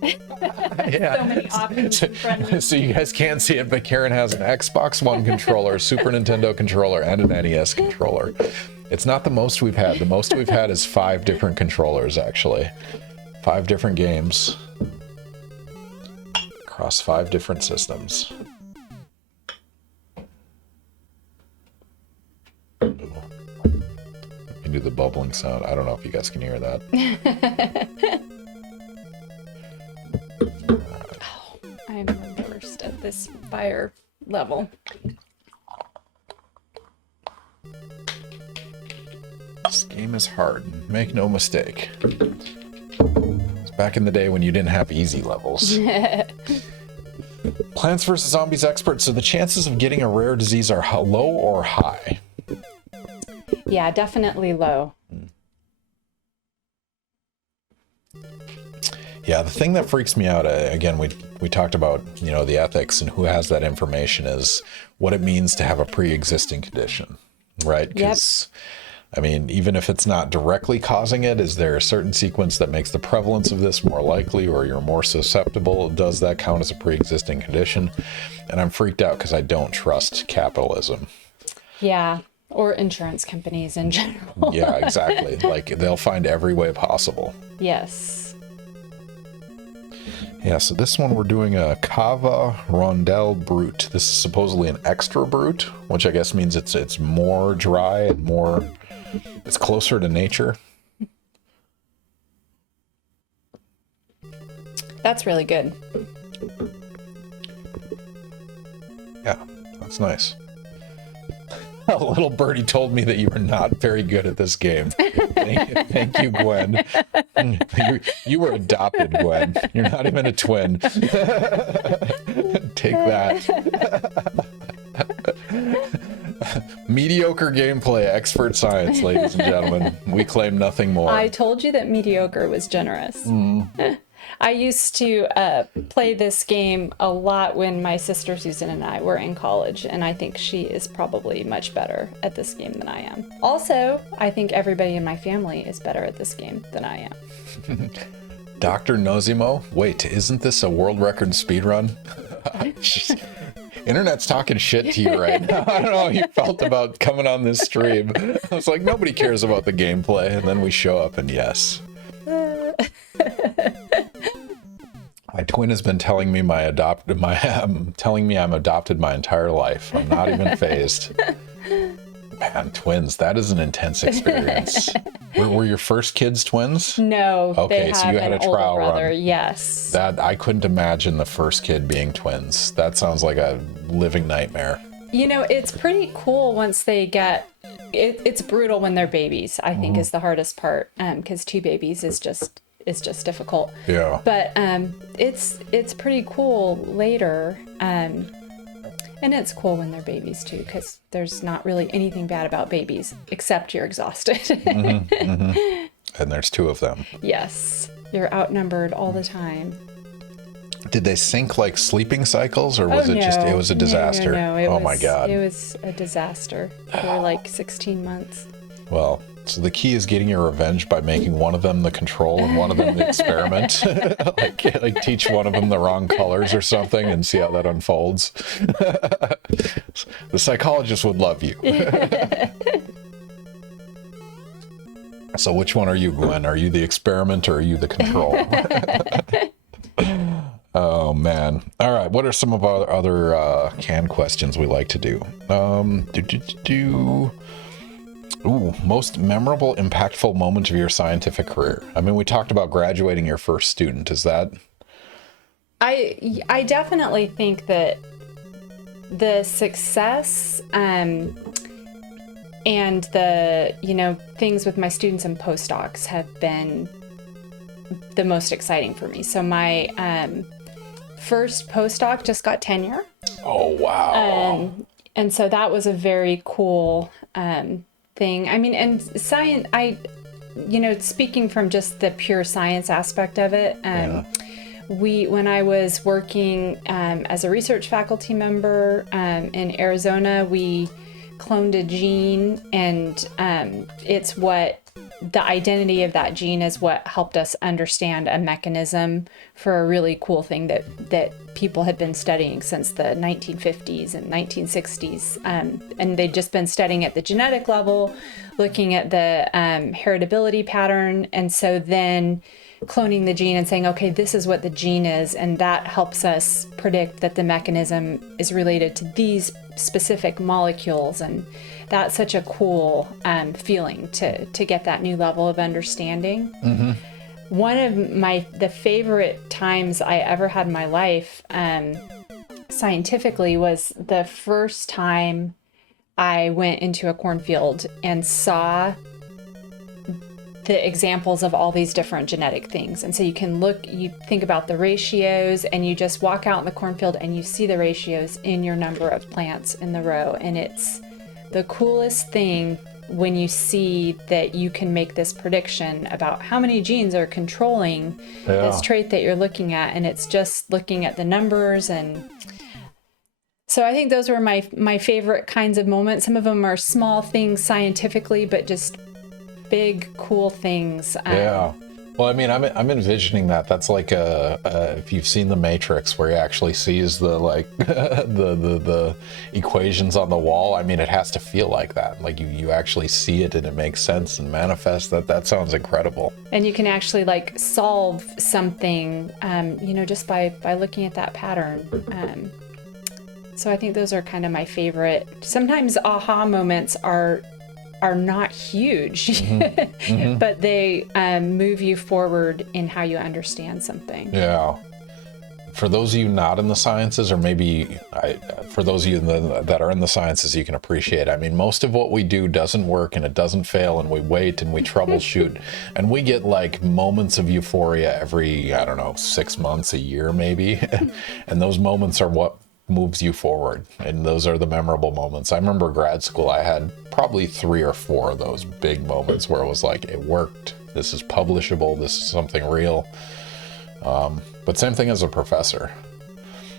Yeah. So many options in front of me. So you guys can't see it, but Karen has an Xbox One controller, a Super Nintendo controller, and an NES controller. It's not the most we've had. The most we've had is 5 different controllers, actually. 5 different games. Across 5 different systems. You can do the bubbling sound. I don't know if you guys can hear that. I'm the worst at this fire level. This game is hard. Make no mistake. It's back in the day when you didn't have easy levels. Plants vs. Zombies expert. So the chances of getting a rare disease are low or high? Yeah, definitely low. Yeah, the thing that freaks me out, again, we talked about, the ethics and who has that information, is what it means to have a pre-existing condition, right? Because, even if it's not directly causing it, is there a certain sequence that makes the prevalence of this more likely, or you're more susceptible? Does that count as a pre-existing condition? And I'm freaked out because I don't trust capitalism. Yeah, or insurance companies in general. Yeah, exactly. They'll find every way possible. Yes. Yeah, so this one we're doing a Cava Rondelle Brut. This is supposedly an extra brute, which I guess means it's more dry and more, it's closer to nature. That's really good. Yeah, that's nice. A little birdie told me that you were not very good at this game. Thank you, Gwen. You were adopted, Gwen. You're not even a twin. Take that. Mediocre gameplay, expert science, ladies and gentlemen. We claim nothing more. I told you that mediocre was generous. I used to play this game a lot when my sister Susan and I were in college, and I think she is probably much better at this game than I am. Also, I think everybody in my family is better at this game than I am. Dr. Nozimo? Wait, isn't this a world record speedrun? Internet's talking shit to you right now. I don't know how you felt about coming on this stream. I was like, nobody cares about the gameplay, and then we show up and yes. My twin has been telling me telling me I'm adopted my entire life. I'm not even phased. Man, twins, that is an intense experience. Were your first kids twins? No, okay, they so have you had an a trial older brother. run. Yes. That I couldn't imagine the first kid being twins. That sounds like a living nightmare. You know, it's pretty cool once they get. It's brutal when they're babies. I think is the hardest part, because two babies is just difficult. Yeah. But it's pretty cool later, and it's cool when they're babies too, because there's not really anything bad about babies except you're exhausted. And there's two of them. Yes, you're outnumbered all the time. Did they sync like sleeping cycles, or was it was a disaster? No, my God. It was a disaster for like 16 months. Well, so the key is getting your revenge by making one of them the control and one of them the experiment. like teach one of them the wrong colors or something and see how that unfolds. The psychologist would love you. So which one are you, Gwen? Are you the experiment or are you the control? Oh, man. All right. What are some of our other canned questions we like to do? Ooh, most memorable, impactful moment of your scientific career. I mean, we talked about graduating your first student. Is that? I definitely think that the success and the things with my students and postdocs have been the most exciting for me. So my first postdoc just got tenure. Oh, wow. And so that was a very cool thing. I mean, and science, speaking from just the pure science aspect of it, when I was working as a research faculty member in Arizona, we cloned a gene, and it's what the identity of that gene is what helped us understand a mechanism for a really cool thing that people had been studying since the 1950s and 1960s. And they'd just been studying at the genetic level, looking at the heritability pattern. And so then cloning the gene and saying, okay, this is what the gene is. And that helps us predict that the mechanism is related to these specific molecules. And that's such a cool feeling to get that new level of understanding. Mm-hmm. One of the favorite times I ever had in my life scientifically was the first time I went into a cornfield and saw the examples of all these different genetic things. And so you think about the ratios, and you just walk out in the cornfield and you see the ratios in your number of plants in the row. And it's the coolest thing when you see that you can make this prediction about how many genes are controlling this trait that you're looking at. And it's just looking at the numbers. And so I think those were my favorite kinds of moments. Some of them are small things scientifically, but just big, cool things. Well, I mean, I'm envisioning that. That's like if you've seen The Matrix, where he actually sees the like the equations on the wall. I mean, it has to feel like that. Like you actually see it and it makes sense and manifests. That sounds incredible. And you can actually like solve something, just by looking at that pattern. So I think those are kind of my favorite. Sometimes aha moments are not huge, but they move you forward in how you understand something. Yeah. For those of you not in the sciences, or maybe for those of you that are in the sciences, you can appreciate. I mean, most of what we do doesn't work and it doesn't fail, and we wait and we troubleshoot, and we get like moments of euphoria every, I don't know, 6 months, a year maybe, and those moments are what moves you forward, and those are the memorable moments. I remember grad school, I had probably 3 or 4 of those big moments where it was like, it worked, this is publishable, this is something real. But same thing as a professor.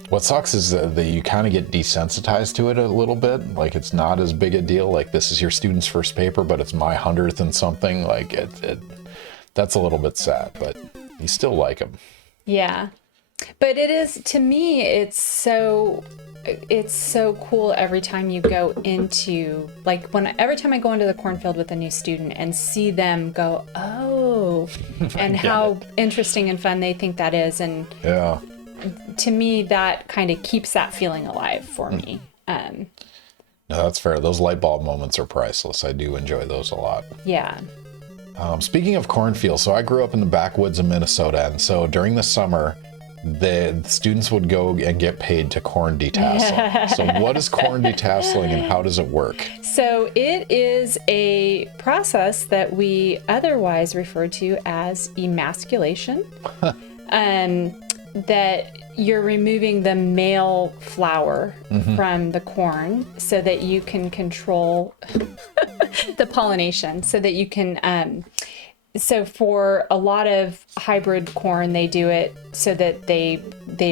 What sucks is that you kind of get desensitized to it a little bit. Like, it's not as big a deal. Like, this is your student's first paper, but it's my 100th and something. Like, that's a little bit sad, but you still like them. Yeah. But it is, to me, it's so cool every time you go into, like, every time I go into the cornfield with a new student and see them go, oh, and how interesting and fun they think that is. And yeah, to me, that kind of keeps that feeling alive for me. No, that's fair. Those light bulb moments are priceless. I do enjoy those a lot. Yeah. Speaking of cornfields, so I grew up in the backwoods of Minnesota, and so during the summer, the students would go and get paid to corn detassel. So what is corn detasseling and how does it work? So it is a process that we otherwise refer to as emasculation. That you're removing the male flower from the corn so that you can control the pollination, so that you can so for a lot of hybrid corn, they do it so that they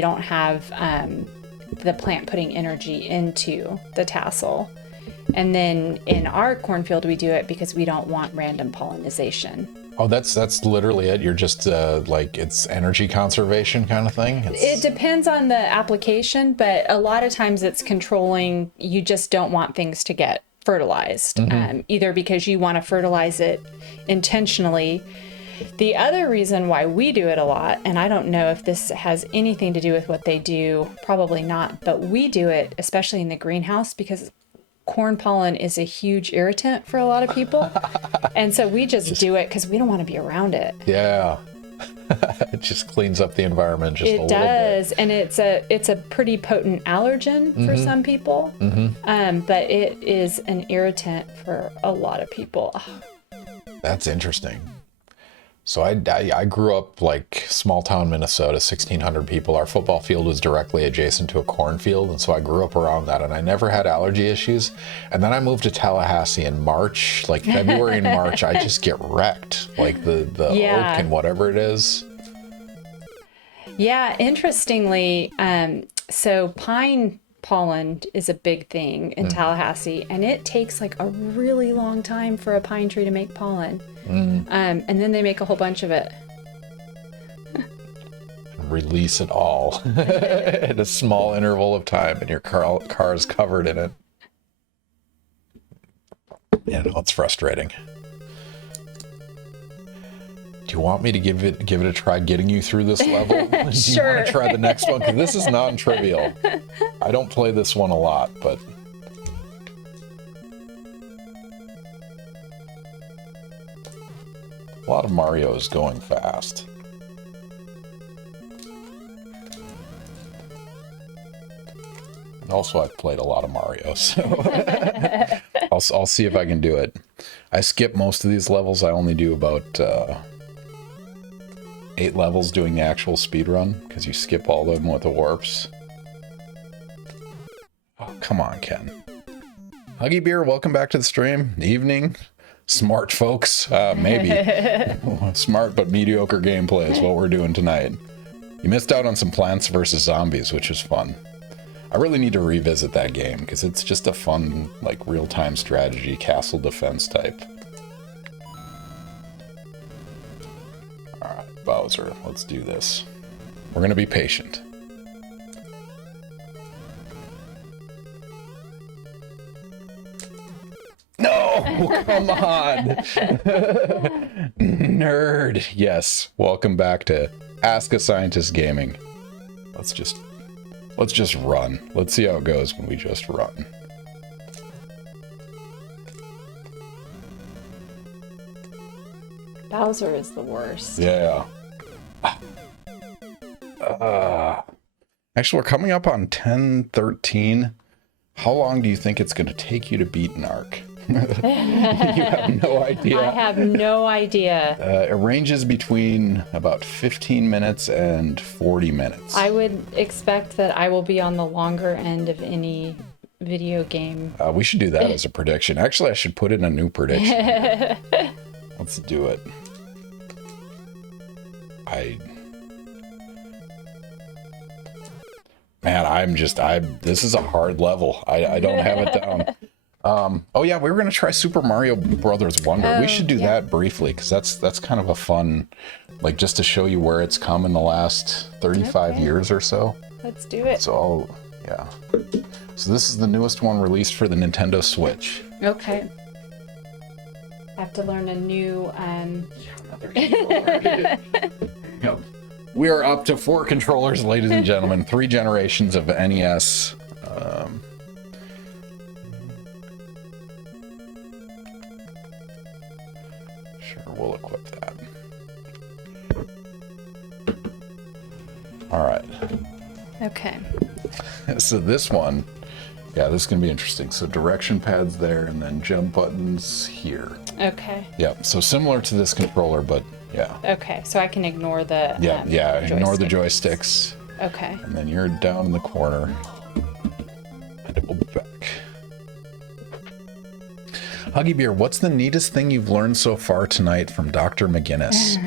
don't have the plant putting energy into the tassel. And then in our cornfield, we do it because we don't want random pollination. Oh, that's literally it. You're just like, it's energy conservation kind of thing. It depends on the application, but a lot of times it's controlling. You just don't want things to get fertilized, either because you want to fertilize it intentionally. The other reason why we do it a lot, and I don't know if this has anything to do with what they do, probably not, but we do it especially in the greenhouse because corn pollen is a huge irritant for a lot of people. And so we just do it because we don't want to be around it. Yeah. It just cleans up the environment just a little bit. It does, and it's a pretty potent allergen for some people, but it is an irritant for a lot of people. That's interesting. So I grew up like small town Minnesota, 1,600 people. Our football field was directly adjacent to a cornfield, and so I grew up around that, and I never had allergy issues. And then I moved to Tallahassee in March, like February and March, I just get wrecked, like the oak and whatever it is. Yeah, interestingly, so pine pollen is a big thing in Tallahassee, and it takes like a really long time for a pine tree to make pollen. And then they make a whole bunch of it. Release it all in a small interval of time, and your car is covered in it. Yeah, no, it's frustrating. Do you want me to give it a try getting you through this level? Do you want to try the next one? Because this is non-trivial. I don't play this one a lot, but... a lot of Mario is going fast. And also, I've played a lot of Mario, so I'll see if I can do it. I skip most of these levels. I only do about 8 levels doing the actual speed run, because you skip all of them with the warps. Oh, come on, Ken. Huggy Beer, welcome back to the stream. Evening. Smart folks, maybe. Smart but mediocre gameplay is what we're doing tonight. You missed out on some Plants vs. Zombies, which was fun. I really need to revisit that game, because it's just a fun, like, real-time strategy, castle defense type. All right, Bowser, let's do this. We're going to be patient. No, come on. Nerd. Yes, welcome back to Ask a Scientist Gaming. Let's just run. Let's see how it goes when we just run. Bowser is the worst. Yeah. Actually, we're coming up on 10:13. How long do you think it's going to take you to beat NARC? You have no idea. I have no idea. It ranges between about 15 minutes and 40 minutes. I would expect that I will be on the longer end of any video game. We should do that as a prediction. Actually, I should put in a new prediction. Let's do it. Man, this is a hard level. I don't have it down. Oh yeah, we were gonna try Super Mario Brothers Wonder. We should do that briefly, because that's kind of a fun, like, just to show you where it's come in the last 35 years or so. Let's do it. So yeah. So this is the newest one released for the Nintendo Switch. Okay. I have to learn a new Yep. We are up to 4 controllers, ladies and gentlemen. 3 generations of NES. Sure, we'll equip that. All right. Okay. So this one, yeah, this is going to be interesting. So direction pads there, and then jump buttons here. Okay. Yep. So similar to this controller, but yeah. Okay, so I can ignore the ignore the joysticks. Okay. And then you're down in the corner. And it will be back. Huggy Beer, what's the neatest thing you've learned so far tonight from Dr. McGinnis?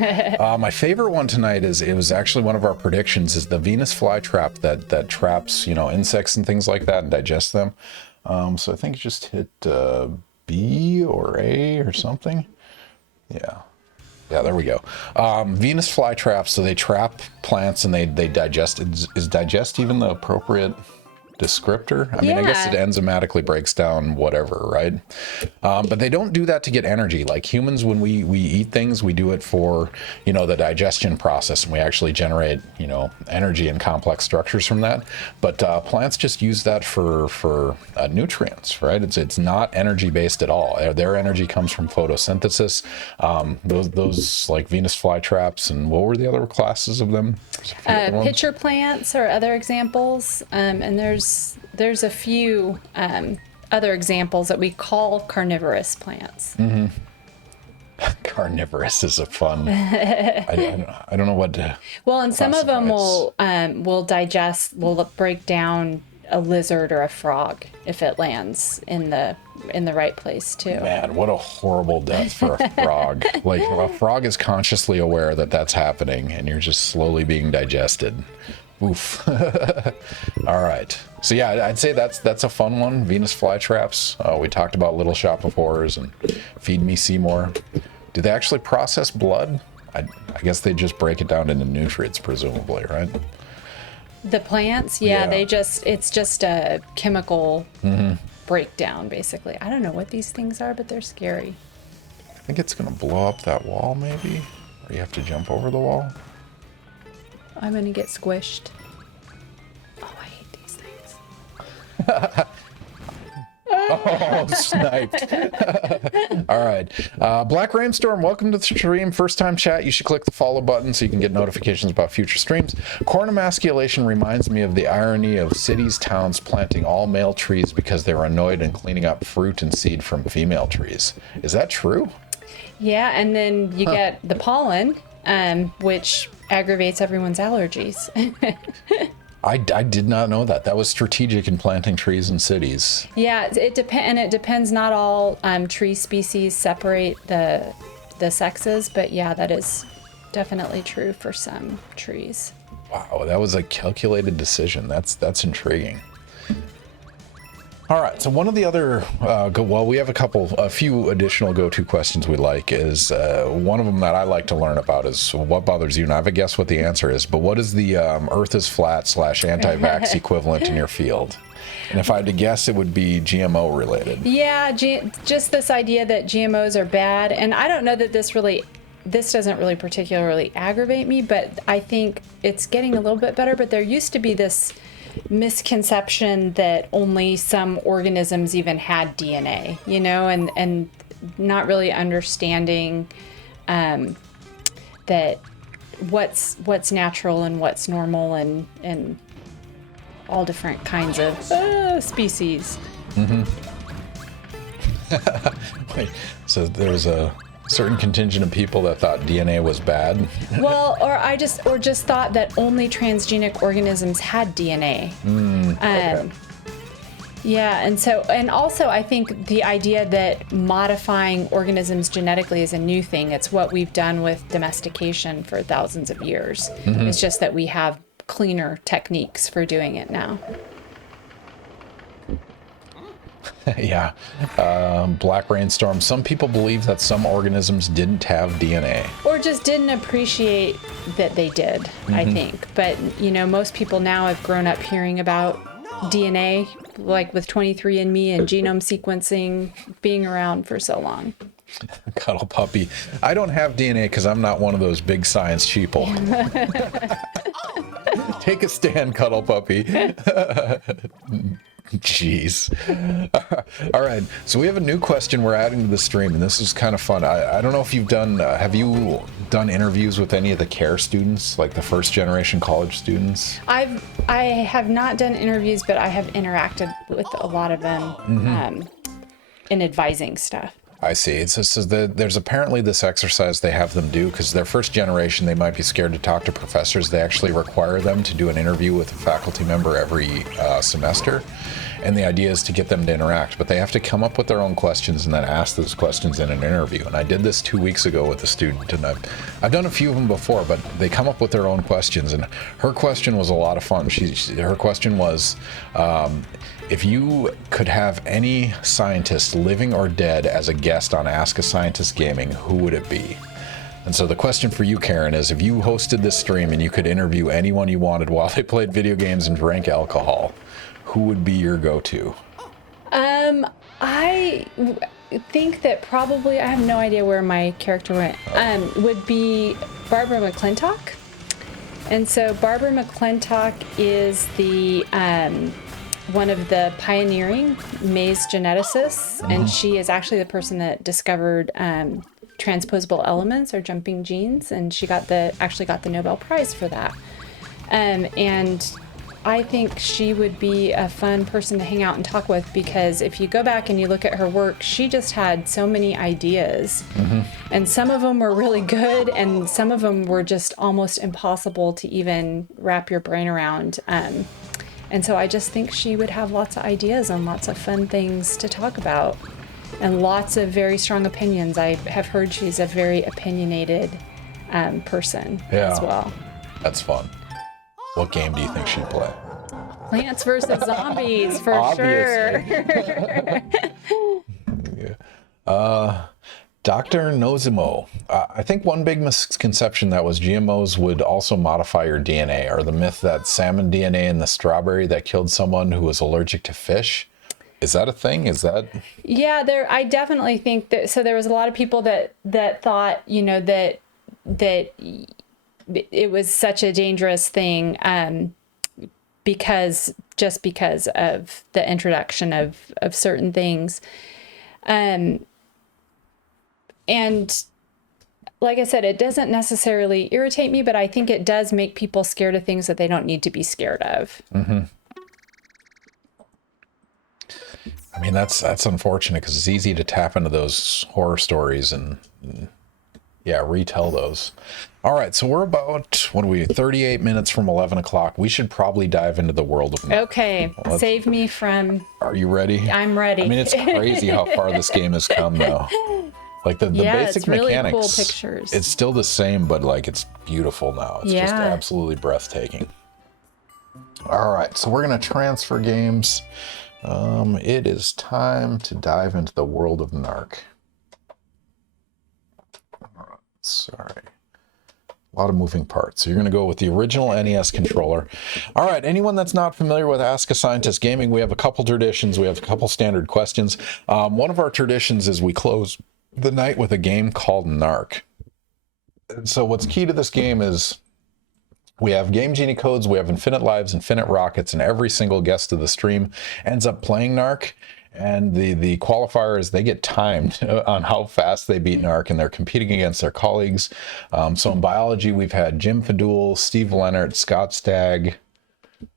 My favorite one tonight it was actually one of our predictions, is the Venus flytrap that traps, insects and things like that and digests them. So I think it just hit B or A or something. Yeah. Yeah, there we go. Venus flytraps, so they trap plants and they digest. Is digest even the appropriate descriptor? I mean, I guess it enzymatically breaks down whatever, right? But they don't do that to get energy. Like humans, when we eat things, we do it for, the digestion process, and we actually generate, energy and complex structures from that. But plants just use that for nutrients, right? It's not energy based at all. Their energy comes from photosynthesis. Those like Venus flytraps, and what were the other classes of them? Pitcher plants are other examples, and there's a few other examples that we call carnivorous plants. Mm-hmm. Carnivorous is a fun. I don't know what to. Well, and some of them will break down a lizard or a frog if it lands in the right place too. Man, what a horrible death for a frog. Like, a frog is consciously aware that that's happening, and you're just slowly being digested. Oof. All right. So yeah, I'd say that's a fun one. Venus flytraps. We talked about Little Shop of Horrors and Feed Me Seymour. Do they actually process blood? I guess they just break it down into nutrients, presumably, right? The plants, it's just a chemical breakdown, basically. I don't know what these things are, but they're scary. I think it's gonna blow up that wall, maybe, or you have to jump over the wall. I'm gonna get squished. Oh, I hate these things. Oh, sniped. All right. Black Rainstorm, welcome to the stream. First time chat, you should click the follow button so you can get notifications about future streams. Corn emasculation reminds me of the irony of cities, towns planting all male trees because they were annoyed and cleaning up fruit and seed from female trees. Is that true? Yeah, and then you get the pollen, which aggravates everyone's allergies. I did not know that. That was strategic in planting trees in cities. Yeah, it depends. Not all tree species separate the sexes, but yeah, that is definitely true for some trees. Wow, that was a calculated decision. That's intriguing. All right. So one of the other, we have a few additional go-to questions we like. Is one of them that I like to learn about is what bothers you. And I have a guess what the answer is, but what is the Earth is flat / anti-vax equivalent in your field? And if I had to guess, it would be GMO related. Yeah, just this idea that GMOs are bad, and I don't know that this doesn't really particularly aggravate me, but I think it's getting a little bit better. But there used to be this misconception that only some organisms even had DNA, and not really understanding that what's natural and what's normal and all different kinds of species. Mm-hmm. Wait, so there's a certain contingent of people that thought DNA was bad? Well, or just thought that only transgenic organisms had DNA. Okay. Yeah, and also I think the idea that modifying organisms genetically is a new thing. It's what we've done with domestication for thousands of years. Mm-hmm. It's just that we have cleaner techniques for doing it now. Yeah. Black Rainstorm. Some people believe that some organisms didn't have DNA. Or just didn't appreciate that they did, I think. But, most people now have grown up hearing about DNA, like with 23andMe and genome sequencing being around for so long. Cuddle puppy. I don't have DNA because I'm not one of those big science sheeple. Take a stand, cuddle puppy. Jeez. All right. So we have a new question we're adding to the stream, and this is kind of fun. I don't know if have you done interviews with any of the CARE students, like the first generation college students? I have not done interviews, but I have interacted with a lot of them in advising stuff. I see. So there's apparently this exercise they have them do because they're first generation. They might be scared to talk to professors. They actually require them to do an interview with a faculty member every semester. And the idea is to get them to interact, but they have to come up with their own questions and then ask those questions in an interview. And I did this 2 weeks ago with a student, and I've done a few of them before, but they come up with their own questions. And her question was a lot of fun. Her question was, if you could have any scientist, living or dead, as a guest on Ask a Scientist Gaming, who would it be? And so the question for you, Karen, is if you hosted this stream and you could interview anyone you wanted while they played video games and drank alcohol, who would be your go-to? I think that probably, I have no idea where my character went, would be Barbara McClintock. And so Barbara McClintock is the one of the pioneering maize geneticists, and she is actually the person that discovered transposable elements or jumping genes, and she actually got the Nobel Prize for that. And I think she would be a fun person to hang out and talk with, because if you go back and you look at her work, she just had so many ideas. And some of them were really good, and some of them were just almost impossible to even wrap your brain around. And so I just think she would have lots of ideas and lots of fun things to talk about, and lots of very strong opinions. I have heard she's a very opinionated person as well. That's fun. What game do you think she'd play? Plants vs. Zombies, for sure. Dr. Nozimo. I think one big misconception that was GMOs would also modify your DNA, or the myth that salmon DNA in the strawberry that killed someone who was allergic to fish. Is that a thing? Is that? Yeah, I definitely think that. So there was a lot of people that thought, that it was such a dangerous thing because of the introduction of certain things. And like I said, it doesn't necessarily irritate me, but I think it does make people scared of things that they don't need to be scared of. I mean, that's unfortunate, because it's easy to tap into those horror stories and retell those. All right, so we're about 38 minutes from 11 o'clock. We should probably dive into the world of NARC. Okay, save me from... Are you ready? I'm ready. I mean, it's crazy how far this game has come, though. Like the basic it's really mechanics, cool pictures. It's still the same, but like it's beautiful now. It's just absolutely breathtaking. All right, so we're gonna transfer games. It is time to dive into the world of NARC. Sorry. A lot of moving parts. So you're going to go with the original NES controller. All right, anyone that's not familiar with Ask a Scientist Gaming, we have a couple traditions. We have a couple standard questions. One of our traditions is we close the night with a game called NARC. And so what's key to this game is we have Game Genie codes, we have infinite lives, infinite rockets, and every single guest of the stream ends up playing NARC. And the qualifier is they get timed on how fast they beat NARC, and they're competing against their colleagues. So in biology, we've had Jim Fadul, Steve Leonard, Scott Stagg.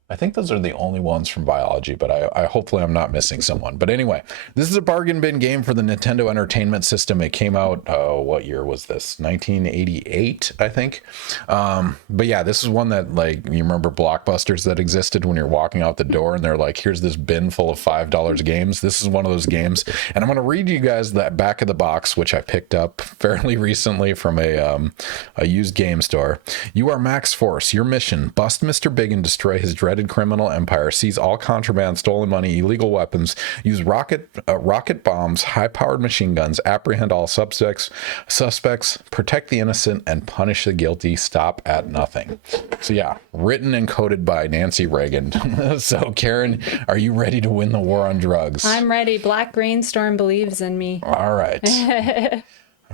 I think those are the only ones from biology, but I hopefully I'm not missing someone. But anyway, this is a bargain bin game for the Nintendo Entertainment System. It came out, what year was this? 1988, I think. But yeah, this is one that, like, you remember Blockbusters that existed when you're walking out the door and they're like, here's this bin full of $5 games. This is one of those games. And I'm going to read you guys that back of the box, which I picked up fairly recently from a used game store. You are Max Force. Your mission, bust Mr. Big and destroy his dreaded criminal empire, seize all contraband, stolen money, illegal weapons, use rocket bombs, high-powered machine guns, apprehend all suspects, protect the innocent, and punish the guilty. Stop at nothing. So yeah, written and coded by Nancy Reagan. So Karen, are you ready to win the war on drugs? I'm ready. Black Rainstorm believes in me. All right.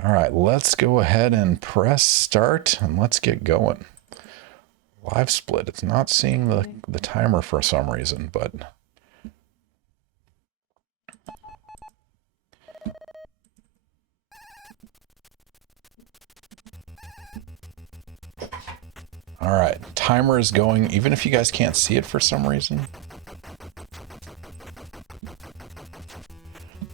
All right, let's go ahead and press start and let's get going. Live split. It's not seeing the timer for some reason, but all right, timer is going, even if you guys can't see it for some reason.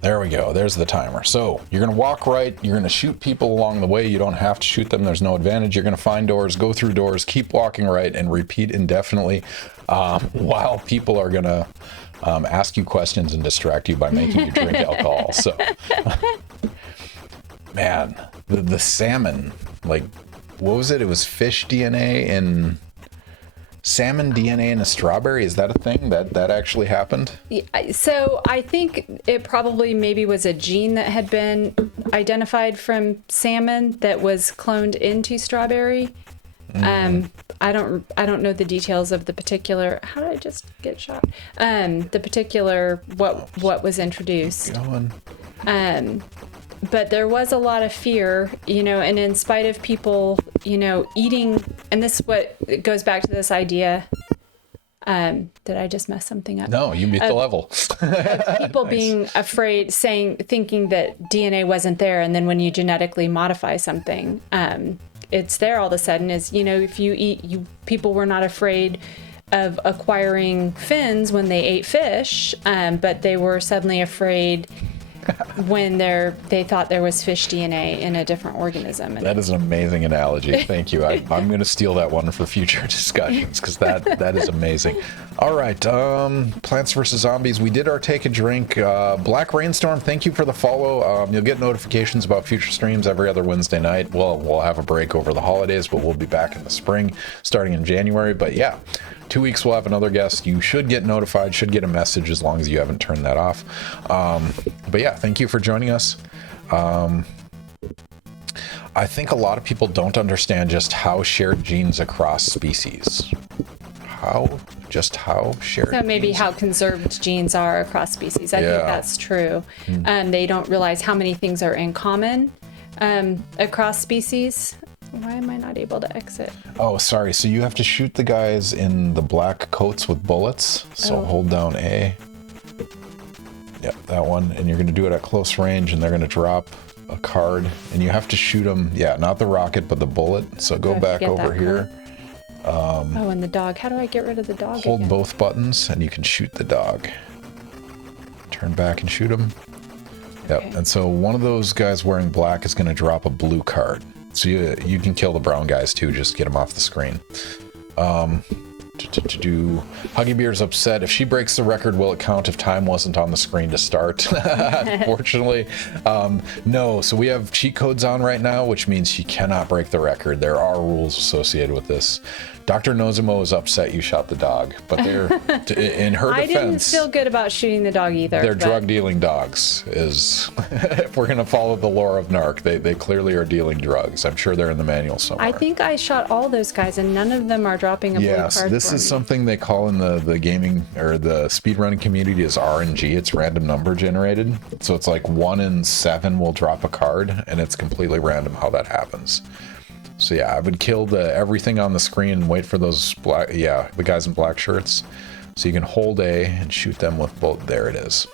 There we go. There's the timer. So you're going to walk right. You're going to shoot people along the way. You don't have to shoot them. There's no advantage. You're going to find doors, go through doors, keep walking right, and repeat indefinitely while people are going to ask you questions and distract you by making you drink alcohol. So, man, the salmon, like, what was it? It was fish DNA and salmon DNA in a strawberry. Is that a thing that actually happened? Yeah, so I think it probably maybe was a gene that had been identified from salmon that was cloned into strawberry. I don't know the details of the particular. How did I just get shot? The particular what was introduced. But there was a lot of fear, and in spite of people, eating, and this what goes back to this idea. Did I just mess something up? No, you beat the level. People nice. Being afraid, thinking that DNA wasn't there, and then when you genetically modify something, it's there all of a sudden. If you eat, people were not afraid of acquiring fins when they ate fish, but they were suddenly afraid when they thought there was fish DNA in a different organism. That is an amazing analogy. Thank you. I'm going to steal that one for future discussions because that is amazing. All right. Plants vs. Zombies. We did our take a drink. Black Rainstorm, thank you for the follow. You'll get notifications about future streams every other Wednesday night. We'll have a break over the holidays, but we'll be back in the spring starting in January. But yeah, 2 weeks we'll have another guest. You should get notified, should get a message as long as you haven't turned that off. But yeah, thank you for joining us. I think a lot of people don't understand just how shared genes across species. How shared so maybe genes. How conserved genes are across species. I think that's true. They don't realize how many things are in common across species. Why am I not able to exit? Oh, sorry. So you have to shoot the guys in the black coats with bullets. So hold down A. Yep, that one. And you're going to do it at close range, and they're going to drop a card. And you have to shoot them. Yeah, not the rocket, but the bullet. So go back over here. And the dog. How do I get rid of the dog? Hold both buttons, and you can shoot the dog. Turn back and shoot him. Yep. Okay. And so one of those guys wearing black is going to drop a blue card. So you can kill the brown guys too, just get them off the screen. Huggy Bear's upset. If she breaks the record, will it count if time wasn't on the screen to start? Unfortunately, no. So we have cheat codes on right now, which means she cannot break the record. There are rules associated with this. Dr. Nozomo is upset you shot the dog, but they're, in her defense... I didn't feel good about shooting the dog either. They're drug-dealing dogs, if we're going to follow the lore of NARC. They clearly are dealing drugs. I'm sure they're in the manual somewhere. I think I shot all those guys, and none of them are dropping a blue card. Yes, this is something they call in the gaming, or the speedrunning community, is RNG. It's random number generated. So it's like 1 in 7 will drop a card, and it's completely random how that happens. So yeah, I would kill everything on the screen and wait for those the guys in black shirts. So you can hold A and shoot them with both. There it is.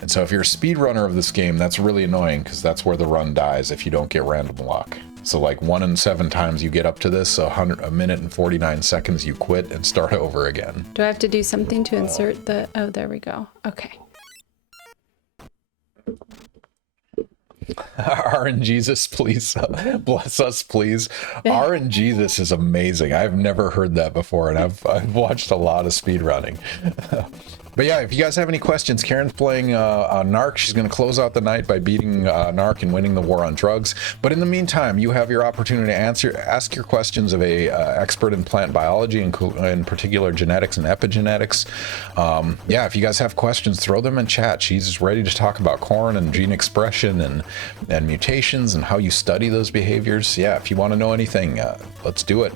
And so if you're a speedrunner of this game, that's really annoying, because that's where the run dies if you don't get random luck. So like 1 in 7 times you get up to this, a minute and 49 seconds you quit and start over again. Do I have to do something to insert the... Oh, there we go. Okay. RNGesus, please bless us, please. RNGesus is amazing. I've never heard that before, and I've watched a lot of speedrunning. But yeah, if you guys have any questions, Karen's playing NARC. She's going to close out the night by beating NARC and winning the war on drugs. But in the meantime, you have your opportunity to ask your questions of a expert in plant biology, in particular genetics and epigenetics. Yeah, if you guys have questions, throw them in chat. She's ready to talk about corn and gene expression and mutations and how you study those behaviors. Yeah, if you want to know anything, let's do it.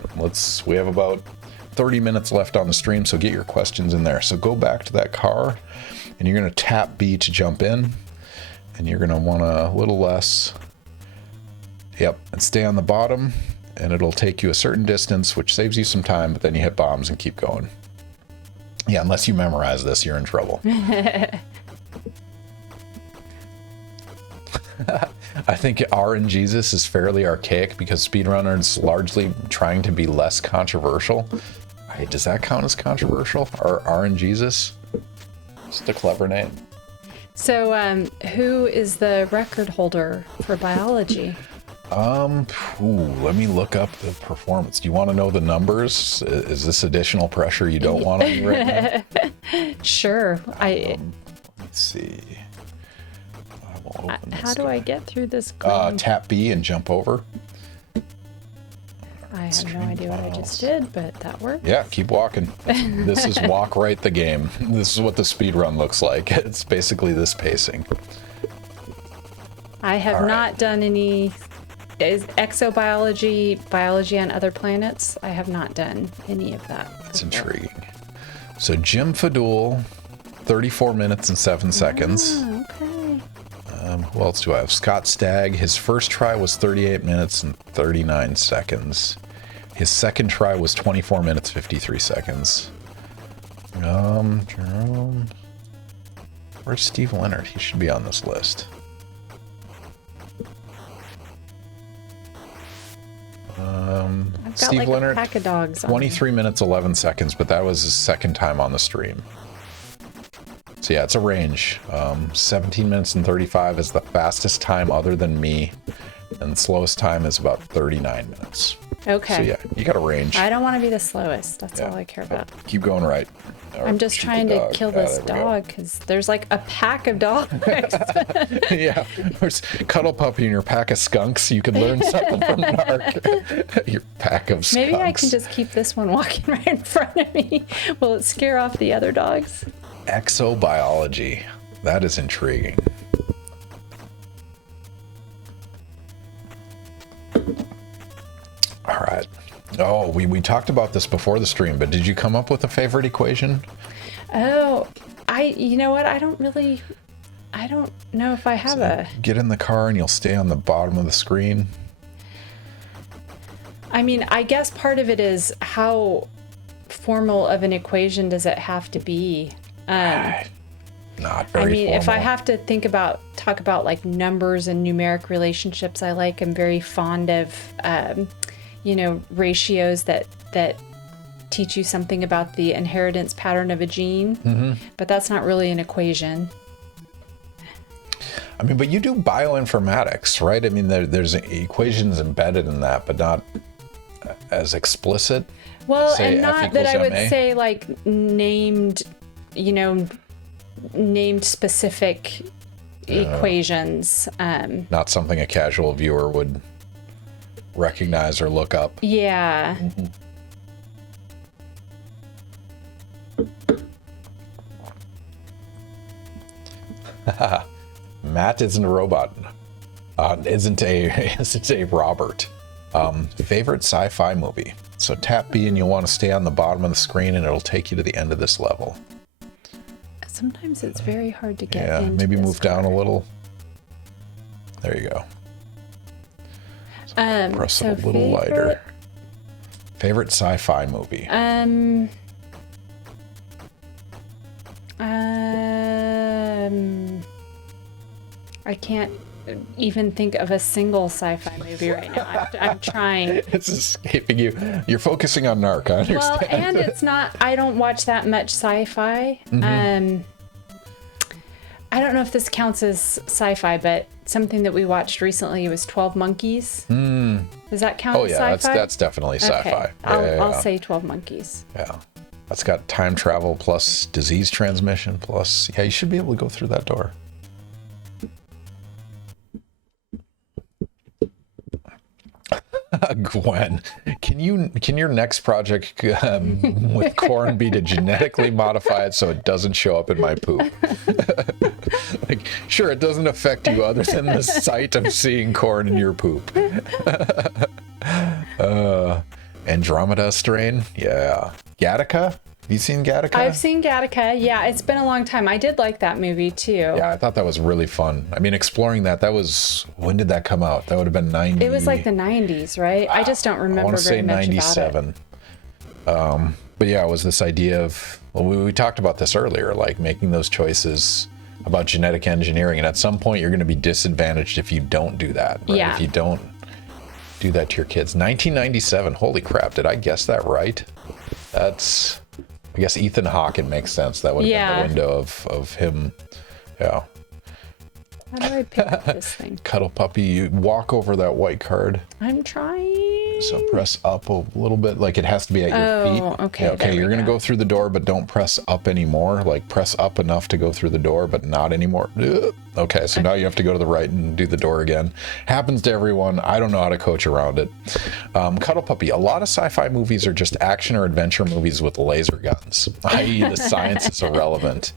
We have about 30 minutes left on the stream, so get your questions in there. So go back to that car, and you're going to tap B to jump in, and you're going to want a little less. Yep, and stay on the bottom, and it'll take you a certain distance, which saves you some time, but then you hit bombs and keep going. Yeah, unless you memorize this, you're in trouble. I think RNGesus is fairly archaic because speedrunners largely trying to be less controversial. Does that count as controversial? Or RNGesus? Just a clever name. So, who is the record holder for biology? Let me look up the performance. Do you want to know the numbers? Is this additional pressure you don't want on me right now? Sure. Let's see. How do I get through this? Tap B and jump over. I have no idea what I just did, but that worked. Yeah, keep walking. This is walk right the game. This is what the speed run looks like. It's basically this pacing. I have not done any exobiology, biology on other planets. I have not done any of that. That's intriguing. So Jim Fadul, 34 minutes and 7 seconds. Okay. Who else do I have? Scott Stagg. His first try was 38 minutes and 39 seconds. His second try was 24 minutes, 53 seconds. Jerome. Where's Steve Leonard? He should be on this list. I've got Steve like Leonard, a pack of dogs on 23 minutes, 11 seconds, but that was his second time on the stream. So yeah, it's a range. 17 minutes and 35 is the fastest time other than me, and the slowest time is about 39 minutes. Okay. So yeah, you got a range. I don't want to be the slowest. That's all I care about. Keep going right. I'm just trying to kill this dog because there's like a pack of dogs. Yeah, there's Cuddle Puppy and your pack of skunks. You could learn something from NARC. Your pack of skunks. Maybe I can just keep this one walking right in front of me. Will it scare off the other dogs? Exobiology. That is intriguing. All right. Oh, we talked about this before the stream, but did you come up with a favorite equation? Oh, you know what? I don't know if I have a... Get in the car and you'll stay on the bottom of the screen. I mean, I guess part of it is how formal of an equation does it have to be? Not very formal. If I have to talk about like numbers and numeric relationships, I'm very fond of, ratios that teach you something about the inheritance pattern of a gene, but that's not really an equation. I mean, but you do bioinformatics, right? I mean, there's equations embedded in that, but not as explicit. Well, Say and F not that equals I would MA? say like named, named specific equations. Not something a casual viewer would recognize or look up. Yeah. Matt isn't a robot. Isn't a Robert. Favorite sci-fi movie. So tap B and you'll want to stay on the bottom of the screen and it'll take you to the end of this level. Sometimes it's very hard to get Yeah, into maybe this move down a part. little. There you go. Press So it a little lighter. Favorite sci-fi movie. I can't even think of a single sci-fi movie right now. I'm trying. It's escaping you. You're focusing on NARC, I understand. Well, and it's not, I don't watch that much sci-fi. I don't know if this counts as sci-fi, but something that we watched recently was 12 Monkeys. Does that count Oh as yeah, sci-fi? that's definitely sci-fi. Okay. I'll say 12 Monkeys. Yeah. That's got time travel plus disease transmission plus, yeah, you should be able to go through that door. Gwen, can your next project with corn be to genetically modify it so it doesn't show up in my poop? Like, sure, it doesn't affect you other than the sight of seeing corn in your poop. Andromeda strain, yeah. Gattaca? Have you seen Gattaca? I've seen Gattaca. Yeah, it's been a long time. I did like that movie too. Yeah, I thought that was really fun. I mean, exploring that was, when did that come out? That would have been 90. It was like the 90s, right? I just don't remember I want to say very much 97. about it. But yeah, it was this idea of, well, we talked about this earlier, like making those choices about genetic engineering. And at some point, you're going to be disadvantaged if you don't do that. Right? Yeah. If you don't do that to your kids. 1997. Holy crap. Did I guess that right? That's, I guess Ethan Hawke, it makes sense. That would have been the window of him. Yeah. How do I pick up this thing? Cuddle puppy, you walk over that white card. I'm trying. So press up a little bit, like it has to be at your feet. Okay. Yeah, okay, you're gonna go through the door, but don't press up anymore. Like press up enough to go through the door, but not anymore. Ugh. Okay, so now you have to go to the right and do the door again. Happens to everyone. I don't know how to coach around it. Cuddle puppy. A lot of sci-fi movies are just action or adventure movies with laser guns, i.e. the science is irrelevant.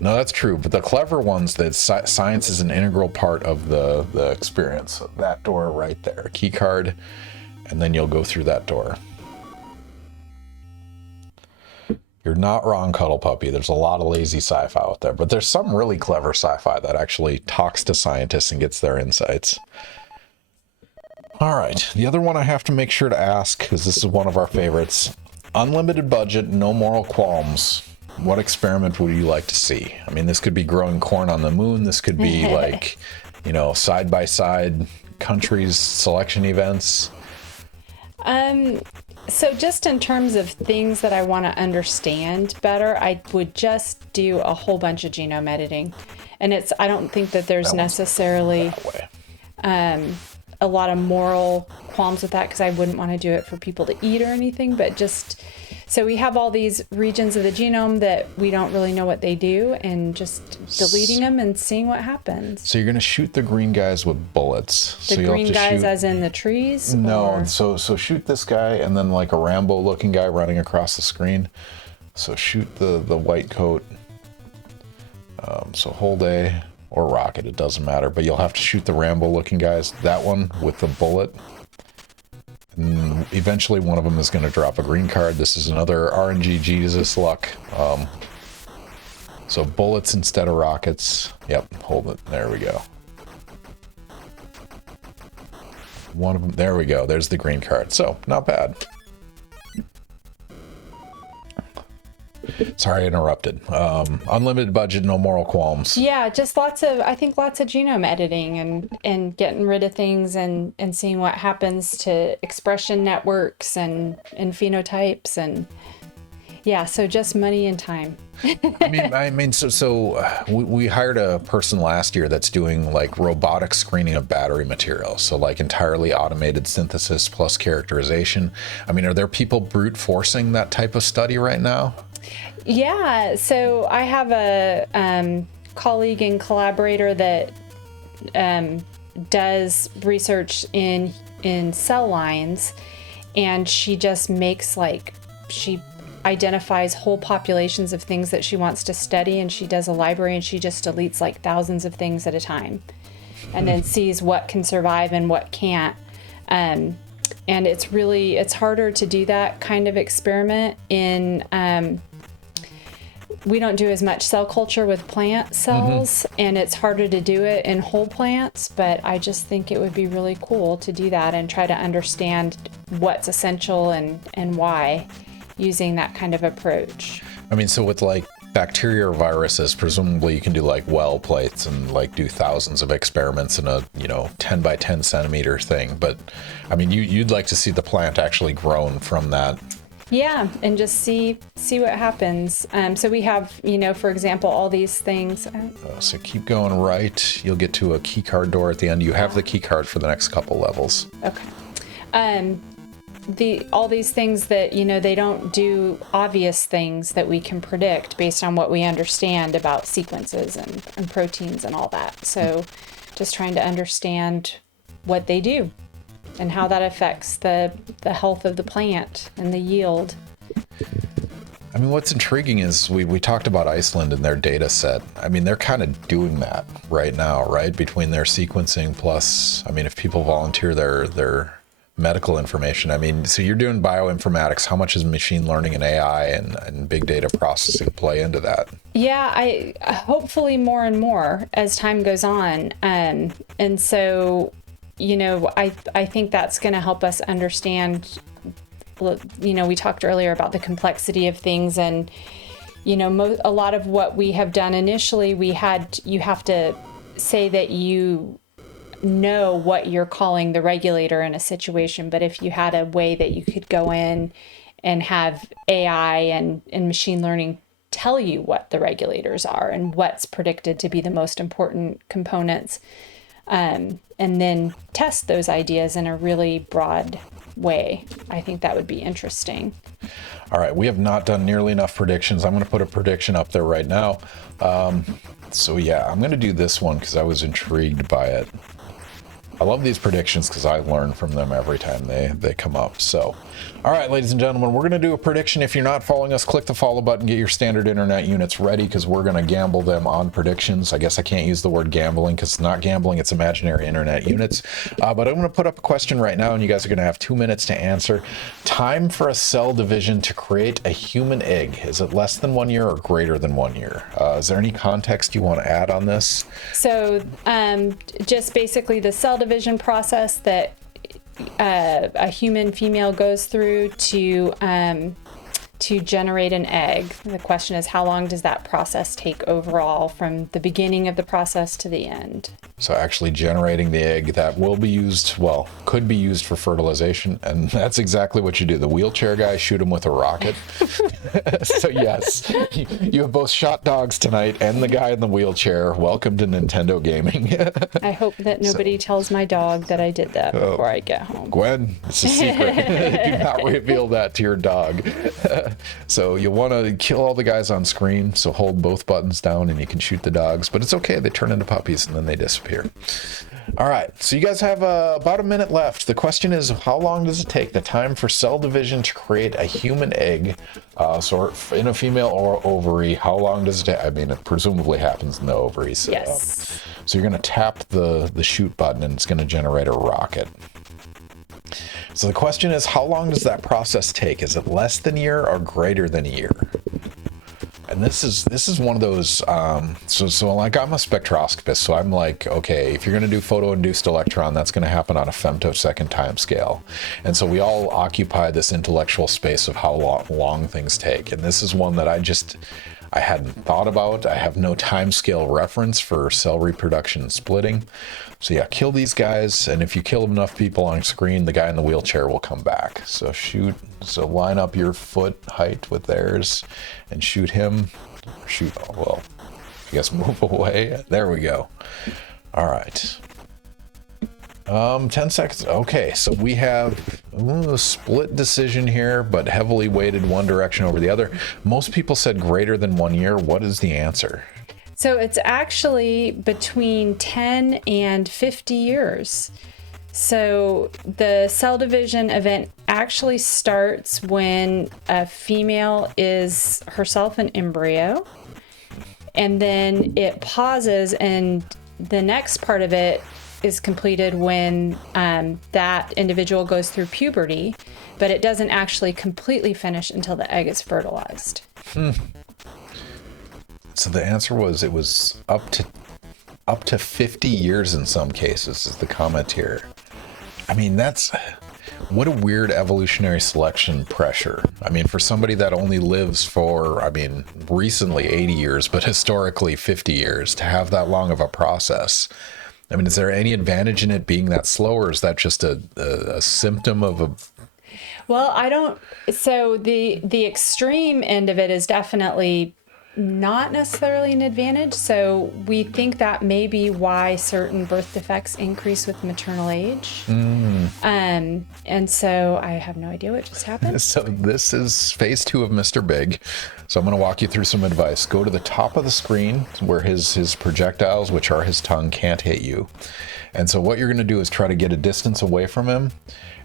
No, that's true. But the clever ones, that science is an integral part of the experience. So that door right there, key card, and then you'll go through that door. You're not wrong, Cuddle Puppy. There's a lot of lazy sci-fi out there, but there's some really clever sci-fi that actually talks to scientists and gets their insights. All right, the other one I have to make sure to ask, because this is one of our favorites. Unlimited budget, no moral qualms. What experiment would you like to see? I mean, this could be growing corn on the moon. This could be like, side-by-side countries, selection events. So just in terms of things that I want to understand better, I would just do a whole bunch of genome editing. And I don't think that there's necessarily a lot of moral qualms with that, because I wouldn't want to do it for people to eat or anything, but just, so we have all these regions of the genome that we don't really know what they do, and just deleting them and seeing what happens. So you're going to shoot the green guys with bullets. The green guys as in the trees? No, so shoot this guy and then like a Rambo looking guy running across the screen. So shoot the white coat. So hold A or rocket, it doesn't matter, but you'll have to shoot the Rambo looking guys, that one with the bullet. And eventually one of them is going to drop a green card. This is another RNG Jesus luck. So bullets instead of rockets. Yep, hold it. There we go. One of them. There we go. There's the green card. So not bad. Sorry, I interrupted. Unlimited budget, no moral qualms. Yeah, just lots of genome editing and getting rid of things and seeing what happens to expression networks and phenotypes. And Yeah, so just money and time. We hired a person last year that's doing like robotic screening of battery material. So like entirely automated synthesis plus characterization. I mean, are there people brute forcing that type of study right now? Yeah, so I have a colleague and collaborator that does research in cell lines, and she just makes she identifies whole populations of things that she wants to study, and she does a library and she just deletes like thousands of things at a time and then sees what can survive and what can't. And it's harder to do that kind of experiment in we don't do as much cell culture with plant cells, and it's harder to do it in whole plants, but I just think it would be really cool to do that and try to understand what's essential and why using that kind of approach. I mean, so with like bacteria or viruses, presumably you can do like well plates and like do thousands of experiments in a 10 by 10 centimeter thing. But I mean, you'd like to see the plant actually grown from that. Yeah, and just see what happens. So we have, for example, all these things. So keep going right. You'll get to a key card door at the end. You have the key card for the next couple levels. Okay. All these things that, they don't do obvious things that we can predict based on what we understand about sequences and proteins and all that. So just trying to understand what they do and how that affects the health of the plant and the yield. I mean, what's intriguing is we talked about Iceland and their data set. I mean, they're kind of doing that right now, right? Between their sequencing plus, I mean, if people volunteer their medical information. I mean, so you're doing bioinformatics. How much is machine learning and AI and big data processing play into that? Yeah, I hopefully more and more as time goes on. And so, I think that's going to help us understand, we talked earlier about the complexity of things, and, a lot of what we have done initially, you have to say that you know what you're calling the regulator in a situation. But if you had a way that you could go in and have AI and machine learning tell you what the regulators are and what's predicted to be the most important components, and then test those ideas in a really broad way, I think that would be interesting. All right, we have not done nearly enough predictions. I'm going to put a prediction up there right now. So yeah, I'm going to do this one because I was intrigued by it. I love these predictions because I learn from them every time they come up. So, all right, ladies and gentlemen, we're going to do a prediction. If you're not following us, click the follow button, get your standard internet units ready because we're going to gamble them on predictions. I guess I can't use the word gambling because it's not gambling, it's imaginary internet units. But I'm going to put up a question right now, and you guys are going to have 2 minutes to answer. Time for a cell division to create a human egg. Is it less than 1 year or greater than 1 year? Is there any context you want to add on this? So just basically the cell division process that a human female goes through to generate an egg. The question is, how long does that process take overall from the beginning of the process to the end? So actually generating the egg that will be used, well, could be used for fertilization, and that's exactly what you do. The wheelchair guy, shoot him with a rocket. So yes, you have both shot dogs tonight and the guy in the wheelchair. Welcome to Nintendo gaming. I hope that nobody tells my dog that I did that before I get home. Gwen, it's a secret. Do not reveal that to your dog. So you'll want to kill all the guys on screen, so hold both buttons down and you can shoot the dogs, but it's okay, they turn into puppies and then they disappear. All right, so you guys have about a minute left. The question is, how long does it take, the time for cell division to create a human egg? So in a female or ovary, how long does it take? I mean, it presumably happens in the ovaries. Yes. So you're going to tap the shoot button and it's going to generate a rocket. So the question is, how long does that process take? Is it less than a year or greater than a year? And this is one of those, so like I'm a spectroscopist, so I'm like, okay, if you're going to do photoinduced electron, that's going to happen on a femtosecond time scale. And so we all occupy this intellectual space of how long things take. And this is one that I hadn't thought about. I have no time scale reference for cell reproduction and splitting. So yeah, kill these guys, and if you kill enough people on screen, the guy in the wheelchair will come back. So shoot So line up your foot height with theirs and shoot him. Shoot, oh, well, I guess move away. There we go. All right. 10 seconds. Okay, so we have a split decision here, but heavily weighted one direction over the other. Most people said greater than 1 year. What is the answer? So it's actually between 10 and 50 years. So the cell division event actually starts when a female is herself an embryo, and then it pauses, and the next part of it is completed when that individual goes through puberty, but it doesn't actually completely finish until the egg is fertilized. So the answer was it was up to 50 years in some cases is the comment here. I mean, what a weird evolutionary selection pressure. I mean, for somebody that only lives for, I mean, recently 80 years, but historically 50 years, to have that long of a process. I mean, is there any advantage in it being that slow, or is that just a symptom of a... Well, I don't... So the extreme end of it is definitely not necessarily an advantage. So we think that may be why certain birth defects increase with maternal age. And so I have no idea what just happened. So this is phase 2 of Mr. Big. So I'm going to walk you through some advice. Go to the top of the screen where his projectiles, which are his tongue, can't hit you. And so what you're going to do is try to get a distance away from him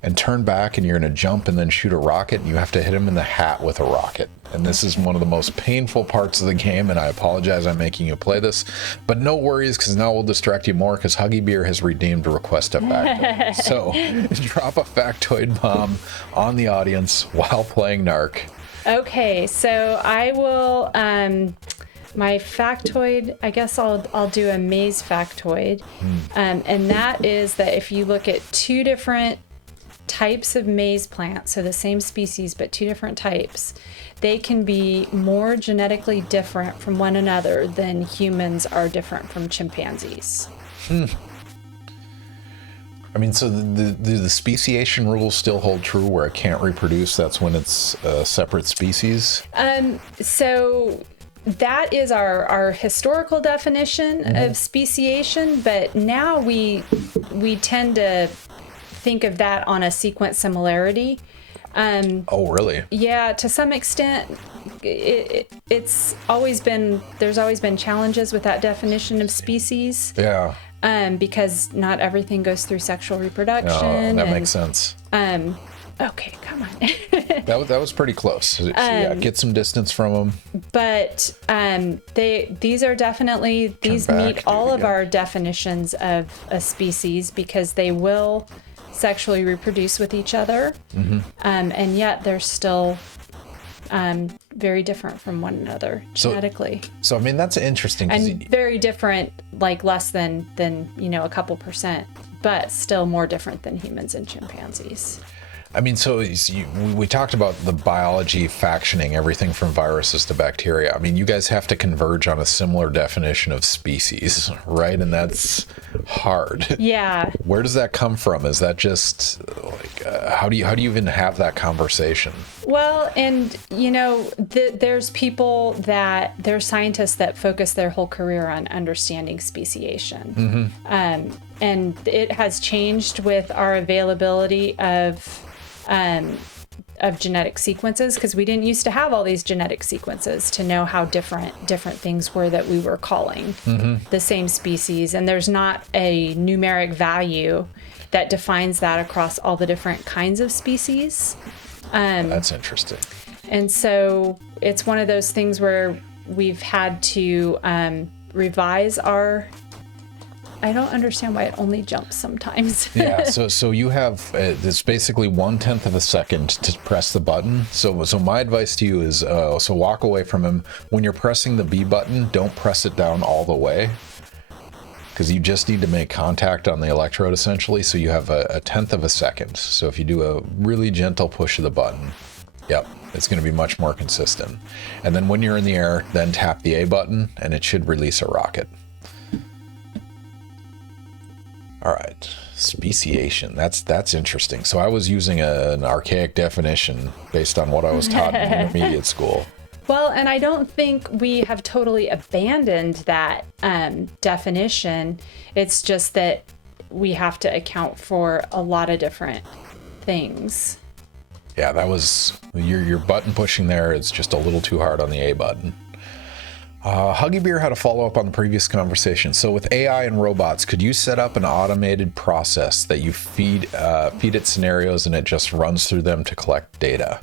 and turn back, and you're going to jump and then shoot a rocket, and you have to hit him in the hat with a rocket. And this is one of the most painful parts of the game, and I apologize I'm making you play this, but no worries, because now we'll distract you more, because Huggy Beer has redeemed a request a factoid. So drop a factoid bomb on the audience while playing NARC. Okay, so I will... my factoid, I guess I'll do a maze factoid. And that is that if you look at two different types of maize plants, so the same species but two different types, they can be more genetically different from one another than humans are different from chimpanzees. I mean, so the speciation rules still hold true where it can't reproduce? That's when it's a separate species? So that is our historical definition of speciation, but now we tend to think of that on a sequence similarity. Oh, really? Yeah, to some extent, it's always been, there's always been challenges with that definition of species. Yeah. Because not everything goes through sexual reproduction. Oh, that makes sense. Okay, come on. that was pretty close. So, yeah, get some distance from them. But these are definitely, these meet all of our definitions of a species, because they will sexually reproduce with each other, and yet they're still very different from one another genetically. So I mean, that's interesting. And very different, like less than a couple percent, but still more different than humans and chimpanzees. I mean, so we talked about the biology factioning everything from viruses to bacteria. I mean, you guys have to converge on a similar definition of species, right? And that's hard. Yeah. Where does that come from? Is that just like how do you even have that conversation? Well, and there's there's scientists that focus their whole career on understanding speciation, and it has changed with our availability of genetic sequences, because we didn't used to have all these genetic sequences to know how different things were that we were calling the same species. And there's not a numeric value that defines that across all the different kinds of species. That's interesting. And so it's one of those things where we've had to revise our... I don't understand why it only jumps sometimes. Yeah, so you have it's basically 1/10 of a second to press the button. So my advice to you is so walk away from him. When you're pressing the B button, don't press it down all the way, because you just need to make contact on the electrode essentially. So you have a 1/10 of a second. So if you do a really gentle push of the button, yep, it's going to be much more consistent. And then when you're in the air, then tap the A button, and it should release a rocket. All right, Speciation. That's interesting. So I was using an archaic definition based on what I was taught in intermediate school. Well, and I don't think we have totally abandoned that definition. It's just that we have to account for a lot of different things. Yeah, that was your button pushing there is just a little too hard on the A button. Huggy Beer had a follow-up on the previous conversation. So with AI and robots, could you set up an automated process that you feed it scenarios and it just runs through them to collect data?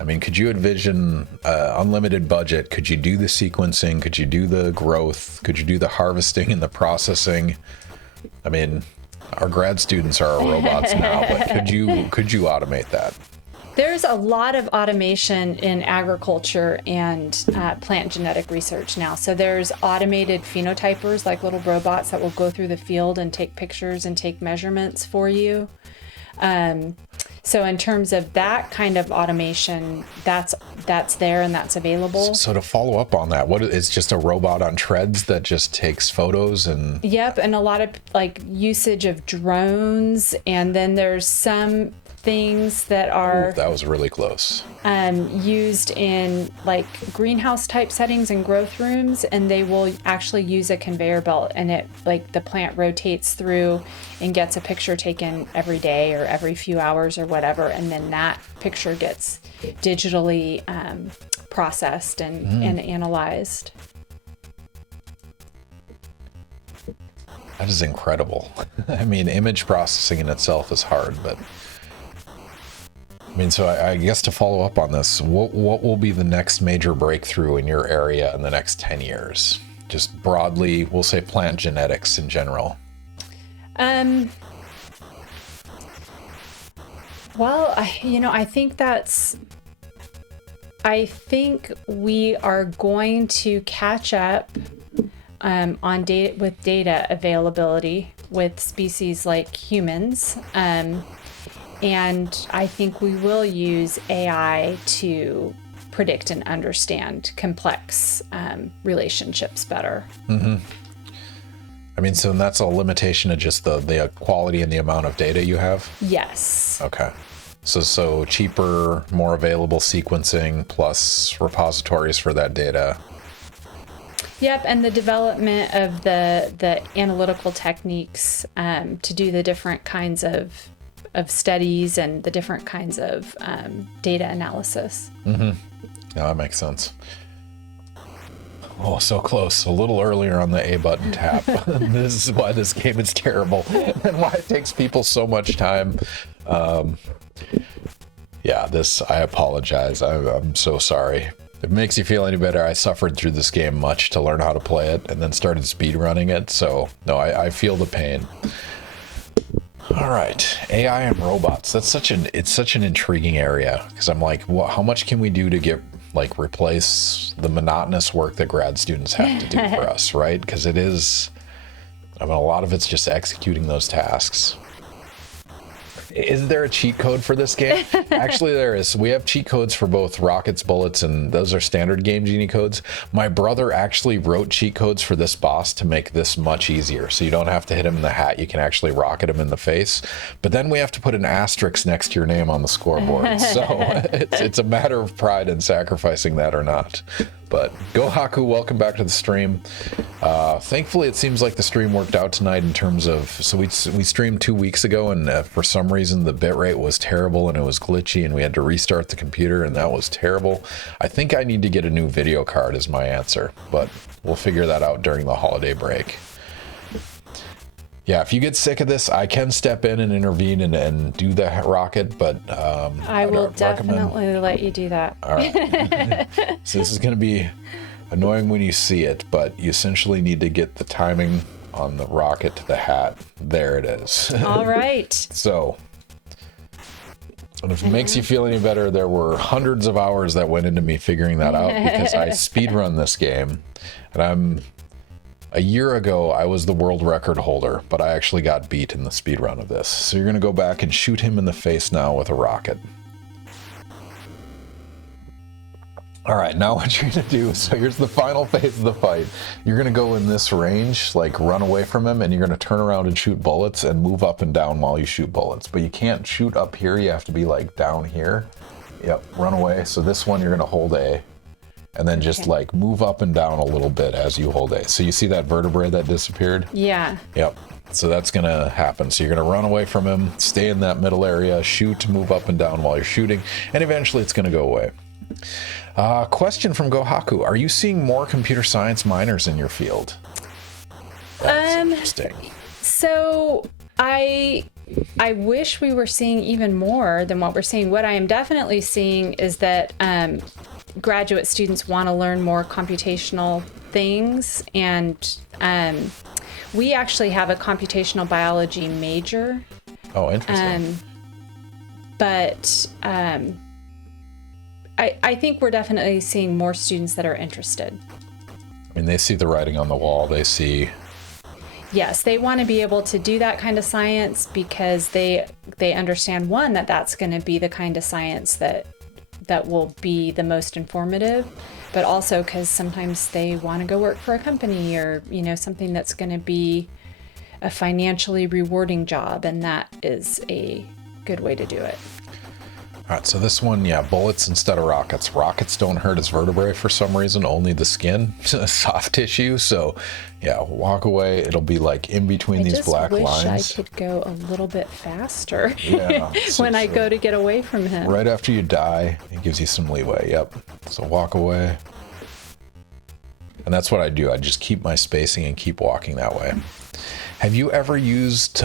I mean, could you envision unlimited budget? Could you do the sequencing? Could you do the growth? Could you do the harvesting and the processing? I mean, our grad students are our robots now, but could you automate that? There's a lot of automation in agriculture and plant genetic research now. So there's automated phenotypers, like little robots that will go through the field and take pictures and take measurements for you. So in terms of that kind of automation, that's there and that's available. So to follow up on that, it's just a robot on treads that just takes photos and... Yep, and a lot of like usage of drones, and then there's some things that are... Ooh, that was really close. Used in like greenhouse type settings and growth rooms, and they will actually use a conveyor belt, and it like the plant rotates through and gets a picture taken every day or every few hours or whatever, and then that picture gets digitally processed and analyzed. That is incredible. I mean, image processing in itself is hard, but I mean, so I guess to follow up on this, what will be the next major breakthrough in your area in the next 10 years? Just broadly, we'll say plant genetics in general. Well, I think we are going to catch up on data availability with species like humans. And I think we will use AI to predict and understand complex relationships better. Mm-hmm. I mean, so that's a limitation of just the quality and the amount of data you have? Yes. Okay. So cheaper, more available sequencing plus repositories for that data. Yep, and the development of the analytical techniques to do the different kinds of studies and the different kinds of data analysis. Mm-hmm. Yeah, that makes sense. Oh, so close. A little earlier on the A button tap. This is why this game is terrible and why it takes people so much time. I apologize. I'm so sorry. If it makes you feel any better, I suffered through this game much to learn how to play it and then started speedrunning it. So, no, I feel the pain. All right, AI and robots. It's such an intriguing area because I'm like, how much can we do to replace the monotonous work that grad students have to do for us, right? Because it is, I mean, a lot of it's just executing those tasks. Is there a cheat code for this game? Actually, there is. We have cheat codes for both rockets, bullets, and those are standard Game Genie codes. My brother actually wrote cheat codes for this boss to make this much easier. So you don't have to hit him in the hat. You can actually rocket him in the face. But then we have to put an asterisk next to your name on the scoreboard. So it's a matter of pride in sacrificing that or not. But Go Haku, welcome back to the stream. Thankfully, it seems like the stream worked out tonight in terms of, so we streamed 2 weeks ago, and for some reason the bitrate was terrible and it was glitchy and we had to restart the computer and that was terrible. I think I need to get a new video card is my answer, but we'll figure that out during the holiday break. Yeah, if you get sick of this, I can step in and intervene and do the rocket, but I will definitely let you do that. All right. So this is going to be annoying when you see it, but you essentially need to get the timing on the rocket to the hat. There it is. All right. So, and if it makes you feel any better, there were hundreds of hours that went into me figuring that out because I speedrun this game, and a year ago, I was the world record holder, but I actually got beat in the speed run of this. So you're going to go back and shoot him in the face now with a rocket. All right, now what you're gonna do, so here's the final phase of the fight. You're gonna go in this range, like run away from him, and you're gonna turn around and shoot bullets and move up and down while you shoot bullets. But you can't shoot up here, you have to be like down here. Yep, run away. So this one you're gonna hold A, and then just like move up and down a little bit as you hold A. So you see that vertebrae that disappeared? Yeah. Yep. So that's gonna happen. So you're gonna run away from him, stay in that middle area, shoot, move up and down while you're shooting, and eventually it's gonna go away. Question from Gohaku. Are you seeing more computer science minors in your field? That's interesting. So I wish we were seeing even more than what we're seeing. What I am definitely seeing is that graduate students want to learn more computational things, and we actually have a computational biology major. Oh, interesting. But I think we're definitely seeing more students that are interested. I mean, they see the writing on the wall. They see... Yes, they want to be able to do that kind of science because they understand, one, that that's going to be the kind of science that will be the most informative, but also because sometimes they want to go work for a company or, you know, something that's going to be a financially rewarding job, and that is a good way to do it. All right, so this one, yeah, bullets instead of rockets. Rockets don't hurt his vertebrae for some reason, only the skin, soft tissue. So, yeah, walk away. It'll be like in between these black lines. I just wish I could go a little bit faster Yeah, when I go to get away from him. Right after you die, it gives you some leeway. Yep. So walk away. And that's what I do. I just keep my spacing and keep walking that way. Have you ever used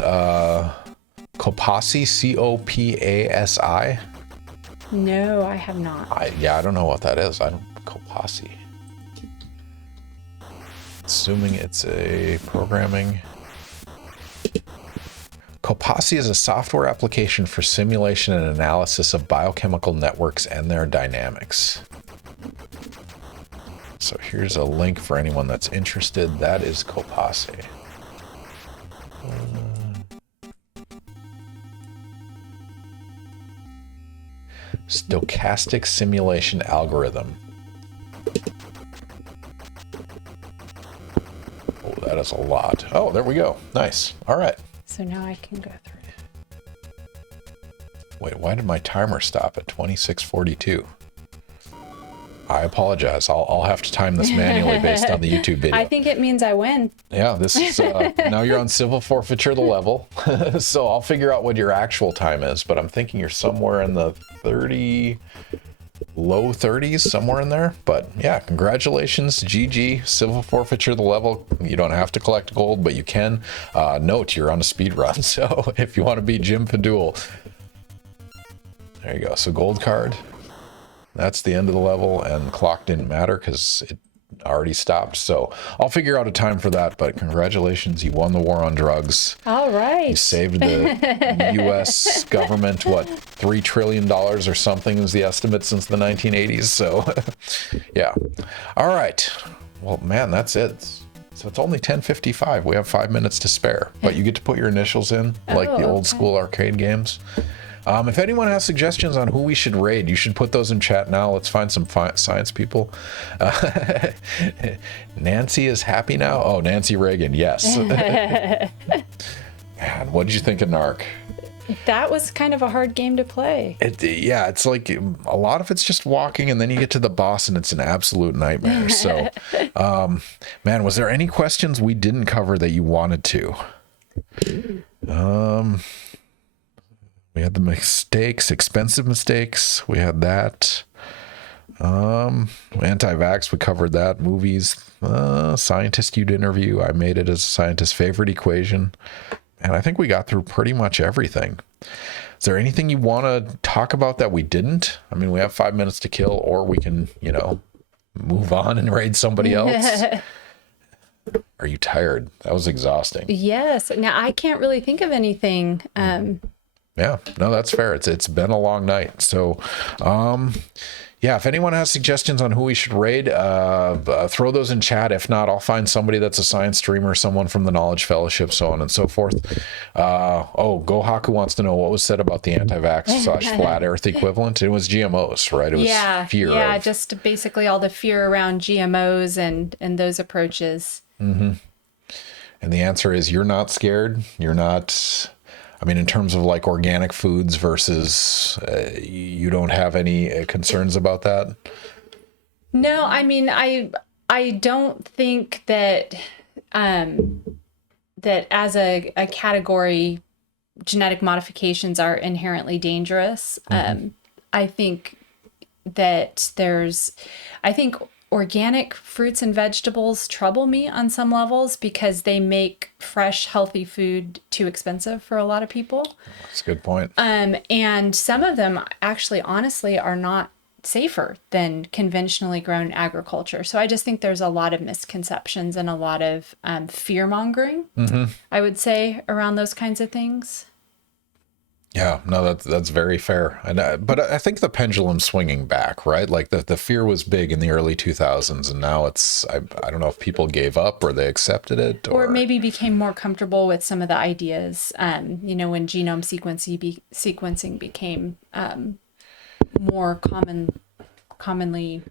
Copasi, C-O-P-A-S-I? No, I have not. I don't know what that is. Copasi. Assuming it's a programming. Copasi is a software application for simulation and analysis of biochemical networks and their dynamics. So here's a link for anyone that's interested. That is Copasi. Stochastic simulation algorithm. Oh, that is a lot. Oh, there we go. Nice. All right. So now I can go through. Wait, why did my timer stop at 26:42? I apologize. I'll have to time this manually based on the YouTube video. I think it means I win. Yeah, this is now you're on civil forfeiture the level. So I'll figure out what your actual time is, but I'm thinking you're somewhere in the low 30s, somewhere in there. But yeah, congratulations, GG, civil forfeiture the level. You don't have to collect gold, but you can. Note, you're on a speed run, so if you want to beat Jim Padul, there you go. So gold card. That's the end of the level, and clock didn't matter because it already stopped. So I'll figure out a time for that, but congratulations, you won the war on drugs. All right. You saved the U.S. government, what, $3 trillion or something is the estimate since the 1980s. So, yeah. All right. Well, man, that's it. So it's only 10:55. We have 5 minutes to spare, but you get to put your initials in, like the old school arcade games. If anyone has suggestions on who we should raid, you should put those in chat now. Let's find some science people. Nancy is happy now? Oh, Nancy Reagan, yes. Man, what did you think of NARC? That was kind of a hard game to play. Yeah, it's like a lot of it's just walking, and then you get to the boss, and it's an absolute nightmare. So, man, was there any questions we didn't cover that you wanted to? We had the mistakes, expensive mistakes. We had that. Anti-vax, we covered that. Movies, scientist you'd interview. I made it as a scientist's favorite equation. And I think we got through pretty much everything. Is there anything you want to talk about that we didn't? I mean, we have 5 minutes to kill, or we can, move on and raid somebody else. Are you tired? That was exhausting. Yes. Now, I can't really think of anything. Yeah, no, that's fair. It's been a long night. So, yeah, if anyone has suggestions on who we should raid, throw those in chat. If not, I'll find somebody that's a science streamer, someone from the Knowledge Fellowship, so on and so forth. Gohaku wants to know what was said about the anti-vax / flat Earth equivalent. It was GMOs, right? It was fear. Yeah, just basically all the fear around GMOs and those approaches. Mm-hmm. And the answer is you're not scared. You're not. I mean, in terms of like organic foods versus, you don't have any concerns about that? No, I mean, I don't think that that as a category, genetic modifications are inherently dangerous. I think that I think organic fruits and vegetables trouble me on some levels because they make fresh, healthy food too expensive for a lot of people. That's a good point. And some of them actually, honestly, are not safer than conventionally grown agriculture. So I just think there's a lot of misconceptions and a lot of fear mongering, I would say, around those kinds of things. Yeah, no, that's very fair. And but I think the pendulum's swinging back, right? Like the fear was big in the early 2000s, and now it's I don't know if people gave up or they accepted it, or maybe became more comfortable with some of the ideas. When genome sequencing became more commonly.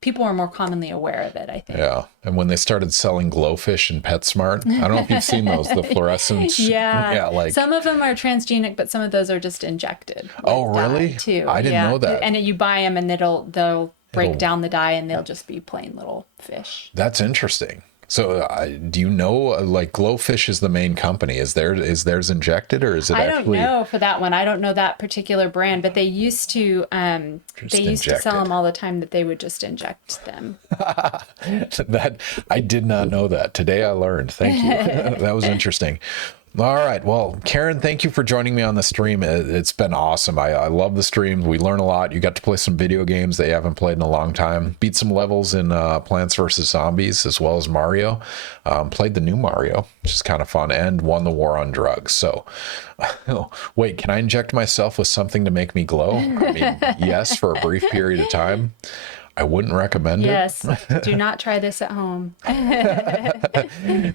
People are more commonly aware of it, I think. Yeah. And when they started selling glowfish in PetSmart, I don't know if you've seen those, the fluorescent. Yeah. Like some of them are transgenic, but some of those are just injected. Oh, really? Too. I didn't know that. And you buy them and they'll break down the dye and they'll just be plain little fish. That's interesting. So do you know, like Glowfish is the main company. Is theirs injected or is it actually? I don't know for that one. I don't know that particular brand, but they used to sell them all the time that they would just inject them. That I did not know that. Today I learned. Thank you. That was interesting. All right. Well, Karen, thank you for joining me on the stream. It's been awesome. I love the stream. We learn a lot. You got to play some video games that you haven't played in a long time. Beat some levels in Plants vs. Zombies as well as Mario. Played the new Mario, which is kind of fun, and won the war on drugs. So, wait, can I inject myself with something to make me glow? I mean, yes, for a brief period of time. I wouldn't recommend it. Yes, do not try this at home.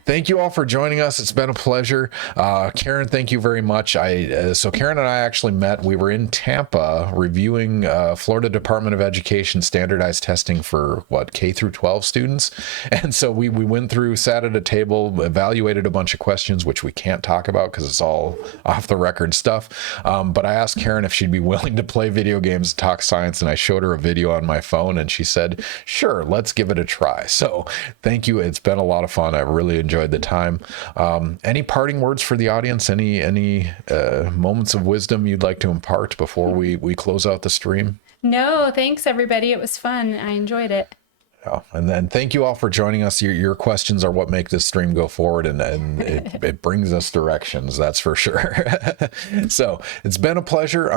Thank you all for joining us. It's been a pleasure. Karen, thank you very much. So Karen and I actually met. We were in Tampa reviewing Florida Department of Education standardized testing for K through 12 students. And so we went through, sat at a table, evaluated a bunch of questions, which we can't talk about because it's all off the record stuff. But I asked Karen if she'd be willing to play video games, talk science, and I showed her a video on my phone, and she said, sure, let's give it a try. So thank you. It's been a lot of fun. I really enjoyed the time. Any parting words for the audience? Any moments of wisdom you'd like to impart before we close out the stream? No, thanks everybody. It was fun. I enjoyed it. And then thank you all for joining us. Your questions are what make this stream go forward, and it brings us directions, that's for sure. So it's been a pleasure.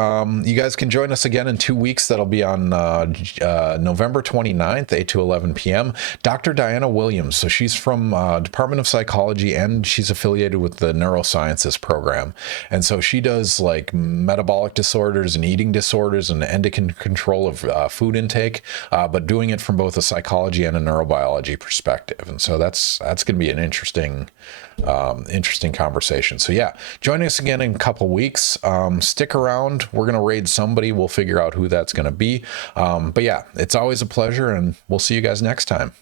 You guys can join us again in 2 weeks. That'll be on November 29th, 8 to 11 p.m. Dr. Diana Williams. So she's from Department of Psychology, and she's affiliated with the Neurosciences program. And so she does like metabolic disorders and eating disorders and endocrine control of food intake, but doing it from both a psychology and a neurobiology perspective. And so that's going to be an interesting conversation. So yeah, join us again in a couple weeks. Stick around. We're going to raid somebody. We'll figure out who that's going to be. But yeah, it's always a pleasure, and we'll see you guys next time.